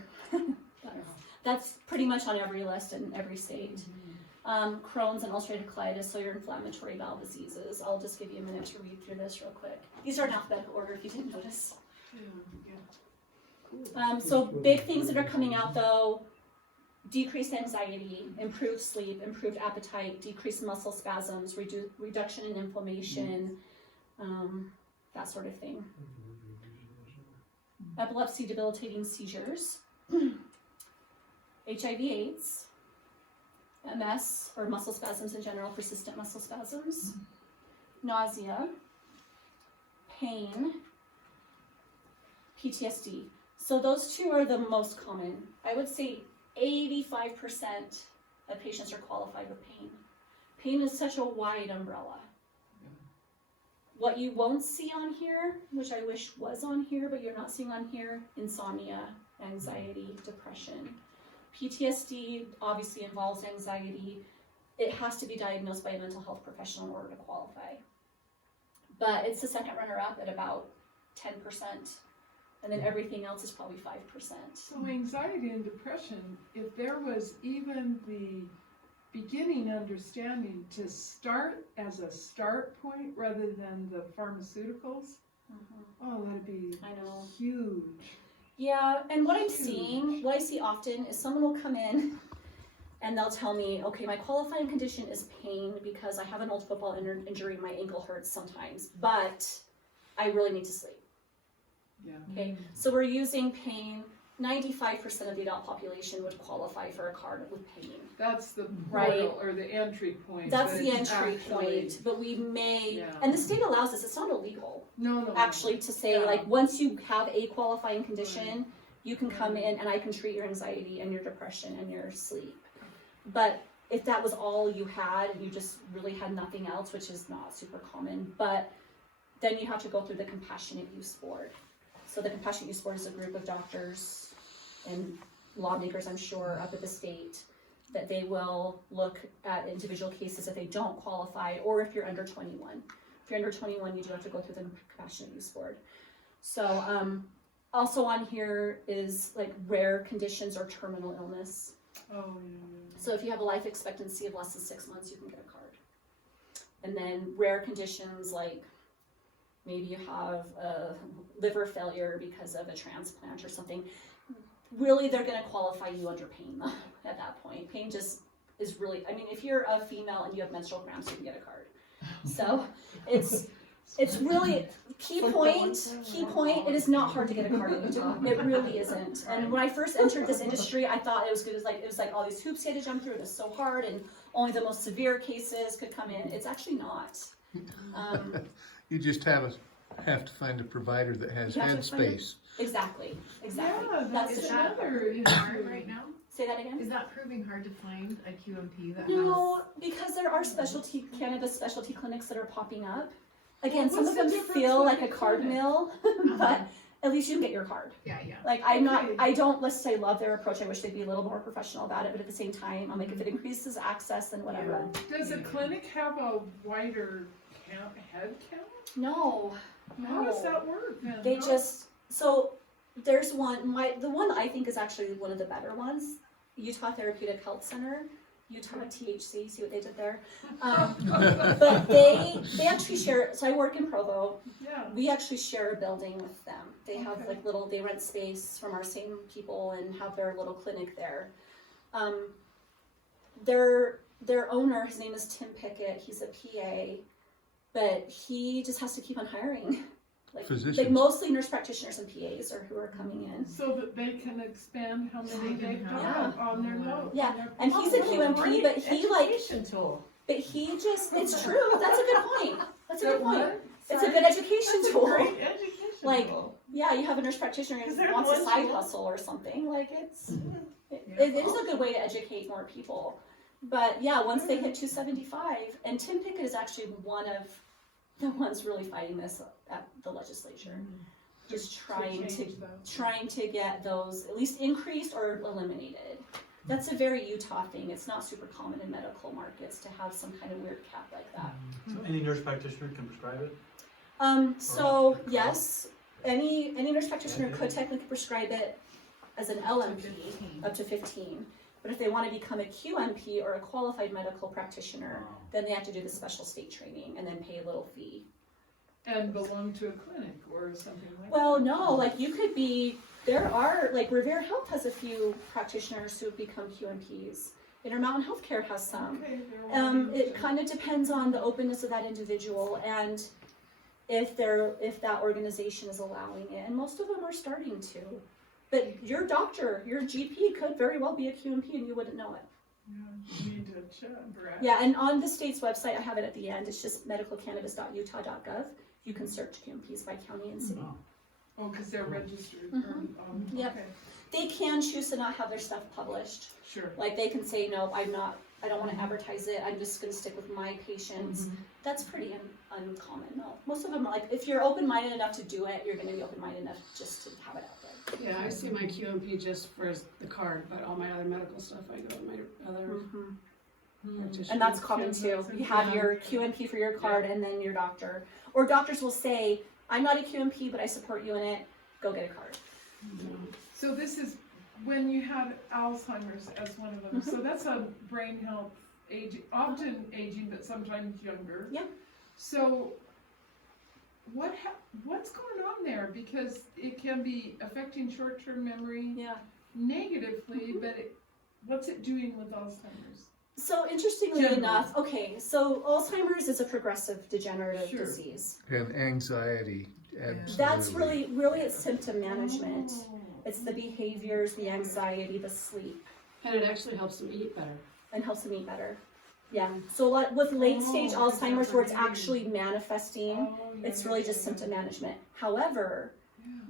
That's pretty much on every list in every state. Crohn's and ulcerative colitis, so your inflammatory bowel diseases. I'll just give you a minute to read through this real quick. These are in alphabetical order if you didn't notice. So big things that are coming out though: decreased anxiety, improved sleep, improved appetite, decreased muscle spasms, reduction in inflammation, that sort of thing. Epilepsy, debilitating seizures, HIV/AIDS, MS, or muscle spasms in general, persistent muscle spasms, nausea, pain, PTSD. So those two are the most common. I would say 85% of patients are qualified with pain. Pain is such a wide umbrella. What you won't see on here, which I wish was on here, but you're not seeing on here: insomnia, anxiety, depression. PTSD obviously involves anxiety. It has to be diagnosed by a mental health professional in order to qualify. But it's the second runner-up at about 10%. And then everything else is probably 5%. So anxiety and depression, if there was even the beginning understanding to start as a start point rather than the pharmaceuticals, oh, that'd be huge. Yeah, and what I see often is someone will come in and they'll tell me, okay, my qualifying condition is pain because I have an old football injury, my ankle hurts sometimes, but I really need to sleep. Yeah. Okay, so we're using pain. 95% of the adult population would qualify for a card with pain. That's the portal, or the entry point. That's the entry point, but we may, and the state allows this, it's not illegal. No. Actually, to say, like, once you have a qualifying condition, you can come in and I can treat your anxiety and your depression and your sleep. But if that was all you had and you just really had nothing else, which is not super common, but then you have to go through the Compassionate Use Board. So the Compassionate Use Board is a group of doctors and lawmakers, I'm sure, up at the state, that they will look at individual cases if they don't qualify, or if you're under 21. If you're under 21, you do have to go through the Compassionate Use Board. So also on here is like rare conditions or terminal illness. Oh, yeah. So if you have a life expectancy of less than 6 months, you can get a card. And then rare conditions like maybe you have a liver failure because of a transplant or something, really they're going to qualify you under pain though, at that point. Pain just is really, I mean, if you're a female and you have menstrual cramps, you can get a card. So it's really, key point, it is not hard to get a card in Utah. It really isn't. And when I first entered this industry, I thought it was good. It was like all these hoops you had to jump through. It was so hard and only the most severe cases could come in. It's actually not. You just have to find a provider that has headspace. Exactly. Yeah, That's Is the that proving hard right now? Say that again? Is that proving hard to find a QMP that No, because there are cannabis specialty clinics that are popping up. Again, Well, some of what's the them difference feel with like a a card clinic? mill, but at least you can get your card. Yeah. Like I don't, let's say, love their approach. I wish they'd be a little more professional about it, but at the same time, I'm like, if it increases access, then whatever. Does a clinic have a wider head count? No. How does that work then? They just, so there's one, the one I think is actually one of the better ones, Utah Therapeutic Health Center, Utah THC, see what they did there? But they actually share, so I work in Provo. Yeah. We actually share a building with them. They have like they rent space from our same people and have their little clinic there. Their owner, his name is Tim Pickett, he's a PA, but he just has to keep on hiring. Like mostly nurse practitioners and PAs are who are coming in. So that they can expand how many they have on their note. Yeah, and he's a QMP, but he but he just, it's true, that's a good point. That's a good point. It's a good education tool. Great education tool. Yeah, you have a nurse practitioner who wants a side hustle or something, like it is a good way to educate more people. But yeah, once they hit 275, and Tim Pickett is actually one of the ones really fighting this at the legislature, just trying to get those at least increased or eliminated. That's a very Utah thing. It's not super common in medical markets to have some kind of weird cap like that. So any nurse practitioner can prescribe it? So yes, any nurse practitioner could technically prescribe it as an LMP up to 15. But if they want to become a QMP or a qualified medical practitioner, then they have to do the special state training and then pay a little fee. And belong to a clinic or something like that? Well, no, like you could be, there are, like Revere Health has a few practitioners who have become QMPs. Intermountain Healthcare has some. It kind of depends on the openness of that individual and if that organization is allowing it. And most of them are starting to. But your doctor, your GP could very well be a QMP and you wouldn't know it. Yeah, you need to check. Yeah, and on the state's website, I have it at the end, it's just medicalcannabis.utah.gov. You can search QMPs by county and city. Oh, because they're registered. Yep. Okay. They can choose to not have their stuff published. Sure. Like they can say, no, I don't want to advertise it, I'm just going to stick with my patients. That's pretty uncommon. No, most of them, like if you're open-minded enough to do it, you're going to be open-minded enough just to have it out there. Yeah, I see my QMP just for the card, but all my other medical stuff, I go to my other practitioner. And that's common too. You have your QMP for your card and then your doctor. Or doctors will say, I'm not a QMP, but I support you in it, go get a card. So this is when you had Alzheimer's as one of them. So that's a brain health aging, often aging, but sometimes younger. Yeah. So what's going on there? Because it can be affecting short-term memory negatively, but what's it doing with Alzheimer's? So interestingly enough, okay, so Alzheimer's is a progressive degenerative disease. And anxiety, absolutely. That's really it's symptom management. It's the behaviors, the anxiety, the sleep. And it actually helps them eat better. And helps them eat better. Yeah. So a lot with late stage Alzheimer's where it's actually manifesting, it's really just symptom management. However,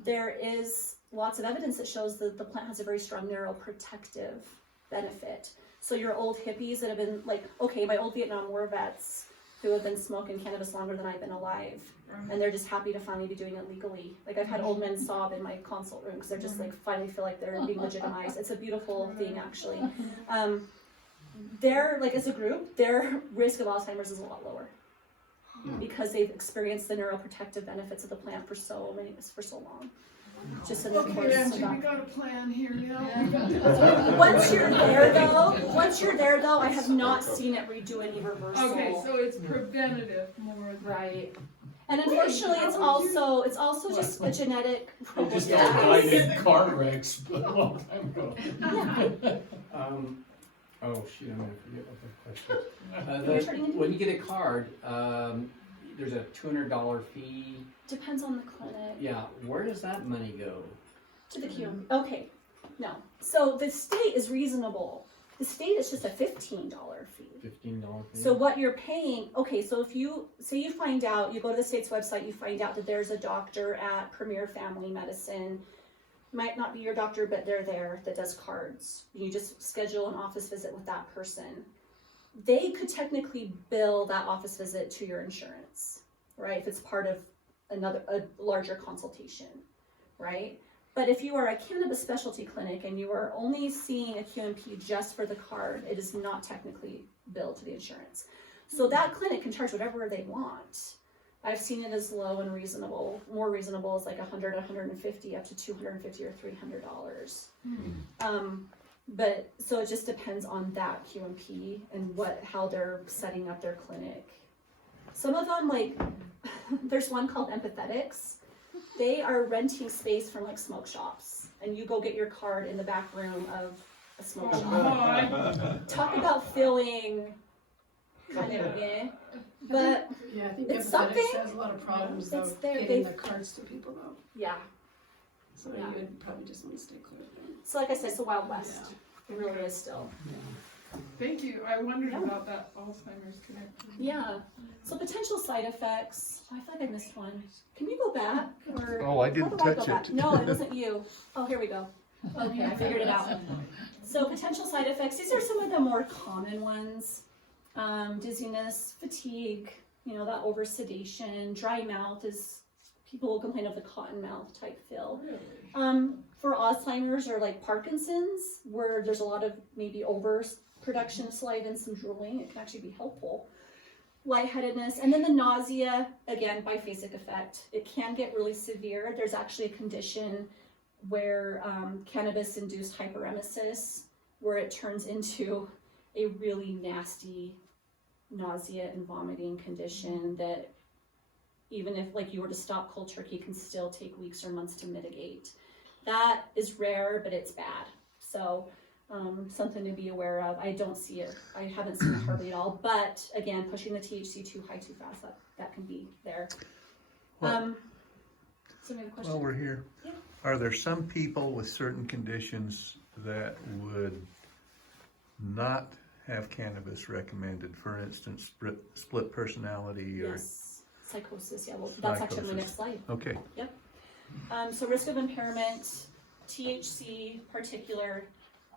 there is lots of evidence that shows that the plant has a very strong neuroprotective benefit. So your old hippies that have been like, okay, my old Vietnam War vets who have been smoking cannabis longer than I've been alive, and they're just happy to finally be doing it legally. Like I've had old men sob in my consult room because they're just like finally feel like they're being legitimized. It's a beautiful thing actually. They're like as a group, their risk of Alzheimer's is a lot lower. because they've experienced the neuroprotective benefits of the plant for so long. Just in the Okay, course of Angie, that. we got a plan here now. Once you're there though, I have not seen it redo any reversal. Okay, so it's preventative more than. Right. And unfortunately, it's also just a genetic I just died in car wrecks a long time ago. Oh shoot, I'm gonna forget what the question. When you get a card, there's a $200 fee. Depends on the clinic. Yeah, where does that money go? To the QM. Okay, no. So the state is reasonable. The state is just a $15 fee. $15 fee. So what you're paying, okay, so if you find out, you go to the state's website, you find out that there's a doctor at Premier Family Medicine, might not be your doctor, but they're there, that does cards. You just schedule an office visit with that person. They could technically bill that office visit to your insurance, right? If it's part of a larger consultation, right? But if you are a cannabis specialty clinic and you are only seeing a QMP just for the card, it is not technically billed to the insurance. So that clinic can charge whatever they want. I've seen it as low and reasonable. More reasonable is like $100, $150, up to $250 or $300. But so it just depends on that QMP and how they're setting up their clinic. Some of them, like, there's one called Empathetics. They are renting space from like smoke shops, and you go get your card in the back room of a smoke shop. Talk about feeling kind of but yeah, I think it's Empathetics something. has a lot of problems though, Getting getting the cards to people though. Yeah. So you would probably just want to stay clear of them. So like I said, it's the Wild West. It really is still. Thank you. I wondered about that Alzheimer's connection. Yeah. So potential side effects. I feel like I missed one. Can you go back? Or Oh, I didn't how do touch go back? it. No, it wasn't you. Oh, here we go. Okay, I figured it out. So potential side effects. These are some of the more common ones. Dizziness, fatigue, that over sedation, dry mouth is, people will complain of the cotton mouth type feel. For Alzheimer's or like Parkinson's, where there's a lot of maybe overproduction of saliva and some drooling, it can actually be helpful. Lightheadedness, and then the nausea, again, biphasic effect. It can get really severe. There's actually a condition where cannabis-induced hyperemesis, where it turns into a really nasty nausea and vomiting condition that even if like you were to stop cold turkey, can still take weeks or months to mitigate. That is rare, but it's bad. So something to be aware of. I don't see it. I haven't seen it hardly at all. But again, pushing the THC too high, too fast, that can be there. So we have a question? While we're here, Yeah. Are there some people with certain conditions that would not have cannabis recommended? For instance, split personality or Yes, psychosis. Yeah, well, that's actually on the next slide. Okay. Yep. So risk of impairment, THC particular,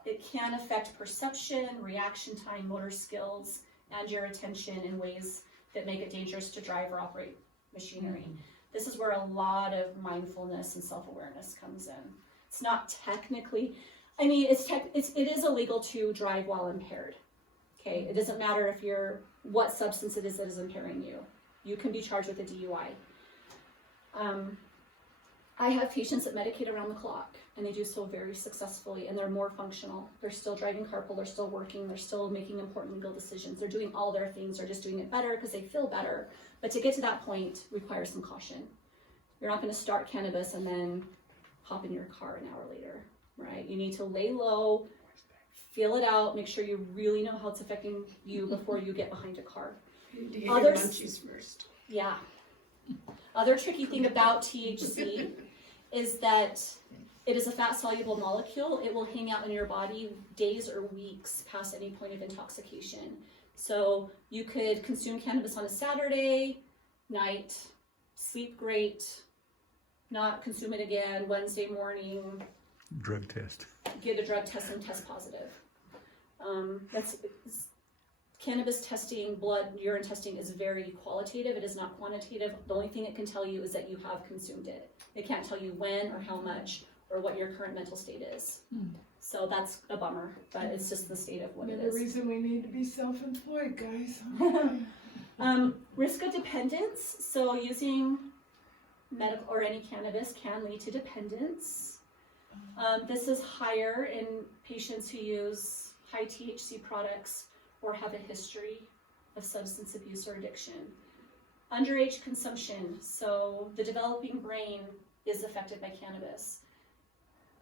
it can affect perception, reaction time, motor skills, and your attention in ways that make it dangerous to drive or operate machinery. This is where a lot of mindfulness and self-awareness comes in. It's not technically, I mean, it is illegal to drive while impaired. Okay, it doesn't matter what substance it is that is impairing you. You can be charged with a DUI. I have patients that medicate around the clock, and they do so very successfully, and they're more functional. They're still driving carpool, they're still working, they're still making important legal decisions. They're doing all their things, they're just doing it better because they feel better. But to get to that point requires some caution. You're not going to start cannabis and then hop in your car an hour later, right? You need to lay low, feel it out, make sure you really know how it's affecting you before you get behind a car. You need to get your munchies first. Yeah. Other tricky thing about THC is that it is a fat-soluble molecule. It will hang out in your body days or weeks past any point of intoxication. So you could consume cannabis on a Saturday night, sleep great, not consume it again Wednesday morning, drug test. get a drug test and test positive. Cannabis testing, blood, urine testing is very qualitative. It is not quantitative. The only thing it can tell you is that you have consumed it. It can't tell you when or how much or what your current mental state is. So that's a bummer, but it's just the state of what it Another is. reason we need to be self-employed, guys. Risk of dependence, so using medical or any cannabis can lead to dependence. This is higher in patients who use high THC products or have a history of substance abuse or addiction. Underage consumption, so the developing brain is affected by cannabis.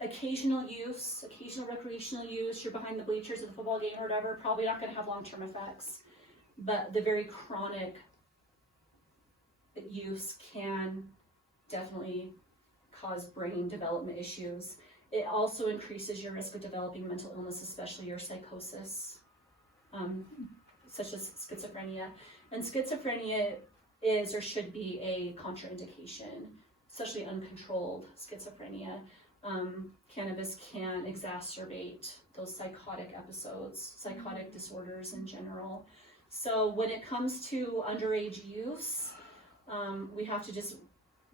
Occasional use, occasional recreational use, you're behind the bleachers at the football game or whatever, probably not gonna have long-term effects. But the very chronic use can definitely cause brain development issues. It also increases your risk of developing mental illness, especially your psychosis, such as schizophrenia. And schizophrenia is or should be a contraindication, especially uncontrolled schizophrenia. Cannabis can exacerbate those psychotic episodes, psychotic disorders in general. So when it comes to underage use, we have to just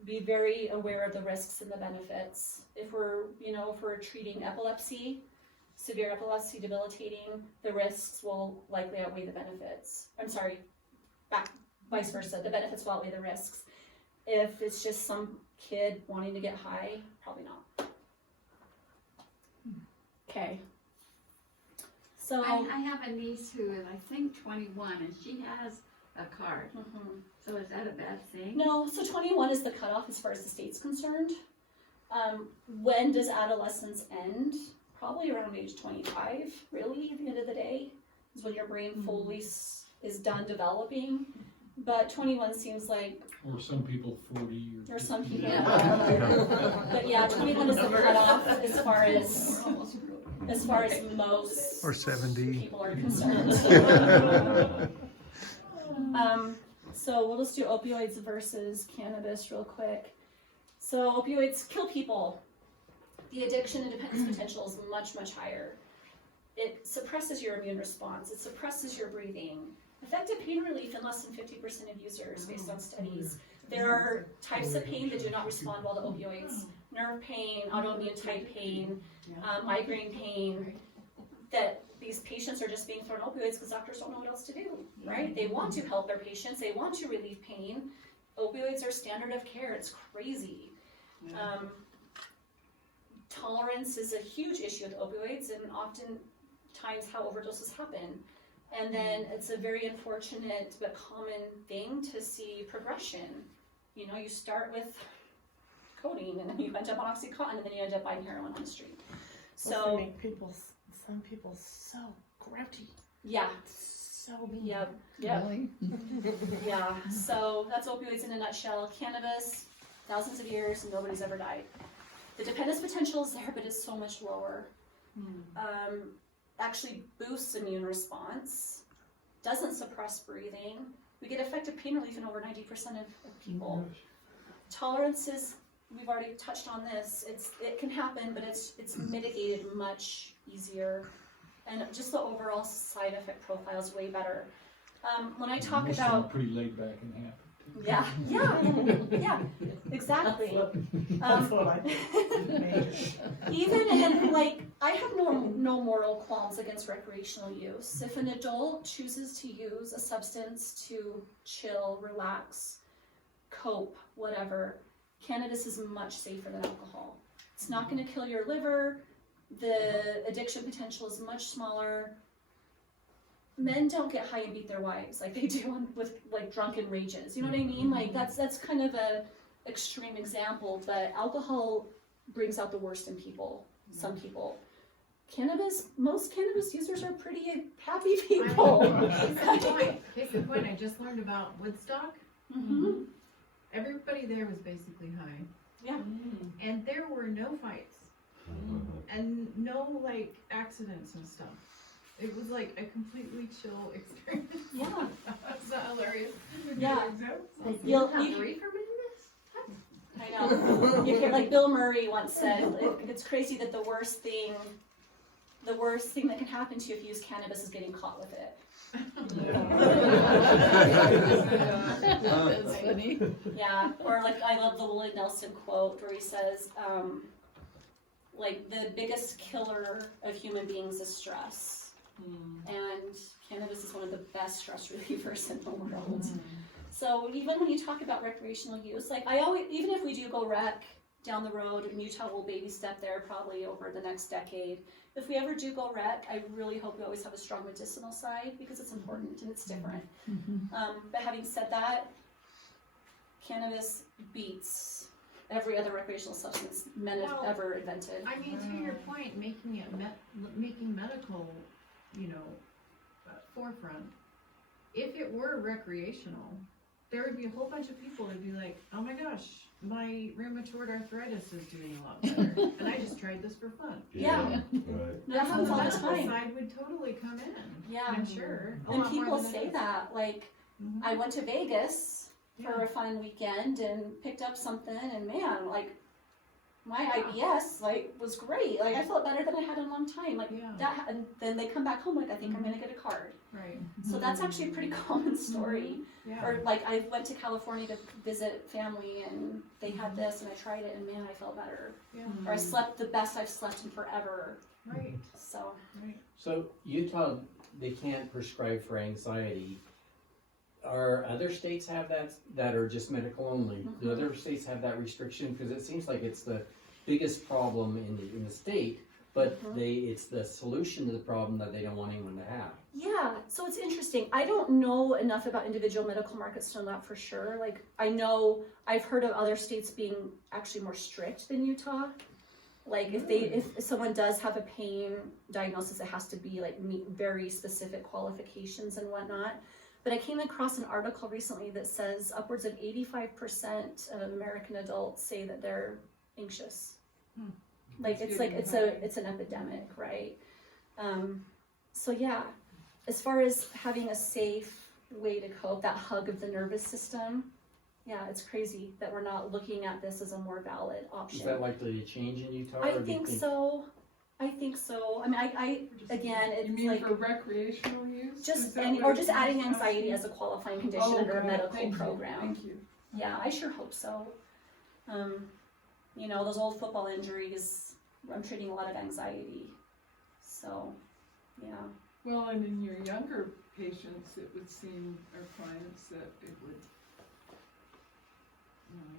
be very aware of the risks and the benefits. If we're treating epilepsy, severe epilepsy, debilitating, the risks will likely outweigh the benefits. Vice versa, the benefits will outweigh the risks. If it's just some kid wanting to get high, probably not. Okay. So I have a niece who is, I think, 21, and she has a card. So is that a bad thing? No, so 21 is the cutoff as far as the state's concerned. When does adolescence end? Probably around age 25, really, at the end of the day, is when your brain fully is done developing. But 21 seems like... Or some people 40. Or some people... But yeah, 21 is the cutoff as far as most or 70 people are concerned. So we'll just do opioids versus cannabis real quick. So opioids kill people. The addiction and dependence potential is much, much higher. It suppresses your immune response. It suppresses your breathing. Effective pain relief in less than 50% of users based on studies. There are types of pain that do not respond well to opioids. Nerve pain, autoimmune type pain, migraine pain, that these patients are just being thrown opioids because doctors don't know what else to do, right? They want to help their patients, they want to relieve pain. Opioids are standard of care, it's crazy. Tolerance is a huge issue with opioids, and oftentimes how overdoses happen. And then it's a very unfortunate but common thing to see progression. You know, you start with codeine, and then you end up on Oxycontin, and then you end up buying heroin on the street. So some people so grudgy. Yeah. So mean. Yep. Really? Yeah. So that's opioids in a nutshell. Cannabis, thousands of years, and nobody's ever died. The dependence potential is there, but it's so much lower. Actually boosts immune response, doesn't suppress breathing. We get effective pain relief in over 90% of people. Tolerances, we've already touched on this. It can happen, but it's mitigated much easier, and just the overall side effect profile is way better. When I talk Most of them about are pretty laid back and happy. Yeah, exactly. That's what I Even in, I have no moral qualms against recreational use. If an adult chooses to use a substance to chill, relax, cope, whatever, cannabis is much safer than alcohol. It's not going to kill your liver. The addiction potential is much smaller. Men don't get high and beat their wives like they do with drunken rages. You know what I mean? That's kind of a extreme example, but alcohol brings out the worst in people. Some people. Most cannabis users are pretty happy people. Case in point, I just learned about Woodstock. Everybody there was basically high. Yeah. And there were no fights. And no accidents and stuff. It was a completely chill experience. Yeah. That's not hilarious. Yeah. You'll have reefer in this? I know. You hear, Bill Murray once said, it's crazy that the worst thing that can happen to you if you use cannabis is getting caught with it. That's funny. Yeah, or I love the Willie Nelson quote where he says, the biggest killer of human beings is stress. And cannabis is one of the best stress relievers in the world. So even when you talk about recreational use, like I always, even if we do go rec down the road, and Utah will baby step there probably over the next decade. If we ever do go rec, I really hope we always have a strong medicinal side because it's important and it's different. But having said that, cannabis beats every other recreational substance men have ever invented. I mean, to your point, making it making medical, forefront. If it were recreational, there would be a whole bunch of people who'd be like, "Oh my gosh, my rheumatoid arthritis is doing a lot better, and I just tried this for fun." Yeah. Right. That happens the all the medical time. side would totally come in. Yeah. I'm sure. A And lot more people than it say is. that, like, I went to Vegas for a fun weekend and picked up something, and man, like, my IBS, like, was great. Like, I felt better than I had in a long time. Like, that, and then they come back home, like, I think I'm gonna get a card. Right. So that's actually a pretty common story. Yeah. Or, like, I went to California to visit family, and they had this, and I tried it, and man, I felt better. Yeah. Or I slept the best I've slept in forever. Right. So. Right. So Utah, they can't prescribe for anxiety. Are other states have that are just medical only? Do other states have that restriction? Because it seems like it's the biggest problem in the state, but it's the solution to the problem that they don't want anyone to have. Yeah, so it's interesting. I don't know enough about individual medical markets to know that for sure. Like, I know I've heard of other states being actually more strict than Utah. Like, if someone does have a pain diagnosis, it has to be like meet very specific qualifications and whatnot. But I came across an article recently that says upwards of 85% of American adults say that they're anxious. Like, it's an epidemic, right? So yeah, as far as having a safe way to cope, that hug of the nervous system, yeah, it's crazy that we're not looking at this as a more valid option. Is that likely to change in Utah? I or do you think so. I mean, I again, it's You mean like for recreational use? just Is that any, what or just you're adding asking? anxiety as a qualifying condition Oh, under a good. medical Thank you. program. Thank you. Yeah, I sure hope so. Those old football injuries, I'm treating a lot of anxiety. So, yeah. Well, and in your younger patients, it would seem, or clients, that it would,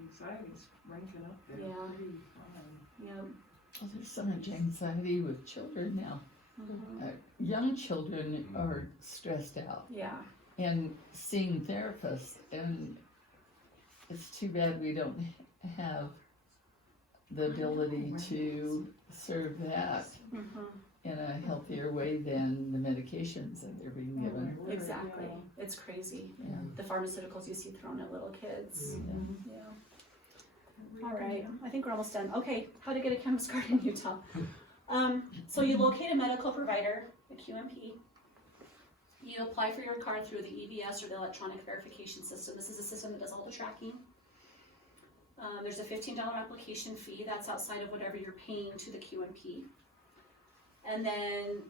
anxiety's ranking up there Yeah. pretty high. Yeah. Well, there's so much anxiety with children now. Mm-hmm. Young children are stressed out. Yeah. And seeing therapists, and it's too bad we don't have the ability to serve that in a healthier way than the medications that they're being given. Exactly. It's crazy. Yeah. The pharmaceuticals you see thrown at little kids. Yeah. Yeah. All right. I think we're almost done. Okay. How to get a chemist card in Utah. So you locate a medical provider, a QMP. You apply for your card through the EVS or the electronic verification system. This is a system that does all the tracking. There's a $15 application fee. That's outside of whatever you're paying to the QMP. And then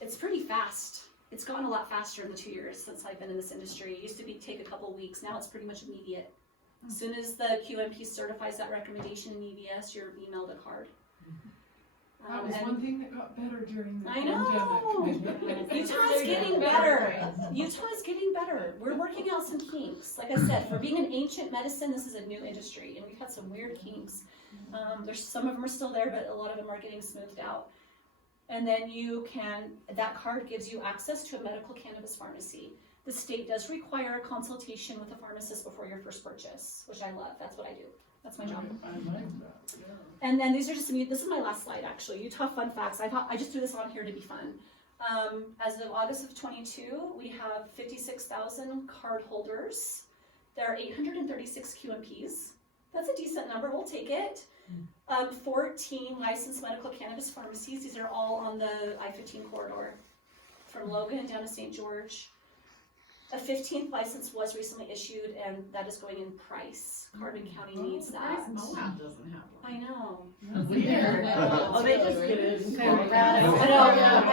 it's pretty fast. It's gone a lot faster in the 2 years since I've been in this industry. It used to take a couple weeks. Now it's pretty much immediate. As soon as the QMP certifies that recommendation in EVS, you're emailed a card. That was one thing that got better during the I know. pandemic. Utah's getting better. Utah's getting better. We're working out some kinks. Like I said, for being an ancient medicine, this is a new industry, and we've had some weird kinks. There's some of them are still there, but a lot of them are getting smoothed out. And then that card gives you access to a medical cannabis pharmacy. The state does require a consultation with a pharmacist before your first purchase, which I love. That's what I do. That's my job. I like that, yeah. And then these are just this is my last slide actually. Utah fun facts. I just threw this on here to be fun. As of August of 22, we have 56,000 card holders. There are 836 QMPs. That's a decent number. We'll take it. 14 licensed medical cannabis pharmacies. These are all on the I-15 corridor from Logan down to St. George. A 15th license was recently issued, and that is going in Price. Carbon County needs that. Moab doesn't have one. I know. Weird. Oh, they just get it in I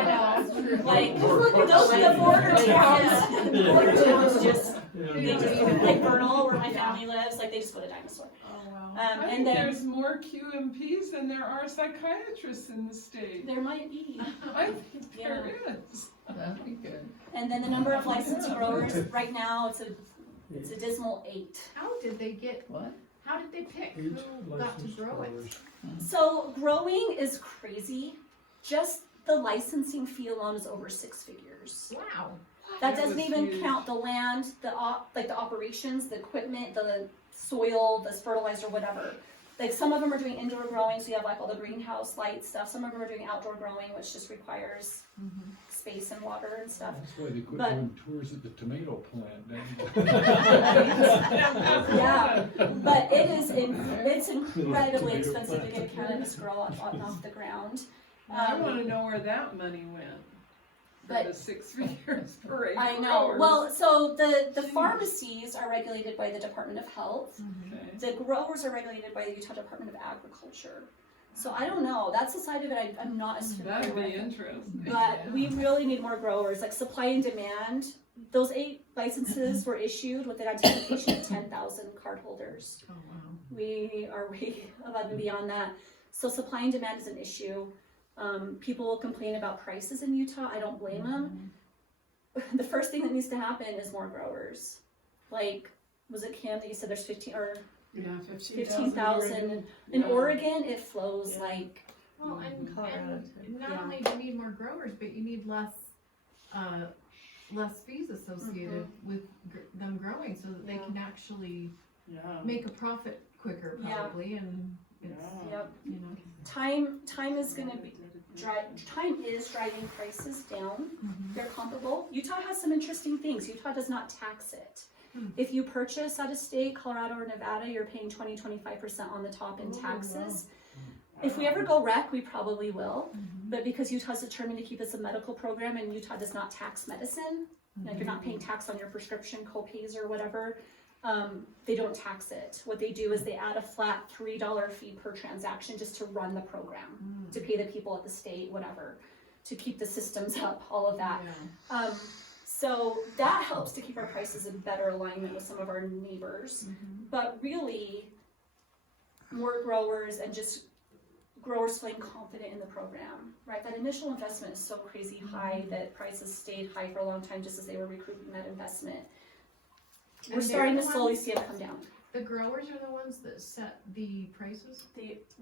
know. Like, those are the border towns. The border towns just They just, like Vernal, where my family lives, like they just go to Dinosaur. Oh, wow. I I think there's more QMPs than there are psychiatrists in the state. There might be. I think there is. That'd be good. And then the number of licensed growers, right now, it's a dismal 8. How did they get, What? how did they pick who got to grow it? So growing is crazy. Just the licensing fee alone is over 6 figures. Wow. That doesn't even count the land, the operations, the equipment, the soil, the fertilizer, whatever. Like some of them are doing indoor growing, so you have like all the greenhouse light stuff. Some of them are doing outdoor growing, which just requires space and water and stuff. That's why they quit But- doing tours at the tomato plant. Yeah, but it's incredibly expensive to get cannabis grow off the ground. I wanna know where that money went. But- For the 6 figures per acre. I know. growers. Well, so the pharmacies are regulated by the Department of Health. Okay. The growers are regulated by the Utah Department of Agriculture. So I don't know. That's a side of it I'm not as familiar That'd be with. interesting. But we really need more growers. Like supply and demand. Those 8 licenses were issued with an anticipation of 10,000 cardholders. Oh, wow. We are way above and beyond that. So supply and demand is an issue. People will complain about prices in Utah. I don't blame them. The first thing that needs to happen is more growers. Like, was it Kim that you said there's 15,000? In Oregon, it flows like. Well, and Colorado, not Yeah. only do you need more growers, but you need less fees associated with them growing, so that they can actually make a profit quicker, Yeah. probably, and it's, Yep. you know. Time is gonna be time is driving prices down. They're comparable. Utah has some interesting things. Utah does not tax it. If you purchase out of state, Colorado or Nevada, you're paying 20-25% on the top in taxes. If we ever go rec, we probably will. But because Utah's determined to keep this a medical program and Utah does not tax medicine, like you're not paying tax on your prescription co-pays or whatever, they don't tax it. What they do is they add a flat $3 fee per transaction just to run the program, to pay the people at the state, whatever, to keep the systems up, all of that. So that helps to keep our prices in better alignment with some of our neighbors. But really, more growers and just growers feeling confident in the program, right? That initial investment is so crazy high that prices stayed high for a long time just as they were recouping that investment. We're And starting to they're the slowly ones- see them come down. The growers are the ones that set the prices?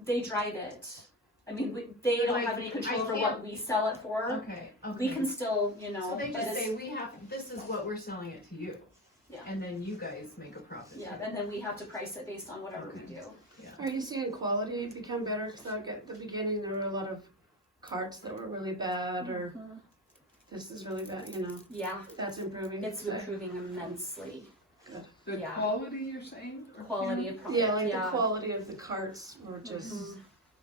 They drive it. I mean, they don't Like, have any control I over can't- what we sell it for. Okay. We can still, So they but just it's- say, this is what we're selling it to you. Yeah. And then you guys make a profit. Yeah, and then we have to price it based on whatever we do. Are you seeing quality become better? Because like at the beginning, there were a lot of carts that were really bad, or this is really bad, Yeah. That's improving. It's so. improving immensely. Good. The Yeah. quality you're saying? Or Quality Kim? of product. Yeah, like the quality of the carts were just.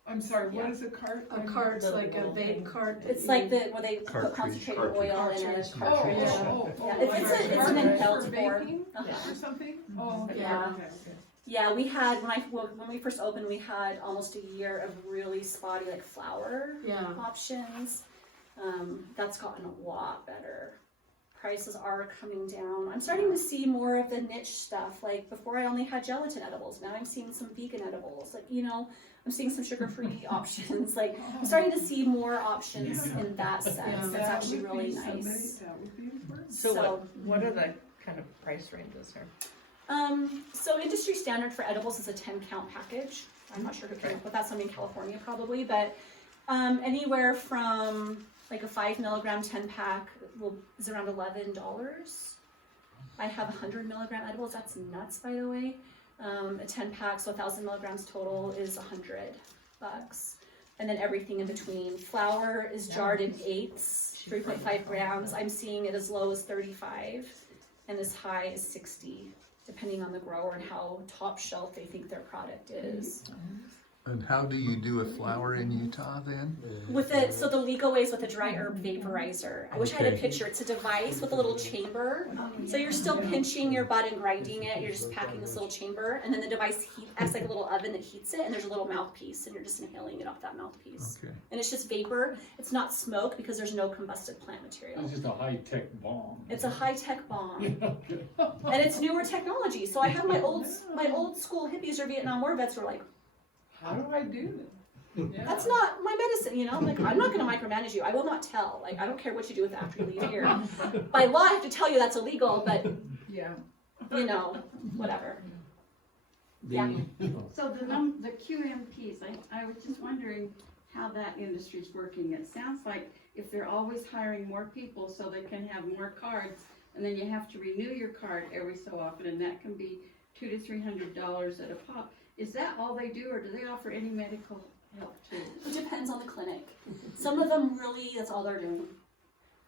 I'm sorry, what Yeah. is a cart? A cart's like a vape cart. It's like where they put Cartridge. concentrated oil in a Cartridge. cartridge. Oh, Yeah, it's like an cartridge inhaled for form. vaping or something? Oh, okay, Yeah. okay. Yeah, we had when we first opened, we had almost a year of really spotty like flour options. That's gotten a lot better. Prices are coming down. I'm starting to see more of the niche stuff. Like before, I only had gelatin edibles. Now I'm seeing some vegan edibles. Like I'm seeing some sugar-free options. Like I'm starting to see more options in that sense. That's actually really nice. So what are the kind of price ranges here? So industry standard for edibles is a 10 count package. I'm not sure who came up with that, somebody in California probably, but anywhere from like a 5 milligram 10 pack is around $11. I have 100 milligram edibles, that's nuts by the way. A 10 pack, so 1,000 milligrams total is $100. And then everything in between. Flour is jarred in 8s, 3.5 grams. I'm seeing it as low as 35 and as high as 60. Depending on the grower and how top shelf they think their product is. And how do you do a flower in Utah then? With it, so the legal way is with a dry herb vaporizer. I wish I had a Okay. picture. It's a device with a little chamber. So you're still pinching your bud and grinding it. You're just packing this little chamber, and then the device acts like a little oven that heats it, and there's a little mouthpiece, and you're just inhaling it off that mouthpiece. Okay. And it's just vapor. It's not smoke because there's no combusted plant material. It's just a high-tech bomb. It's a high-tech bomb. And it's newer technology. So I have my old school hippies or Vietnam War vets who are like, How do I do this? Yeah. that's not my medicine, you know? Like, I'm not gonna micromanage you. I will not tell. Like, I don't care what you do with it after you leave here. By law, I have to tell you that's illegal, but, Yeah. you know, whatever. So the QMPs, I was just wondering how that industry's working. It sounds like if they're always hiring more people so they can have more cards, and then you have to renew your card every so often, and that can be $200 to $300 at a pop. Is that all they do, or do they offer any medical help too? It depends on the clinic. Some of them really, that's all they're doing.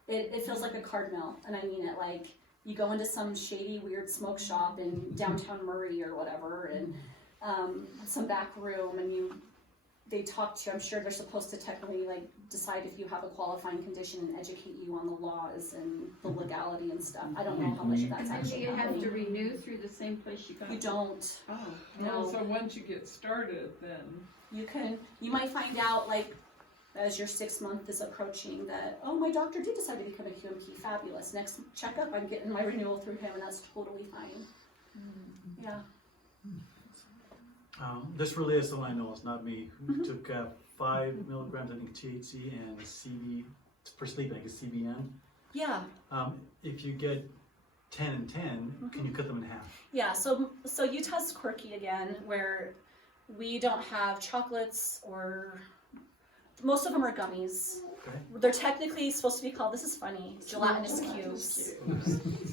It feels like a card mill, and I mean it. Like, you go into some shady, weird smoke shop in downtown Murray or whatever, and some back room, and they talk to you. I'm sure they're supposed to technically like decide if you have a qualifying condition and educate you on the laws and the legality and stuff. I don't know how much of that's And then do actually you have happening. to renew through the same place you got? You don't. Oh, No. So once you get started, then. You might find out, like, as your 6 month is approaching that, oh, my doctor did decide to become a QMP, fabulous. Next checkup, I'm getting my renewal through him, and that's totally fine. Yeah. This really is someone I know, it's not me, who took 5 milligrams, I think, THC and CB, for sleep, I think it's CBN. Yeah. If you get 10 and 10, can you cut them in half? Yeah, so Utah's quirky again, where we don't have chocolates or, most of them are gummies. Okay. They're technically supposed to be called, this is funny, gelatinous cubes.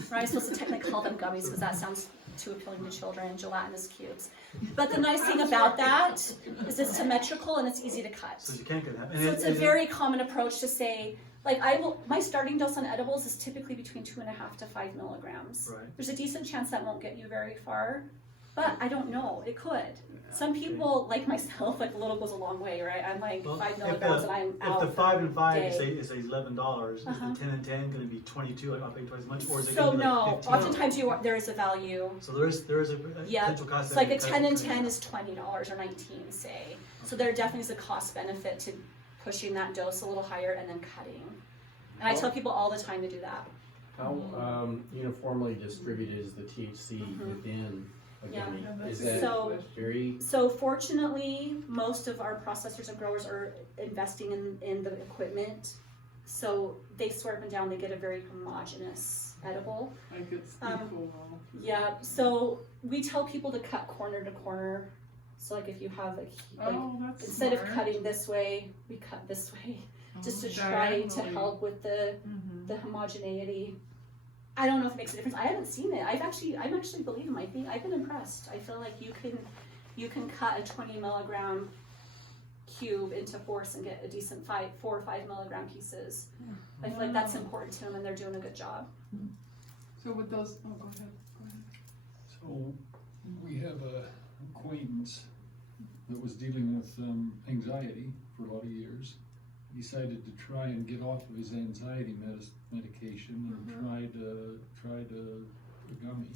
Right, I'm supposed to technically call them gummies because that sounds too appealing to children, gelatinous cubes. But the nice thing about that is it's symmetrical and it's easy to cut. So you can't get that. So it's a very common approach to say, like, my starting dose on edibles is typically between 2.5 to 5 milligrams. Right. There's a decent chance that won't get you very far, but I don't know, it could. Some people, like myself, like a little goes a long way, right? I'm like 5 milligrams and I'm out. If the 5 and 5 day. is $11, is the 10 and 10 going to be 22? I'll pay twice as much, or is it So going to be no, like 15? oftentimes there is a value. So there is a Yeah, potential cost. it's like a benefit 10 and because- 10 is $20 or 19, say. So there definitely is a cost benefit to pushing that dose a little higher and then cutting. And I tell people all the time to do that. How uniformly distributed is the THC within a Yeah. gummy? Is that So- very? So fortunately, most of our processors and growers are investing in the equipment. So they sort them down, they get a very homogeneous edible. Like it's equal. Yeah, so we tell people to cut corner to corner. So like if you have like Oh, that's instead of smart. cutting this way, we cut this way. Just to try to help with the homogeneity. I don't know if it makes a difference. I haven't seen it. I'm actually believing my thing. I've been impressed. I feel like you can cut a 20 milligram cube into force and get a decent 4 or 5 milligram pieces. I feel like that's important to them and they're doing a good job. So with those, go ahead. So we have a acquaintance that was dealing with anxiety for a lot of years. Decided to try and get off of his anxiety medication and tried a gummy.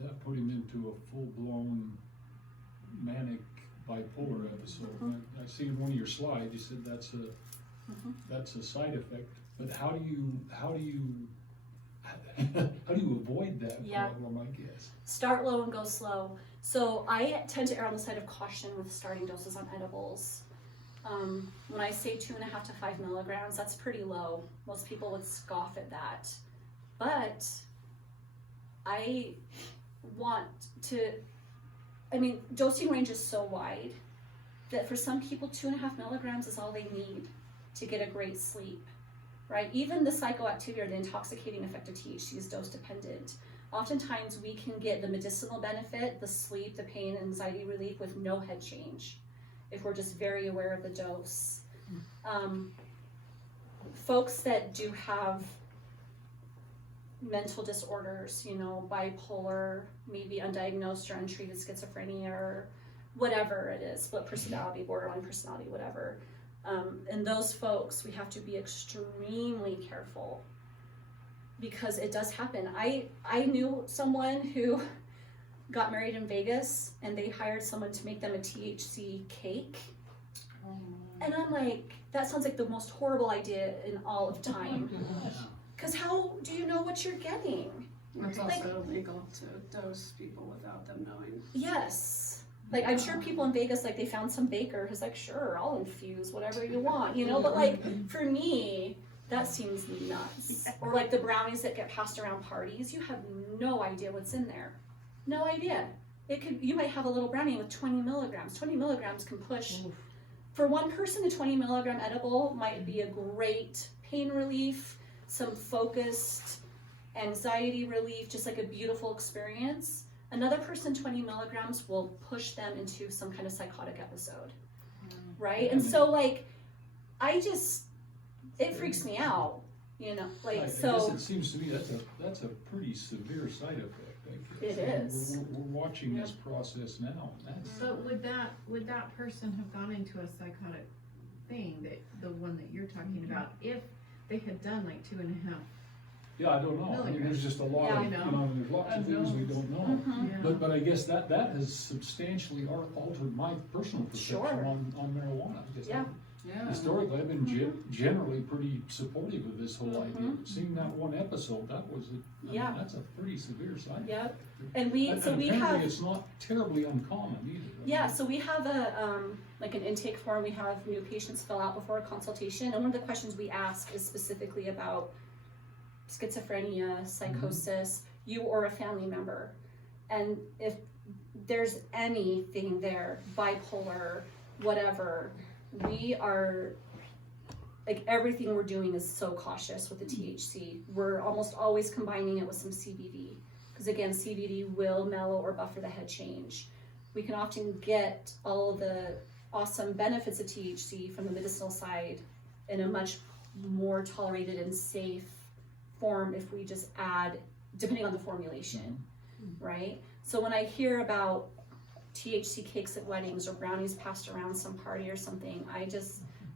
That put him into a full-blown manic bipolar episode. I seen one of your slides. You said that's a side effect. But how do you avoid that problem? I guess. Start low and go slow. So I tend to err on the side of caution with starting doses on edibles. When I say 2.5 to 5 milligrams, that's pretty low. Most people would scoff at that. But I want to, dosing range is so wide that for some people 2.5 milligrams is all they need to get a great sleep, right? Even the psychoactivity or the intoxicating effect of THC is dose dependent. Oftentimes we can get the medicinal benefit, the sleep, the pain, anxiety relief with no head change if we're just very aware of the dose. Folks that do have mental disorders, bipolar, maybe undiagnosed or untreated schizophrenia or whatever it is, split personality, borderline personality, whatever. And those folks, we have to be extremely careful because it does happen. I knew someone who got married in Vegas and they hired someone to make them a THC cake. And I'm like, that sounds like the most horrible idea in all of time. Because how do you know what you're getting? It's Like- also illegal to dose people without them knowing. Yes. Like, I'm sure people in Vegas, like, they found some baker who's like, sure, I'll infuse whatever you want, you know? But, like, for me, that seems nuts. Or, like, the brownies that get passed around parties, you have no idea what's in there. No idea. You might have a little brownie with 20 milligrams. 20 milligrams can push. For one person, a 20 milligram edible might be a great pain relief, some focused anxiety relief, just like a beautiful experience. Another person, 20 milligrams will push them into some kind of psychotic episode, right? And so, like, it freaks me out, you know, like, I so. guess it seems to me that's a pretty severe side effect, I guess. It is. We're watching this process now, and that's. But would that person have gone into a psychotic thing, the one that you're talking about, if they had done like 2.5? Yeah, I don't know. I mean, there's just a lot of, there's lots of things we don't know. Yeah. But I guess that has substantially altered my personal perception on marijuana. Because historically, I've been generally pretty supportive of this whole idea. Seeing that one episode, that's a pretty severe side. Yep. And we have. Apparently it's not terribly uncommon either. Yeah, so we have like an intake form we have new patients fill out before a consultation, and one of the questions we ask is specifically about schizophrenia, psychosis, you or a family member. And if there's anything there, bipolar, whatever, we are, like, everything we're doing is so cautious with the THC. We're almost always combining it with some CBD. Because again, CBD will mellow or buffer the head change. We can often get all of the awesome benefits of THC from the medicinal side in a much more tolerated and safe form if we just add, depending on the formulation, right? So when I hear about THC cakes at weddings or brownies passed around some party or something,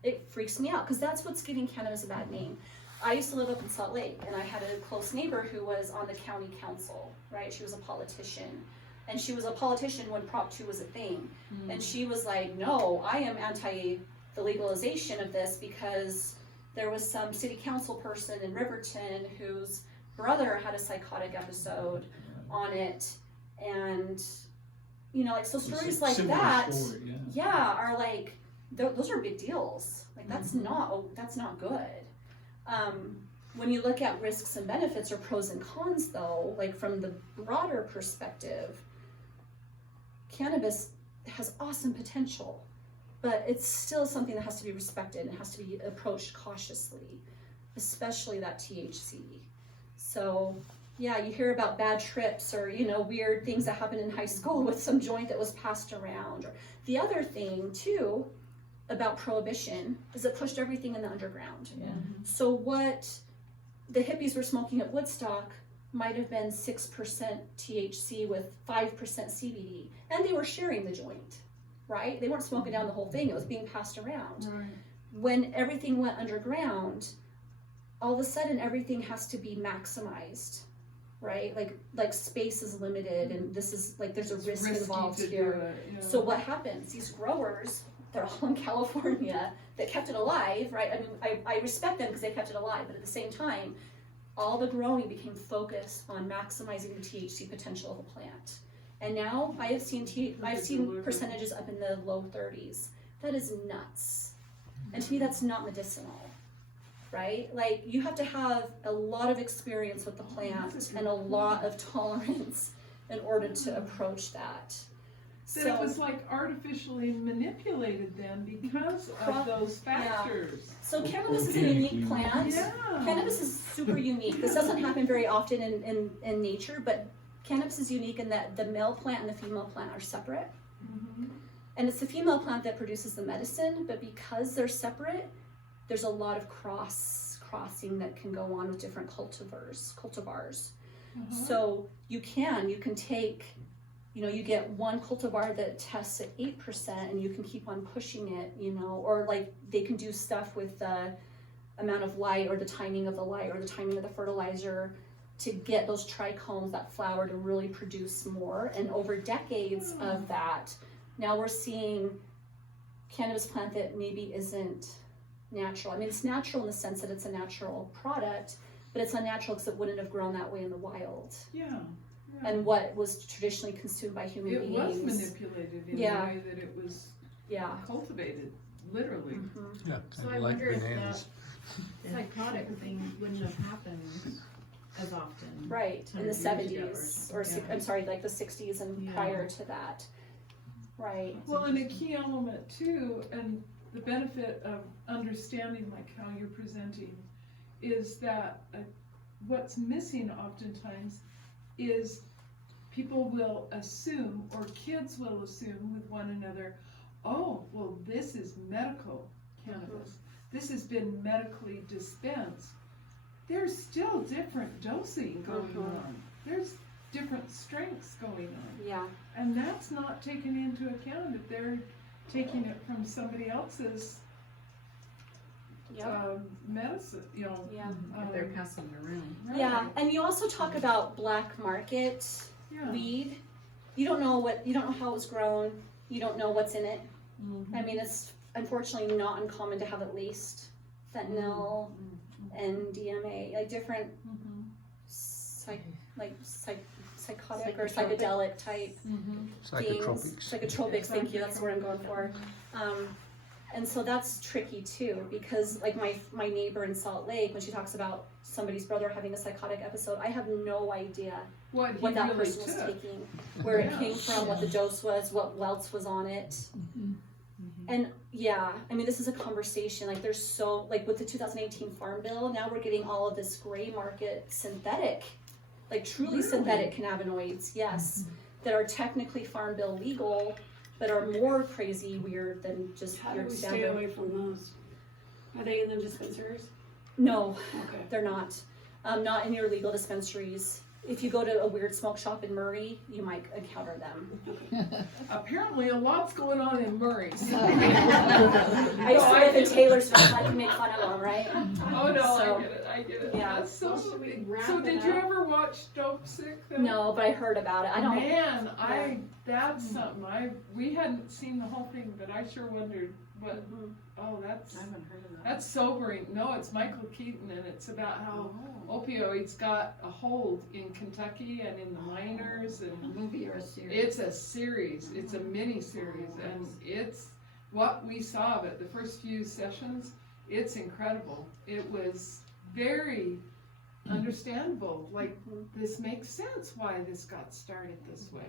it freaks me out because that's what's giving cannabis a bad name. I used to live up in Salt Lake and I had a close neighbor who was on the county council, right? She was a politician. And she was a politician when Prop 2 was a thing. And she was like, no, I am anti the legalization of this because there was some city council person in Riverton whose brother had a psychotic episode on it. And, you know, like, so stories like that, are like, those are big deals. Like, that's not good. When you look at risks and benefits or pros and cons though, like from the broader perspective, cannabis has awesome potential, but it's still something that has to be respected and has to be approached cautiously, especially that THC. So yeah, you hear about bad trips or, you know, weird things that happen in high school with some joint that was passed around. Or the other thing too about prohibition is it pushed everything in the underground. So what the hippies were smoking at Woodstock might have been 6% THC with 5% CBD, and they were sharing the joint, right? They weren't smoking down the whole thing, it was being passed around. When everything went underground, all of a sudden everything has to be maximized, right? Like space is limited, and this is like, there's a risk involved here. So what happens? These growers, they're all in California, that kept it alive, right? I mean, I respect them because they kept it alive, but at the same time, all the growing became focused on maximizing the THC potential of a plant. And now I've seen percentages up in the low 30s. That is nuts. And to me, that's not medicinal, right? Like, you have to have a lot of experience with the plant and a lot of tolerance in order to approach that. That it was like artificially manipulated then because of those factors. Yeah. So cannabis is a unique plant. Cannabis is super unique. This doesn't happen very often in nature, but cannabis is unique in that the male plant and the female plant are separate. And it's the female plant that produces the medicine, but because they're separate, there's a lot of crossing that can go on with different cultivars. So you can take you know, you get one cultivar that tests at 8% and you can keep on pushing it, you know, or like they can do stuff with the amount of light or the timing of the light or the timing of the fertilizer to get those trichomes, that flower, to really produce more. And over decades of that, now we're seeing cannabis plant that maybe isn't natural. I mean, it's natural in the sense that it's a natural product, but it's unnatural because it wouldn't have grown that way in the wild. Yeah. And what was traditionally consumed by human beings. It was manipulated in the way that it was cultivated, literally. Yeah, So I wonder if that psychotic thing wouldn't have happened as often. Right, in the 70s, or something. I'm sorry, like the 60s and prior to that. Right. Well, and a key element too, and the benefit of understanding like how you're presenting, is that what's missing oftentimes is people will assume, or kids will assume with one another, oh, well, this is medical cannabis. This has been medically dispensed. There's still different dosing going on. There's different strengths going on. Yeah. And that's not taken into account if they're taking it from somebody else's medicine, you know. Yeah. If they're passing it around. Right. Yeah, and you also talk about black market weed. You don't know how it was grown. You don't know what's in it. I mean, it's unfortunately not uncommon to have at least fentanyl and DMA, like different psychotic or psychedelic type things. Psychotropics, thank you, that's the word I'm going for. And so that's tricky too, because like my neighbor in Salt Lake, when she talks about somebody's brother having a psychotic episode, I have no idea what that person was taking, where it came from, what the dose was, what else was on it. And yeah, I mean, this is a conversation, like there's so, like with the 2018 Farm Bill, now we're getting all of this gray market synthetic, like truly synthetic cannabinoids, yes, that are technically Farm Bill legal, but are more crazy weird than just How your do we stay standard. away from those? Are they in the dispensaries? No, Okay. they're not. Not in your legal dispensaries. If you go to a weird smoke shop in Murray, you might encounter them. Apparently a lot's going on in Murray. I used to live in Taylorsville, so I can make fun of them, right? Oh no, So, I get it. yeah. That's so Well, should we wrap So it did you up? ever watch Dope Sick then? No, but I heard about it. I don't. Man, that's something. We hadn't seen the whole thing, but I sure wondered what. Oh, that's. I haven't heard of that. That's sobering. No, it's Michael Keaton, and it's about how opioids got a hold in Kentucky and in the miners. And A movie or a series? it's a series. It's a mini series, and it's what we saw of it. The first few sessions, it's incredible. It was very understandable. Like this makes sense why this got started this way.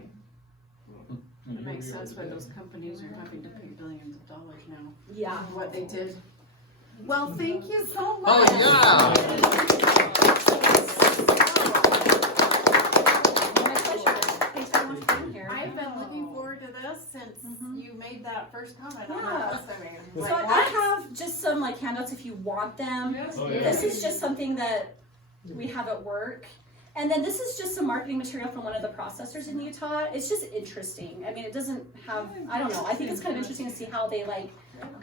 It makes sense why those companies are having to pay billions of dollars now. Yeah. For what they did. Well, thank you so much. Oh, My pleasure. Thanks very much for being here. I've been looking forward to this since you made that first comment on Yeah. our listening. So I have just some like handouts if you want them. Yes, Oh, yeah. This is just something that we have at work. And then this is just some marketing material from one of the processors in Utah. It's just interesting. I mean, it doesn't have, I don't know, I think it's kind of interesting to see how they like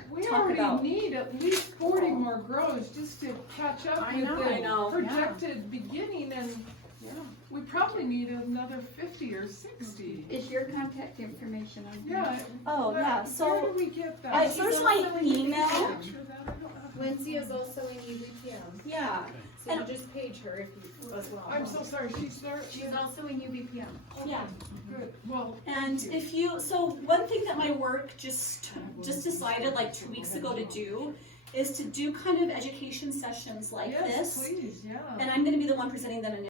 We talk already about. need at least 40 more grows just to catch up I with know, the I know, projected beginning, and we probably need another 50 or 60. Is your contact information on here? Yeah. Oh, but yeah, so where do we get that? so there's my email. Picture that, I don't have- Lindsay is also in UBPM, Yeah. so you just page her if you, as well. I'm so sorry, she's there. She's also in UBPM. Yeah. Good, well. And if you, so one thing that my work just decided like 2 weeks ago to do is to do kind of education sessions like Yes, this. please, yeah. And I'm gonna be the one presenting them in